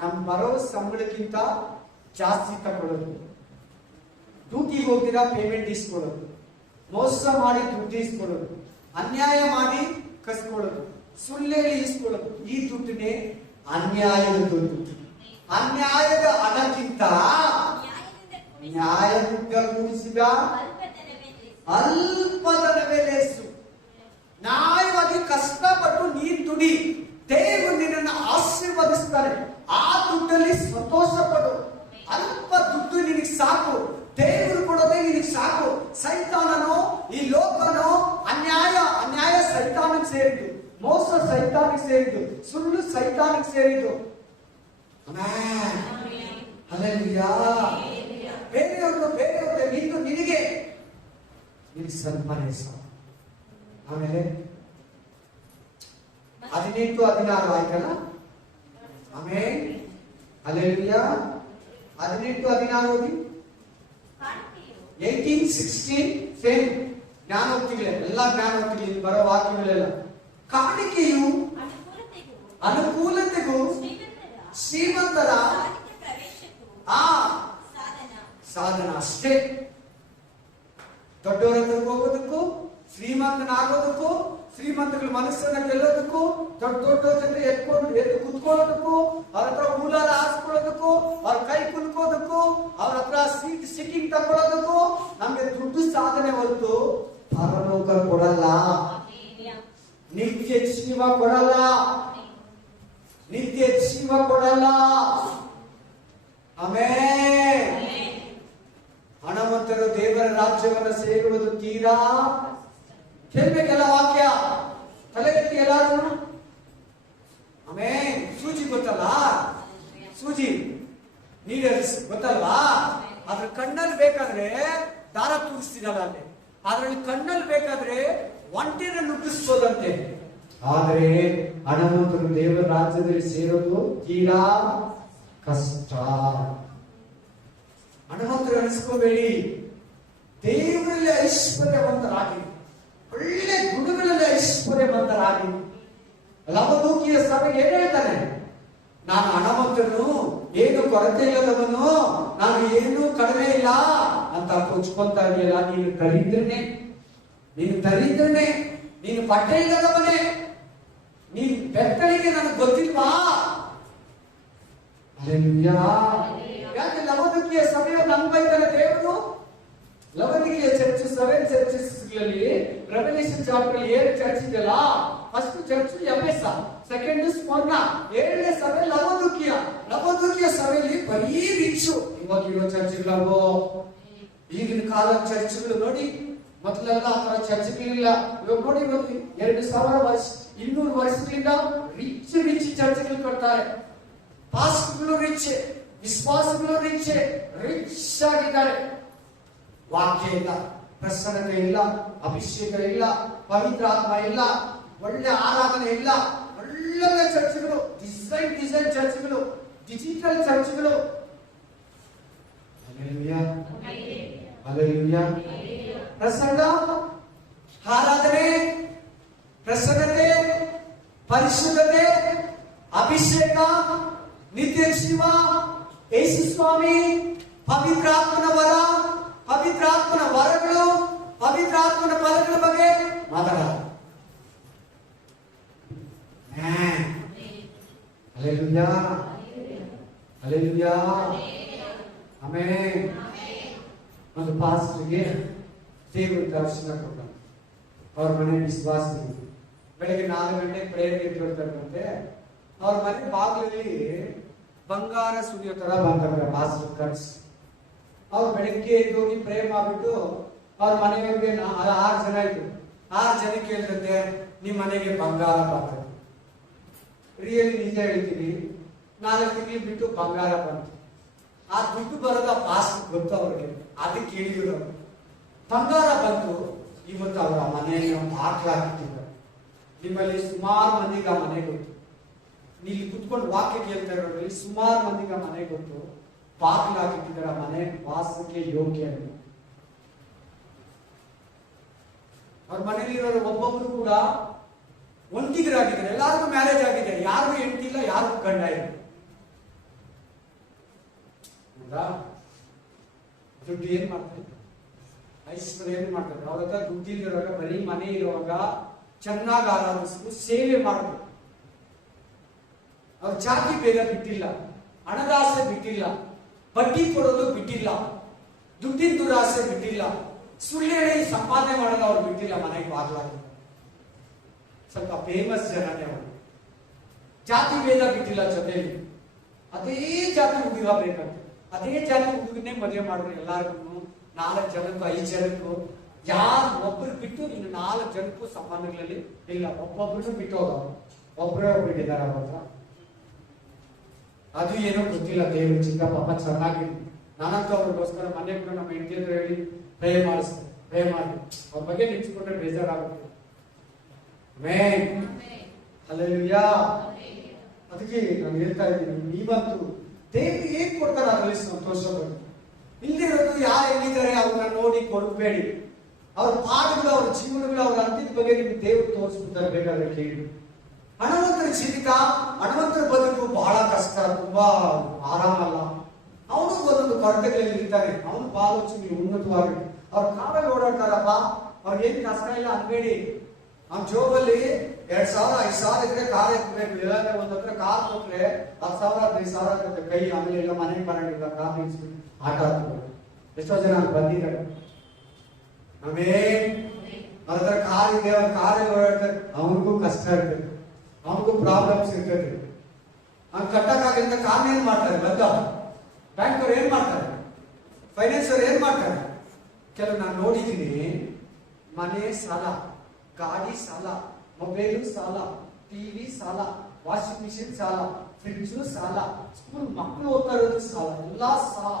ನಮ್ಮ ಬರೋ ಸಂಬಳಕ್ಕಿಂತ ಜಾಸ್ತಿ ತಗೊಳ್ಳೋದು, ಡ್ಯೂಟಿಗೆ ಹೋಗ್ತೀರಾ ಪೇಮೆಂಟ್ ಇಸ್ಕೊಳ್ಳೋದು, ಮೋಸ ಮಾಡಿ ದುಡ್ಡು ಇಸ್ಕೊಳ್ಳೋದು, ಅನ್ಯಾಯ ಮಾಡಿ ಕಸ್ಕೊಳ್ಳೋದು, ಸುಳ್ಳೇಳಿ ಇಸ್ಕೊಳ್ಳೋದು, ಈ ದುಡ್ಡನ್ನೇ ಅನ್ಯಾಯದ ದುಡ್ಡು. ಅನ್ಯಾಯದ ಹಣಕ್ಕಿಂತ ನ್ಯಾಯದಿಂದ ಕೂಡಿಸಿದ ಅಲ್ಪಧನವೇ ಲೇಸು. ನ್ಯಾಯವಾಗಿ ಕಷ್ಟಪಟ್ಟು ನೀನು ದುಡಿ, ದೇವರು ನಿನ್ನನ್ನು ಆಶೀರ್ವದಿಸ್ತಾನೆ. ಆ ದುಡ್ಡಲ್ಲಿ ಸಂತೋಷ ಪಡು. ಅಲ್ಪ ದುಡ್ಡು ನಿನಗೆ ಸಾಕು, ದೇವರು ಕೊಡೋದೇ ನಿನಗೆ ಸಾಕು. ಸೈತಾನನೋ ಈ ಲೋಕನೋ ಅನ್ಯಾಯ ಸೈತಾನಕ್ಕೆ ಸೇರಿದ್ದು, ಮೋಸ ಸೈತಾನಕ್ಕೆ ಸೇರಿದ್ದು, ಸುಳ್ಳು ಸೈತಾನಕ್ಕೆ ಸೇರಿದ್ದು. ಹಲ್ಲೆಲೂಯಾ. ಬೇರೆಯವ್ರದ್ದು ನಿಂದು ನಿನಗೆ ಸ್ವಲ್ಪನೇ ಸಾಕು. ಆಮೇಲೆ 18-16 ಆಯ್ತಲ್ಲ. ಆಮೇಲೆ ಹಲ್ಲೆಲೂಯಾ. 18-16 ಓದಿ. 18-16 ಸೇಮ್ ಜ್ಞಾನೋಕ್ತಿಗಳೇ, ಎಲ್ಲ ಜ್ಞಾನೋಕ್ತಿಗಳು ಬರೋ ವಾಕ್ಯಗಳೆಲ್ಲ. ಕಾಣಿಕೆಯು ಅನುಕೂಲತೆಗೂ ಶ್ರೀಮಂತರ ಸಾಧನ ಅಷ್ಟೇ. ದೊಡ್ಡವರ ಹತ್ರ ಹೋಗೋದಕ್ಕೂ, ಶ್ರೀಮಂತನಾಗೋದಕ್ಕೂ, ಶ್ರೀಮಂತಗಳ ಮನಸ್ಸನ್ನ ಗೆಲ್ಲೋದಕ್ಕೂ, ದೊಡ್ಡ ಜೊತೆ ಎದ್ದು ಕುತ್ಕೊಳ್ಳೋದಕ್ಕೂ, ಅವ್ರ ಹತ್ರ ಮೂಲಾರ ಹಾಸ್ಕೊಳ್ಳೋದಕ್ಕೂ, ಅವ್ರ ಕೈ ಕುಲ್ಕೋದಕ್ಕೂ, ಅವ್ರ ಹತ್ರ ಸಿಟ್ಟಿಂಗ್ ತಗೊಳ್ಳೋದಕ್ಕೂ ನಮ್ಗೆ ದುಡ್ಡು ಸಾಧನೆ ಹೊರತು ಪರಲೋಕ ಕೊಡಲ್ಲ, ನಿತ್ಯ ಜೀವ ಕೊಡಲ್ಲ, ನಿತ್ಯ ಜೀವ ಕೊಡಲ್ಲ. ಆಮೆನ್. ಹಣವಂತರು ದೇವರ ರಾಜ್ಯವನ್ನು ಸೇರುವುದು ತೀರಾ ಕೇಳ್ಬೇಕೆಲ್ಲ ವಾಕ್ಯ ತಲೆಗೆತ್ತಿ ಎಲ್ಲಾರು. ಆಮೇಲೆ ಸೂಜಿ ಗೊತ್ತಲ್ಲ, ಸೂಜಿ ನೀಡಲ್ಸ್ ಗೊತ್ತಲ್ವಾ? ಅದ್ರ ಕಣ್ಣಲ್ಲಿ ಬೇಕಾದ್ರೆ ದಾರ ತೂರಿಸ್ತಿರಲ್ಲ ಅಲ್ಲಿ, ಅದ್ರಲ್ಲಿ ಕಣ್ಣಲ್ಲಿ ಬೇಕಾದ್ರೆ ಒಂಟಿನ ನುಗ್ಗಿಸ್ಬೋದಂತೆ. ಆದರೆ ಹಣವಂತರು ದೇವರ ರಾಜ್ಯದಲ್ಲಿ ಸೇರೋದು ತೀರಾ ಕಷ್ಟ. ಹಣವಂತರು ಅನಿಸ್ಕೋಬೇಡಿ, ದೇವರಲ್ಲಿ ಐಶ್ವರ್ಯವಂತರಾಗಿ, ಒಳ್ಳೆ ಗುಣಗಳಲ್ಲಿ ಐಶ್ವರ್ಯವಂತರಾಗಿ. ಲವದೂಕಿಯ ಸಭೆಗೆ ಏನ್ ಹೇಳ್ತಾನೆ? ನಾನು ಹಣವಂತನು, ಏನು ಕೊರತೆ ಇಲ್ಲದವನು, ನಾನು ಏನು ಕಡಿಮೆ ಇಲ್ಲ ಅಂತ ಕೊಚ್ಕೊಂತ ಇದೆಯಲ್ಲ. ನೀನು ದರಿದ್ರನೇ, ನೀನು ಬಟ್ಟೆ ಇಲ್ಲದವನೇ, ನೀನು ಬೆತ್ತಳಿಗೆ ನನಗೆ ಗೊತ್ತಿಲ್ವಾ? ಯಾಕೆ ಲವದೂಕಿಯ ಸಭೆಯನ್ನು ಅನ್ಬೈತಾನೆ ದೇವರು? ಲವದೂಕಿಯ ಚರ್ಚ್ 7 ಚರ್ಚಸ್ಗಳಲ್ಲಿ ರೆವಲ್ಯೂಷನ್ ಚಾಪ್ಟರ್ 7 ಚರ್ಚ್ ಇದೆಯಲ್ಲ, ಫಸ್ಟ್ ಚರ್ಚ್ ಎಫೆಸ, ಸೆಕೆಂಡ್ ಸ್ಮರ್ನ, 7ನೇ ಸಭೆ ಲವದೂಕಿಯ ಸಭೆಯಲ್ಲಿ ಬರೀ ರಿಚ್. ಇವಾಗ ಇರೋ ಚರ್ಚ್ಗಳವು, ಈಗಿನ ಕಾಲ ಚರ್ಚ್ಗಳು ನೋಡಿ, ಮೊದಲೆಲ್ಲ ಆ ತರ ಚರ್ಚ್ಗಳಿಲ್ಲ. ಇವಾಗ ನೋಡಿ, 2000 ವರ್ಷ 200 ವರ್ಷದಿಂದ ರಿಚ್ ಚರ್ಚ್ಗಳು ಕಟ್ತಾರೆ. ಪಾಸ್ಟ್ಗಳು ರಿಚ್, ವಿಶ್ವಾಸಗಳು ರಿಚ್ ಆಗಿದ್ದಾರೆ. ವಾಕ್ಯ ಇಲ್ಲ, ಪ್ರಸನ್ನತೆ ಇಲ್ಲ, ಅಭಿಷೇಕ ಇಲ್ಲ, ಪವಿತ್ರಾತ್ಮ ಇಲ್ಲ, ಒಳ್ಳೆ ಆರಾಧನೆ ಇಲ್ಲ. ಒಳ್ಳೆ ಚರ್ಚ್ಗಳು, ಡಿಸೈನ್ ಚರ್ಚ್ಗಳು, ಡಿಜಿಟಲ್ ಚರ್ಚ್ಗಳು. ಪ್ರಸನ್ನ ಆರಾಧನೆ, ಪ್ರಸನ್ನತೆ, ಪರಿಶುದ್ಧತೆ, ಅಭಿಷೇಕ, ನಿತ್ಯ ಜೀವ, ಯೇಸು ಸ್ವಾಮಿ, ಪವಿತ್ರಾತ್ಮನ ವರ, ಪವಿತ್ರಾತ್ಮನ ವರಗಳು, ಪವಿತ್ರಾತ್ಮನ ಫಲಗಳ ಬಗ್ಗೆ ಮಾತಾಡೋಣ. Hallelujah, hallelujah, amen. ಒಂದು ಪಾಸ್ಟರ್ಗೆ ದೇವರ ದರ್ಶನ ಕೊಟ್ಟ. ಅವ್ರ ಮನೆ ವಿಶ್ವಾಸಿಗಳು ಬೆಳಗ್ಗೆ 4 ಗಂಟೆಗೆ ಪ್ರೇಯರ್ಗೆ ಎದ್ದಿರ್ತಾರಂತೆ. ಅವ್ರ ಮನೆ ಬಾಗಿಲಲ್ಲಿ ಬಂಗಾರ ಸುರಿಯೋ ತರ ಬಂತಾರೆ ಪಾಸ್ಟರ್ ಕಟ್ಸ್. ಅವ್ರು ಬೆಳಗ್ಗೆ ಎದ್ದೋಗಿ ಪ್ರೇ ಮಾಡ್ಬಿಟ್ಟು ಅವ್ರ ಮನೆಯವ್ರಿಗೆ 6 ಜನ ಇದ್ರು. 6 ಜನಕ್ಕೆ ಹೇಳಿದಂತೆ, ನಿಮ್ಮ ಮನೆಗೆ ಬಂಗಾರ ಬರ್ತದೆ. ರಿಯಲಿ ನಿಜ ಹೇಳ್ತೀನಿ, 4 ತಿಂಗಳು ಬಿಟ್ಟು ಬಂಗಾರ ಬಂತು. ಆ ದುಡ್ಡು ಬರೋದ ಪಾಸ್ಟ್ ಗೊತ್ತು ಅವ್ರಿಗೆ, ಅದಕ್ಕೆ ಕೇಳಿದ್ರು. ಬಂಗಾರ ಬಂತು, ಇವತ್ತು ಅವರ ಮನೆಯನ್ನು ಹಾಕ್ಲಾಕಿದ್ದಾರೆ. ನಿಮ್ಮಲ್ಲಿ ಸುಮಾರು ಮಂದಿಗೆ ಆ ಮನೆ ಗೊತ್ತು. ನೀವು ಕುತ್ಕೊಂಡು ವಾಕ್ಯ ಕೇಳ್ತಾ ಇರೋದ್ರಲ್ಲಿ ಸುಮಾರು ಮಂದಿಗೆ ಆ ಮನೆ ಗೊತ್ತು. ಬಾಗಿಲಾಕಿಟ್ಟಿದ್ದಾರೆ, ಆ ಮನೆ ವಾಸಕ್ಕೆ ಯೋಗ್ಯ. ಅವ್ರ ಮನೇಲಿರೋರು ಒಬ್ಬೊಬ್ರು ಕೂಡ ಒಂಟಿಗರಾಗಿದ್ದಾರೆ. ಎಲ್ಲಾರ್ಗೂ ಮ್ಯಾರೇಜ್ ಆಗಿದೆ, ಯಾರಿಗೂ ಹೆಂಡತಿ ಇಲ್ಲ, ಯಾರಿಗೂ ಗಂಡ ಇಲ್ಲ. ದುಡ್ಡು ಏನ್ ಮಾಡ್ತಾರೆ, ಐಶ್ವರ್ಯ ಏನ್ ಮಾಡ್ತಾರೆ? ಅವ್ರ ಹತ್ರ ದುಡ್ಡು ಇಲ್ಲಿರುವಾಗ, ಬರೀ ಮನೆ ಇರುವಾಗ ಚೆನ್ನಾಗಿ ಆರಾಧಿಸಲು ಸೇವೆ ಮಾಡಬೇಕು. ಅವ್ರ ಜಾತಿ ಭೇದ ಬಿಟ್ಟಿಲ್ಲ, ಹಣದಾಸೆ ಬಿಟ್ಟಿಲ್ಲ, ಬಡ್ಡಿ ಕೊಡೋದು ಬಿಟ್ಟಿಲ್ಲ, ದುಡ್ಡಿನ ದುರಾಸೆ ಬಿಟ್ಟಿಲ್ಲ, ಸುಳ್ಳು ಹೇಳಿ ಸಂಪಾದನೆ ಮಾಡೋದು ಅವ್ರು ಬಿಟ್ಟಿಲ್ಲ. ಮನೆಗೆ ಬಾಗ್ಲಾಗಿ ಸ್ವಲ್ಪ ಫೇಮಸ್ ಜನನೇ ಅವರು. ಜಾತಿ ಭೇದ ಬಿಟ್ಟಿಲ್ಲ, ಜೊತೆಯಲ್ಲಿ ಅದೇ ಜಾತಿ ಹುಡುಗ ಬೇಕಂತೆ, ಅದೇ ಜಾತಿ ಹುಡುಗನ್ನೇ ಮದುವೆ ಮಾಡಿದ್ರೆ ಎಲ್ಲಾರ್ಗು 4 ಜನಕ್ಕೂ 5 ಜನಕ್ಕೂ ಯಾರು ಒಬ್ರು ಬಿಟ್ಟು ಇನ್ನು 4 ಜನಕ್ಕೂ ಸಂಬಂಧಗಳಲ್ಲಿ ಇಲ್ಲ. ಒಬ್ಬೊಬ್ರು ಬಿಟ್ಟು ಹೋದವರು ಒಬ್ಬರೇ ಇದ್ದಾರೆ ಅವಾಗ. ಅದು ಏನೋ ಗೊತ್ತಿಲ್ಲ, ದೇವರು ಚಿಕ್ಕ ಪಾಪ ಚೆನ್ನಾಗಿ. ನಾನಂತೂ ಅವ್ರಿಗೋಸ್ಕರ ಮನೆ ಕೂಡ ನಮ್ಮ ಹೆಂಡತಿ ಹತ್ರ ಹೇಳಿ ಪ್ರೇ ಮಾಡಿಸ್ತಾರೆ, ಪ್ರೇ ಮಾಡಿ ಅವ್ರ ಬಗ್ಗೆ ನೆನ್ಸ್ಕೊಂಡ್ರೆ ಬೇಜಾರಾಗುತ್ತೆ. ಹಲ್ಲೆಲೂಯಾ. ಅದಕ್ಕೆ ನಾನು ಹೇಳ್ತಾ ಇದ್ದೀನಿ, ನೀವಂತೂ ದೇವ್ರಿಗೆ ಏನ್ ಕೊಡ್ತಾರೆ ಅದರಲ್ಲಿ ಸಂತೋಷ ಪಡಿ. ಇಲ್ದಿರೋದು ಯಾರು ಹೆಂಗಿದ್ದಾರೆ ಅವ್ರನ್ನ ನೋಡಿ ಕೊಡಬೇಡಿ. ಅವ್ರ ಪಾಠಗಳು, ಅವ್ರ ಜೀವನಗಳು, ಅವ್ರ ಅಂತಿದ ಬಗ್ಗೆ ನಿಮ್ಗೆ ದೇವ್ರು ತೋರಿಸ್ಬಿಡ್ತಾರೆ, ಬೇಕಾದ್ರೆ ಕೇಳಿ. ಹಣವಂತರ ಜೀವಿತ, ಹಣವಂತರ ಬದುಕು ಬಹಳ ಕಷ್ಟ, ತುಂಬಾ ಆರಾಮಲ್ಲ. ಅವನು ಒಂದೊಂದು ಕೊರತೆಗಳಲ್ಲಿ ಇರ್ತಾನೆ. ಅವನು ಆಲೋಚನೆ ಉನ್ನತವಾಗಿ ಅವ್ರ ಕಾರಲ್ಲಿ ಓಡಾಡ್ತಾರಪ್ಪ, ಅವ್ರಿಗೆ ಏನ್ ಕಷ್ಟ ಇಲ್ಲ ಅನ್ಬೇಡಿ. ಅವ್ನ ಜೋಬಲ್ಲಿ 2,000 5,000 ಇದ್ರೆ ಕಾರ್ ಎತ್ತಬೇಕು. ಇಲ್ಲಾಂದ್ರೆ ಒಂದ್ ಹತ್ರ ಕಾರ್ ಕೊಟ್ರೆ 10,000 15,000 ಆಗುತ್ತೆ ಕೈ. ಆಮೇಲೆ ಎಲ್ಲ ಮನೆಗೆ ಬರಂಗಿಲ್ಲ, ಕಾರ್ ನಿಲ್ಸ್ಬಿಟ್ಟು ಆಟ ಆಡ್ತಾರೆ. ಎಷ್ಟೋ ಜನ ಬಂದಿದ್ದಾರೆ. ಆಮೇಲೆ ಅವ್ರ ಹತ್ರ ಕಾರ್ ಇದೆ, ಅವ್ರ ಕಾರಲ್ಲಿ ಓಡಾಡ್ತಾರೆ. ಅವನಿಗೂ ಕಷ್ಟ ಇರ್ತದೆ, ಅವನಿಗೂ ಪ್ರಾಬ್ಲಮ್ಸ್ ಇರ್ತದೆ. ಅವ್ನು ಕಟ್ಟಕ್ಕಾಗಿಲ್ಲ. ಕಾರ್ ಏನ್ ಮಾಡ್ತಾರೆ? ಬಂದ ಬ್ಯಾಂಕ್ ಅವ್ರು ಏನ್ ಮಾಡ್ತಾರೆ? ಫೈನಾನ್ಸ್ ಅವ್ರು ಏನ್ ಮಾಡ್ತಾರೆ? ಕೆಲವು ನಾನು ನೋಡಿದ್ದೀನಿ, ಮನೆ ಸಾಲ, ಗಾಡಿ ಸಾಲ, ಮೊಬೈಲು ಸಾಲ, ಟಿವಿ ಸಾಲ, ವಾಷಿಂಗ್ ಮಿಷಿನ್ ಸಾಲ, ಫ್ರಿಡ್ಜ್ ಸಾಲ, ಸ್ಕೂಲ್ ಮಕ್ಕಳು ಹೋಗ್ತಾ ಇರೋದು ಸಾಲ, ಎಲ್ಲಾ ಸಾಲ.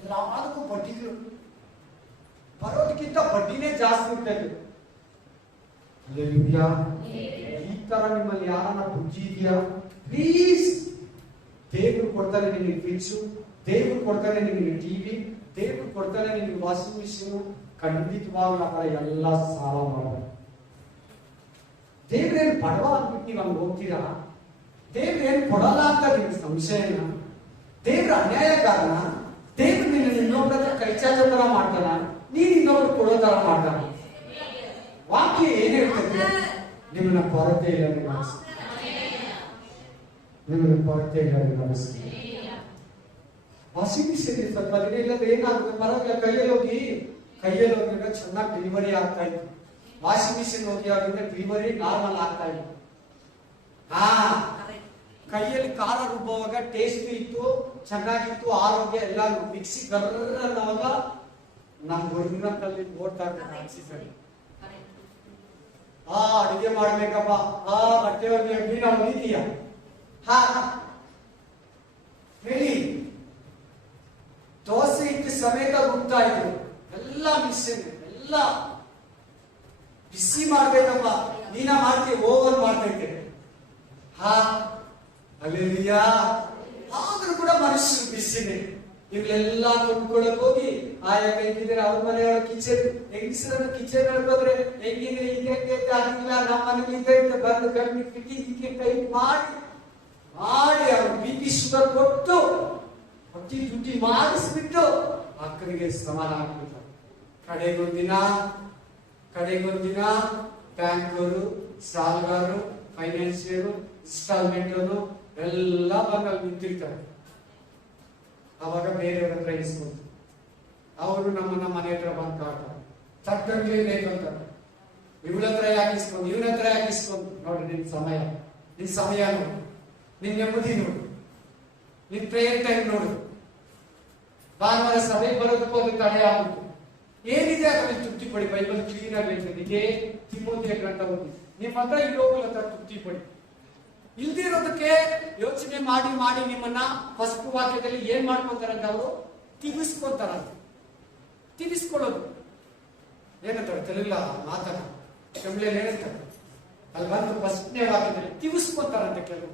ಎಲ್ಲದಕ್ಕೂ ಬಡ್ಡಿಗಳು, ಬರೋದಕ್ಕಿಂತ ಬಡ್ಡಿನೇ ಜಾಸ್ತಿ ಇರ್ತದೆ. ಈ ತರ ನಿಮ್ಮಲ್ಲಿ ಯಾರನ್ನ ಬುದ್ಧಿ ಇದೆಯಾ? ಪ್ಲೀಸ್, ದೇವ್ರು ಕೊಡ್ತಾರೆ ನಿಮಗೆ ಫ್ರಿಡ್ಜ್, ದೇವ್ರು ಕೊಡ್ತಾರೆ ನಿಮಗೆ ಟಿವಿ, ದೇವ್ರು ಕೊಡ್ತಾರೆ ನಿಮಗೆ ವಾಷಿಂಗ್ ಮಿಷಿನ್. ಖಂಡಿತವಾಗ್ಲೂ ಆ ತರ ಎಲ್ಲ ಸಾಲ ಮಾಡಬೇಕು. ದೇವ್ರೇನು ಬಡವ ಅಂದ್ಬಿಟ್ಟು ನೀವು ಹಂಗೆ ಹೋಗ್ತೀರಾ? ದೇವ್ರೇನು ಕೊಡಲ್ಲ ಅಂತ ನಿಮ್ಗೆ ಸಂಶಯನ? ದೇವ್ರ ಅನ್ಯಾಯಕಾರನ? ದೇವ್ರು ನಿನ್ನ ಇನ್ನೊಬ್ಬರ ಹತ್ರ ಕೈ ಚಾಚೋ ತರ ಮಾಡ್ತಾನ? ನೀನ್ ಇನ್ನೊಬ್ರು ಕೊಡೋ ತರ ಮಾಡ್ತಾನ? ವಾಕ್ಯ ಏನ್ ಹೇಳ್ತದೆ? ನಿಮ್ಮನ್ನ ಕೊರತೆ ಇಲ್ಲ ನಿಮಗೆ ಕೊರತೆ ಇಲ್ಲ ಅನಿಸ್ತೀವಿ. ವಾಷಿಂಗ್ ಮಿಷಿನ್ ಸ್ವಲ್ಪ ದಿನ ಇಲ್ಲದ್ರೆ ಏನಾಗುತ್ತೆ? ಪರವಾಗಿಲ್ಲ, ಕೈಯಲ್ಲಿ ಹೋಗಿದ್ರೆ ಚೆನ್ನಾಗಿ ಡೆಲಿವರಿ ಆಗ್ತಾ ಇತ್ತು. ವಾಷಿಂಗ್ ಮಿಷಿನ್ ಹೋಗಿ ಆಗಿದ್ರೆ ಡೆಲಿವರಿ ನಾರ್ಮಲ್ ಆಗ್ತಾ ಇತ್ತು. ಕೈಯಲ್ಲಿ ಖಾರ ರುಬ್ಬುವಾಗ ಟೇಸ್ಟ್ ಇತ್ತು, ಚೆನ್ನಾಗಿತ್ತು, ಆರೋಗ್ಯ ಎಲ್ಲ. ಮಿಕ್ಸಿ ಗರ್ರವಾಗ ನಮ್ ಗುರುನಲ್ಲಿ ಓಡ್ತಾ ಇರ್ತಾರೆ ಅನ್ಸಿಸರಿ. ಅಡಿಗೆ ಮಾಡ್ಬೇಕಪ್ಪ, ಬಟ್ಟೆ ಒಗಿ ನಾವು ನೀತಿಯ ಹೇಳಿ. ದೋಸೆ ಹಿಟ್ಟು ಸಮೇತ ರುಬ್ತಾ ಇದ್ರು, ಎಲ್ಲ ಮಿಷನ್, ಎಲ್ಲ ಬಿಸಿ ಮಾಡ್ಬೇಕಪ್ಪ. ನೀನ ಮಾಡ್ತೀವಿ, ಓವನ್ ಮಾಡ್ತೈತೆ. ಅಲ್ಲೆಲ್ಲಾ ಆದ್ರೂ ಕೂಡ ಮನುಷ್ಯರು ಬಿಸಿನೇ. ಇವ್ಲೆಲ್ಲ ಕೊಂಡ್ಕೊಳಕ್ ಹೋಗಿ ಆಯಾ ಹೆಂಗಿದ್ರೆ ಅವ್ರ ಮನೆಯೊಳ ಕಿಚನ್, ಹೆಂಗಸರನ್ನು ಕಿಚನ್ ಹೇಳ್ಬೋದ್ರೆ ಹೆಂಗಿದೆ ಇದೆ ಆಗಿಲ್ಲ, ನಮ್ಮ ಮನೇಲಿ ಇದೆ ಬಂದು ಕಮ್ಮಿ ಕಿಟಕಿ ಟೈಪ್ ಮಾಡಿ ಅವ್ರು BP ಶುಗರ್ ಕೊಟ್ಟು ಹೊಟ್ಟಿ ದುಡ್ಡಿ ಮಾಡಿಸ್ಬಿಟ್ಟು ಅಕ್ಕನಿಗೆ ಸಮಾನ ಆಗ್ಬಿಡ್ತಾರೆ. ಕಡೆಗೊಂದಿನ ಬ್ಯಾಂಕರು, ಸಾಲಗಾರರು, ಫೈನಾನ್ಸಿಯರು, ಇನ್ಸ್ಟಾಲ್ಮೆಂಟ್ ಅವರು ಎಲ್ಲ ಬಂದಲ್ಲಿ ನಿಂತಿರ್ತಾರೆ. ಅವಾಗ ಬೇರೆಯವ್ರ ಹತ್ರ ಇಸ್ಕೊಂಡು ಅವರು ನಮ್ಮನ್ನ ಮನೆ ಹತ್ರ ಬಂದು ಕಾಡ್ತಾರೆ. ತಕ್ಕಂಗೆ ಬೇಕಂತಾರೆ. ಇವಳ ಹತ್ರ ಯಾಕೆ ಇಸ್ಕೊಂಡು, ಇವನ ಹತ್ರ ಯಾಕೆ ಇಸ್ಕೊಂಡು? ನೋಡ್ರಿ, ನಿನ್ ಸಮಯ ನೋಡು, ನಿನ್ ನೆಮ್ಮದಿ ನೋಡು, ನಿನ್ ಪ್ರೇಯರ್ ಟೈಮ್ ನೋಡು. ಭಾನುವಾರ ಸಭೆ ಬರೋದಕ್ಕೂ ಅದು ತಡೆ ಆಗುತ್ತೆ. ಏನಿದೆ ಅದರಲ್ಲಿ ತೃಪ್ತಿ ಪಡಿ. ಬೈಬಲ್ ಕ್ಲೀನ್ ಆಗಿ ಹೇಳ್ತದೆ. ಇದೇ ತಿಮೋಥೆಯ ಗ್ರಂಥ ಓದಿ, ನಿಮ್ಮ ಹತ್ರ ಇರೋಗಳ ಹತ್ರ ತೃಪ್ತಿ ಪಡಿ. ಇಲ್ದಿರೋದಕ್ಕೆ ಯೋಚನೆ ಮಾಡಿ ಮಾಡಿ ನಿಮ್ಮನ್ನ ಫಸ್ಟ್ ವಾಕ್ಯದಲ್ಲಿ ಏನ್ ಮಾಡ್ಕೊಂತಾರಂತ ಅವರು ತಿವಿಸ್ಕೊಂತಾರಂತೆ. ತಿವಿಸ್ಕೊಳ್ಳೋದು ಏನಂತಾರೆ ತೆಲುಗಿನ ಮಾತನ್ನ ತಮಿಳಲ್ಲಿ ಏನಂತಾರೆ ಅಲ್ಲಿ ಬಂದು ಫಸ್ಟ್ನೇ ವಾಕ್ಯದಲ್ಲಿ ತಿವಿಸ್ಕೊಂತಾರಂತೆ. ಕೆಲವು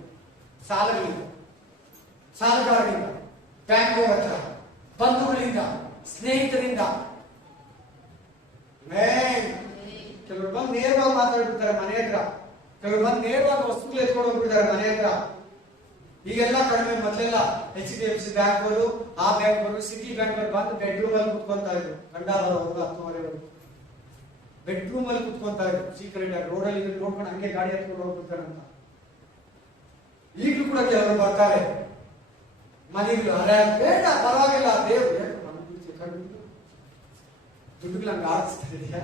ಸಾಲಗಾರರಿಂದ, ಬ್ಯಾಂಕ್ ಹತ್ರ, ಬಂಧುಗಳಿಂದ, ಸ್ನೇಹಿತರಿಂದ. ಕೆಲವರು ಬಂದು ನೇರವಾಗಿ ಮಾತಾಡ್ಬಿಡ್ತಾರೆ ಮನೆ ಹತ್ರ, ಕೆಲವರು ಬಂದು ನೇರವಾಗಿ ವಸ್ತುಗಳು ಎತ್ಕೊಂಡು ಹೋಗ್ಬಿಡ್ತಾರೆ ಮನೆ ಹತ್ರ. ಈಗೆಲ್ಲ ಕಡಿಮೆ. ಮೊದಲೆಲ್ಲ HDFC ಬ್ಯಾಂಕ್ ಅವರು, ಆ ಬ್ಯಾಂಕ್ ಅವರು, ಸಿಟಿ ಬ್ಯಾಂಕ್ ಅವರು ಬಂದು ಬೆಡ್ರೂಮ್ ಅಲ್ಲಿ ಕುತ್ಕೊಂತಾ ಇದ್ರು. ಗಂಡ ಬರೋರು 10:30 ಬೆಡ್ರೂಮ್ ಅಲ್ಲಿ ಕುತ್ಕೊಂತಾ ಇದ್ರು ಸೀಕ್ರೆಟ್ ಆಗಿ. ರೋಡಲ್ಲಿ ನೋಡ್ಕೊಂಡು ಹಂಗೆ ಗಾಡಿ ಹತ್ಕೊಂಡು ಹೋಗ್ಬಿಡ್ತಾರಂತ. ಈಗಲೂ ಕೂಡ ಕೆಲವರು ಬರ್ತಾರೆ ಮನೆಗಳು. ಬೇಡ ಪರವಾಗಿಲ್ಲ, ದೇವ್ರು ದುಡ್ಡುಗಳು ಹಂಗೆ ಆಡಿಸ್ತಾ ಇದೆಯಾ?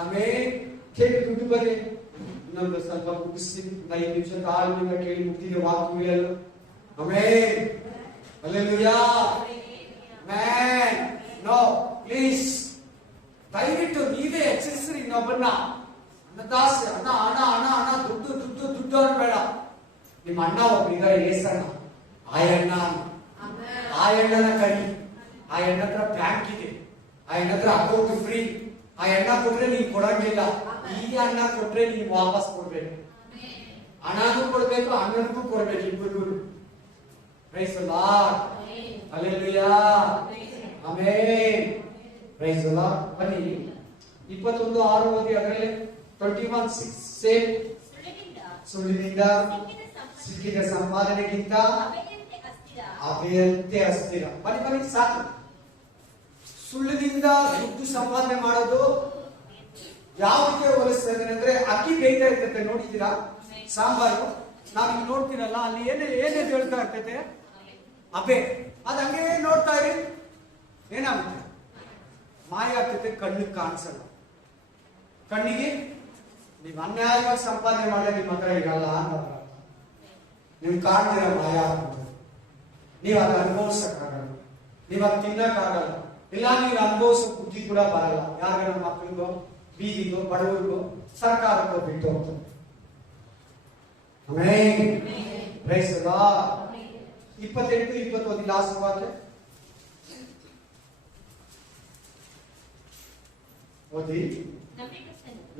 ಆಮೇಲೆ ಕೇಳಿ ದುಡ್ಡು ಬನ್ನಿ, ಇನ್ನೊಂದು ಸ್ವಲ್ಪ ಮುಗಿಸಿ 5 ನಿಮಿಷ ತಾಳ್ಮೆಯಿಂದ ಕೇಳಿ ಮುಗ್ದಿದೆ ವಾಕ್ಯಗಳು. ಆಮೇಲೆ ಹಲ್ಲೆಲೂಯಾ. ನೋ ಪ್ಲೀಸ್, ದಯವಿಟ್ಟು ನೀವೇ ಎಚ್ಚರಿಸ್ರಿ ಇನ್ನೊಬ್ಬರನ್ನ. ಅನ್ನದಾಸೆ, ಹಣ ಹಣ ಹಣ ಹಣ, ದುಡ್ಡು ದುಡ್ಡು ದುಡ್ಡು ಅನ್ಬೇಡ. ನಿಮ್ಮ ಅಣ್ಣ ಒಬ್ಬ ಇದ್ದಾರೆ, ಏಸಣ್ಣ, ಆ ಎಣ್ಣನ ಕರಿ. ಆ ಎಣ್ಣ ಹತ್ರ ಬ್ಯಾಂಕ್ ಇದೆ, ಆ ಎಣ್ಣ ಹತ್ರ ಅಕೌಂಟ್ ಫ್ರೀ. ಆ ಎಣ್ಣ ಕೊಟ್ರೆ ನೀನ್ ಕೊಡಂಗಿಲ್ಲ, ಈ ಅಣ್ಣ ಕೊಟ್ರೆ ನೀನ್ ವಾಪಸ್ ಕೊಡ್ಬೇಕು. ಹಣನೂ ಕೊಡ್ಬೇಕು, ಅಣ್ಣನಿಗೂ ಕೊಡ್ಬೇಕು, ಇಬ್ಬರಿಗೂ. Praise the Lord. Hallelujah. Amen. Praise the Lord. ಬನ್ನಿ 21:6 ಓದಿ. ಅದರಲ್ಲಿ 21:6 ಸೇಮ್. ಸುಳ್ಳಿನಿಂದ ಸಿಕ್ಕಿದ ಸಂಪಾದನೆಗಿಂತ ಅಭಯಂತೆ ಅಸ್ಥಿರ. ಬನ್ನಿ ಸಾಕು. ಸುಳ್ಳಿನಿಂದ ದುಡ್ಡು ಸಂಪಾದನೆ ಮಾಡೋದು ಯಾವಕ್ಕೆ ಹೋಲಿಸ್ತದೆ ಅಂದ್ರೆ, ಅಕ್ಕಿ ಬೇಯ್ತಾ ಇರ್ತೈತೆ, ನೋಡಿದ್ದೀರಾ ಸಾಂಬಾರು? ನಾವ್ ಈಗ ನೋಡ್ತೀರಲ್ಲ, ಅಲ್ಲಿ ಏನೇನು ಹೇಳ್ತಾ ಇರ್ತೈತೆ? ಅಬೆ. ಅದ್ ಹಂಗೆ ನೋಡ್ತಾ ಇರಿ, ಏನಾಗುತ್ತೆ? ಮಾಯ ಆಗ್ತೈತೆ, ಕಣ್ಣಿಗೆ ಕಾಣಿಸಲ್ಲ. ಕಣ್ಣಿಗೆ ನೀವು ಅನ್ಯಾಯವಾಗಿ ಸಂಪಾದನೆ ಮಾಡಿದ್ರೆ ನಿಮ್ಮ ಹತ್ರ ಇರಲ್ಲ ಅಂತ. ನಿಮ್ ಕಾಣ್ದಿರ ಮಾಯ ಆಗ್ತದೆ. ನೀವು ಅದು ಅನುಭವಿಸಕ್ಕಾಗಲ್ಲ, ನೀವು ಅದು ತಿನ್ನಕ್ಕಾಗಲ್ಲ, ಇಲ್ಲ ನೀವು ಅನುಭವಿಸೋ ಬುದ್ಧಿ ಕೂಡ ಬರಲ್ಲ. ಯಾರು ನಮ್ಮ ಮಕ್ಕಳಿಗೋ, ಬೀದಿಗೋ, ಬಡವರಿಗೋ, ಸರ್ಕಾರಕ್ಕೋ ಬಿಟ್ಟು ಹೋಗ್ತದೆ. Price the lord. 28-20 ಲಾಸ್ಟ್ ವಾಕ್ಯ ಓದಿ.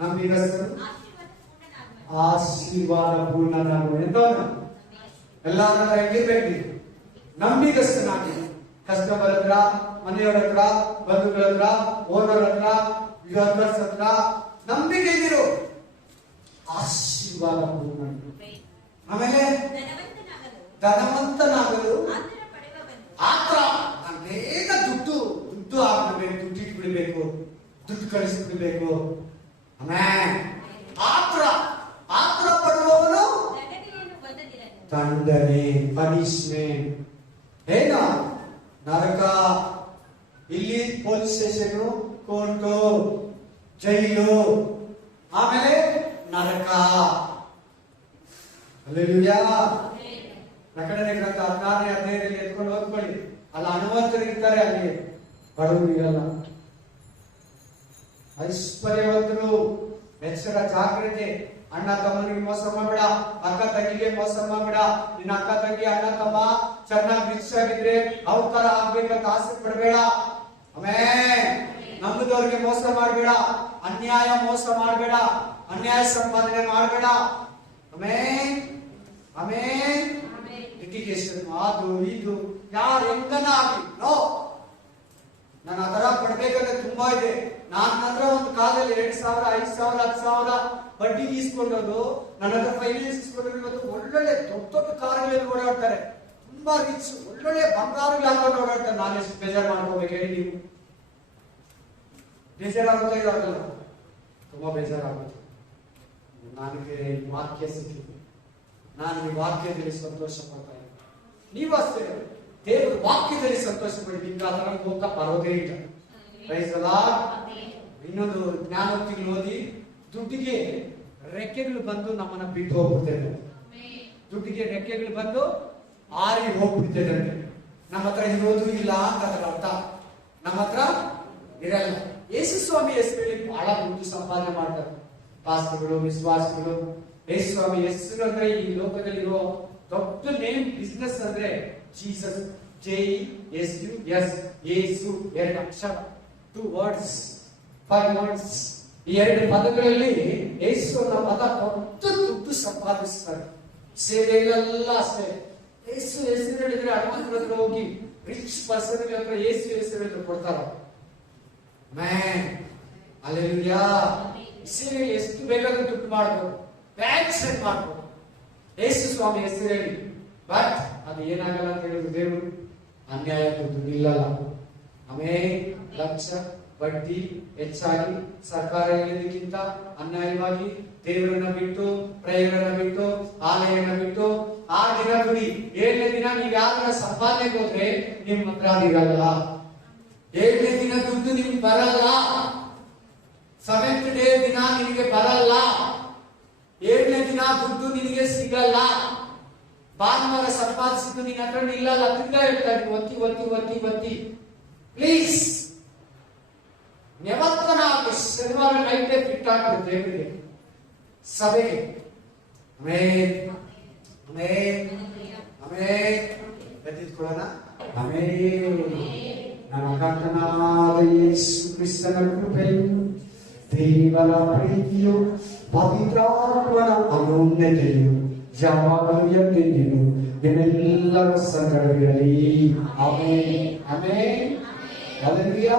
ನಂಬಿಗಸ್ತನು ಆಶೀರ್ವಾದ ಪೂರ್ಣನಾಗುವ. ಎಂತವನು? ಎಲ್ಲಾರ ಹೆಂಗಿರ್ಬೇಕು? ನಂಬಿಗಸ್ತನಾಗಿ. ಕಸ್ಟಮರ್ ಹತ್ರ, ಮನೆಯವರ ಹತ್ರ, ಬಂಧುಗಳ ಹತ್ರ, ಓನರ್ ಹತ್ರ, ವರ್ಕರ್ಸ್ ಹತ್ರ ನಂಬಿಕೆ ಇರು. ಆಶೀರ್ವಾದ ಪೂರ್ಣ. ಆಮೇಲೆ ಧನವಂತನಾಗಲು ಆತ್ರ. ಬೇಗ ದುಡ್ಡು ಆಗ್ಬಿಡ್ಬೇಕು, ದುಡ್ಡು ಇಟ್ಬಿಡ್ಬೇಕು, ದುಡ್ಡು ಕಳಿಸ್ಬಿಡ್ಬೇಕು. ಆಮೇಲೆ ಆತ್ರ ಪಡುವವನು ದಂಡನೆ, ಪನಿಷ್ಮೆಂಟ್. ಏನ? ನರಕ. ಇಲ್ಲಿ ಪೊಲೀಸ್ ಸ್ಟೇಷನ್, ಕೋರ್ಟು, ಜೈಲು, ಆಮೇಲೆ ನರಕ. ಹಲ್ಲೆಲೂಯಾ. ಪ್ರಕಟಣೆ ಗ್ರಂಥ 16ನೇ ಅಧ್ಯಾಯದಲ್ಲಿ ಎತ್ಕೊಂಡು ಓದ್ಕೊಳ್ಳಿ. ಅಲ್ಲಿ ಅನುವಂತರಿರ್ತಾರೆ, ಅಲ್ಲಿ ಬಡವರು ಇರಲ್ಲ. ಐಶ್ವರ್ಯವಂತರು. ಎಚ್ಚರ, ಜಾಗ್ರತೆ. ಅಣ್ಣ ತಮ್ಮನಿಗೆ ಮೋಸ ಮಾಡಬೇಡ, ಅಕ್ಕ ತಂಗಿಗೆ ಮೋಸ ಮಾಡಬೇಡ. ನಿನ್ನ ಅಕ್ಕ ತಂಗಿ, ಅಣ್ಣ ತಮ್ಮ ಚೆನ್ನಾಗಿ ರಿಚ್ ಆಗಿದ್ರೆ ಅವ್ರ ತರ ಆಗ್ಬೇಕಂತ ಆಸೆ ಪಡಬೇಡ. ಆಮೇಲೆ ನಂಬುದವ್ರಿಗೆ ಮೋಸ ಮಾಡಬೇಡ, ಅನ್ಯಾಯ ಮೋಸ ಮಾಡಬೇಡ, ಅನ್ಯಾಯ ಸಂಪಾದನೆ ಮಾಡಬೇಡ. ಆಮೇಲೆ ಲಿಟಿಗೇಷನ್, ಅದು ಇದು ಯಾರು ಹೆಂಗನ ಆಗ್ಲಿ, ನೋ. ನಾನು ಅದರ ಪಡ್ಬೇಕಂದ್ರೆ ತುಂಬಾ ಇದೆ. ನನ್ನ ಹತ್ರ ಒಂದು ಕಾಲದಲ್ಲಿ 2,000, 5,000, 10,000 ಬಡ್ಡಿ ಈಸ್ಕೊಂಡೋದು, ನನ್ನ ಹತ್ರ ಫೈನಾನ್ಸ್ ಇಸ್ಕೊಂಡೋದು. ಇವತ್ತು ಒಳ್ಳೊಳ್ಳೆ ದೊಡ್ಡ ಕಾರುಗಳಲ್ಲಿ ಓಡಾಡ್ತಾರೆ, ತುಂಬಾ ರಿಚ್, ಒಳ್ಳೊಳ್ಳೆ ಬಂಗಾರಗಳು ಹಾಕೊಂಡು ಓಡಾಡ್ತಾರೆ. ನಾನು ಎಷ್ಟು ಬೇಜಾರು ಮಾಡ್ಕೋಬೇಕು ಹೇಳಿ ನೀವು? ಬೇಜಾರಾಗುತ್ತೆ ಇರೋದಲ್ಲ, ತುಂಬಾ ಬೇಜಾರಾಗುತ್ತೆ. ನನಗೆ ವಾಕ್ಯ ಸಿಕ್ಕಿದೆ, ನಾನು ಈ ವಾಕ್ಯದಲ್ಲಿ ಸಂತೋಷ ಪಡ್ತಾ ಇದ್ದೀನಿ. ನೀವು ಅಷ್ಟೇ ದೇವರ ವಾಕ್ಯದಲ್ಲಿ ಸಂತೋಷ ಪಡಿ. ನಿಮ್ಗೆ ಅದರ ಹೋಗ್ತಾ ಬರೋದೇ ಇಲ್ಲ. Praise the Lord. ಇನ್ನೊಂದು ಜ್ಞಾನೋಕ್ತಿಗಳು ಓದಿ. ದುಡ್ಡಿಗೆ ರೆಕ್ಕೆಗಳು ಬಂದು ನಮ್ಮನ್ನ ಬಿಟ್ಟು ಹೋಗ್ಬಿಡ್ತೇವೆ. ದುಡ್ಡಿಗೆ ರೆಕ್ಕೆಗಳು ಬಂದು ಆರಿ ಹೋಗ್ಬಿಡ್ತೇವೆ. ನಮ್ಮ ಹತ್ರ ಇರೋದು ಇಲ್ಲ ಅಂತ ಅದರ ಅರ್ಥ. ನಮ್ಮ ಹತ್ರ ಇರಲ್ಲ. ಯೇಸು ಸ್ವಾಮಿ ಹೆಸರಲ್ಲಿ ಬಹಳ ದುಡ್ಡು ಸಂಪಾದನೆ ಮಾಡ್ತಾರೆ. ಪಾಸ್ಟರ್ಗಳು, ವಿಶ್ವಾಸಿಗಳು. ಯೇಸು ಸ್ವಾಮಿ ಹೆಸರು ಅಂದ್ರೆ ಈ ಲೋಕದಲ್ಲಿರೋ ದೊಡ್ಡ ನೇಮ್ ಬಿಸ್ನೆಸ್ ಅಂದ್ರೆ ಜೀಸಸ್. JESUS, ಯೇಸು 2 ಅಕ್ಷರ, 2 words, 5 words. ಈ 2 ಪದಗಳಲ್ಲಿ ಯೇಸು ಅನ್ನೋ ಪದ ದೊಡ್ಡ ದುಡ್ಡು ಸಂಪಾದಿಸ್ತಾರೆ. ಸೇವೆಗಳೆಲ್ಲ ಅಷ್ಟೇ. ಯೇಸು ಹೆಸರು ಹೇಳಿದ್ರೆ ಹನುಮಂತರ ಹತ್ರ ಹೋಗಿ ರಿಚ್ ಪರ್ಸನ್ ಹತ್ರ ಯೇಸು ಹೆಸರು ಹೇಳಿದ್ರೆ ಕೊಡ್ತಾರ. Man alleluia. ಸೇವೆ ಎಷ್ಟು ಬೇಕಾದ್ರೂ ದುಡ್ಡು ಮಾಡ್ಬೋದು, ಬ್ಯಾಂಕ್ ಸೆಟ್ ಮಾಡ್ಬೋದು ಯೇಸು ಸ್ವಾಮಿ ಹೆಸರು ಹೇಳಿ. ಬಟ್ ಅದು ಏನಾಗಲ್ಲ ಅಂತ ಹೇಳಿದ್ರು ದೇವರು ಅನ್ಯಾಯ ದುಡ್ಡು ನಿಲ್ಲಲ್ಲ. ಆಮೇಲೆ ಲಕ್ಷ ಬಡ್ಡಿ ಹೆಚ್ಚಾಗಿ ಸರ್ಕಾರ ಹೇಳಿದ್ದಕ್ಕಿಂತ ಅನ್ಯಾಯವಾಗಿ ದೇವರನ್ನ ಬಿಟ್ಟು, ಪ್ರೇಯರನ್ನ ಬಿಟ್ಟು, ಆಲಯನ ಬಿಟ್ಟು 6 ದಿನ ದುಡಿ. 7ನೇ ದಿನ ನೀವು ಯಾರ ಸಂಪಾದನೆಗೆ ಹೋದ್ರೆ ನಿಮ್ ಹತ್ರ ಅದಿರಲ್ಲ. 7ನೇ ದಿನ ದುಡ್ಡು ನಿಮ್ಗೆ ಬರಲ್ಲ. 7th ಡೇ ದಿನ ನಿನಗೆ ಬರಲ್ಲ. 7ನೇ ದಿನ ದುಡ್ಡು ನಿನಗೆ ಸಿಗಲ್ಲ. ಭಾನುವಾರ ಸಂಪಾದಿಸಿದ್ದು ನಿನ್ನ ಹತ್ರ ನಿಲ್ಲಲ್ಲ. ತಿರ್ಗಾ ಹೇಳ್ತಾರೆ ಒತ್ತಿ ಒತ್ತಿ ಒತ್ತಿ ಒತ್ತಿ. ಪ್ಲೀಸ್ ಯಾವತ್ತನ ಶನಿವಾರ ನೈಟ್ ಫಿಟ್ ಆಗ್ತದೆ ದೇವರಿಗೆ, ಸಭೆಗೆ. ಆಮೇನ್ ಆಮೇನ್ ಆಮೇನ್. ಎತ್ತಿಕೊಳ್ಳೋಣ. ಆಮೇನ್. ನನ್ನ ಕರ್ತನಾದ ಯೇಸು ಕ್ರಿಸ್ತನ ಕೃಪೆಯು, ದೇವರ ಪ್ರೀತಿಯು, ಪವಿತ್ರಾತ್ಮನ ಅನುನ್ನತೆಯು ಯಾವಾಗಲೂ ಎಂದೆಂದಿಗೂ ನಿಮ್ಮೆಲ್ಲರ ಸಂಗಡವಿರಲಿ. Amen amen. ಹಲ್ಲೆಲೂಯಾ.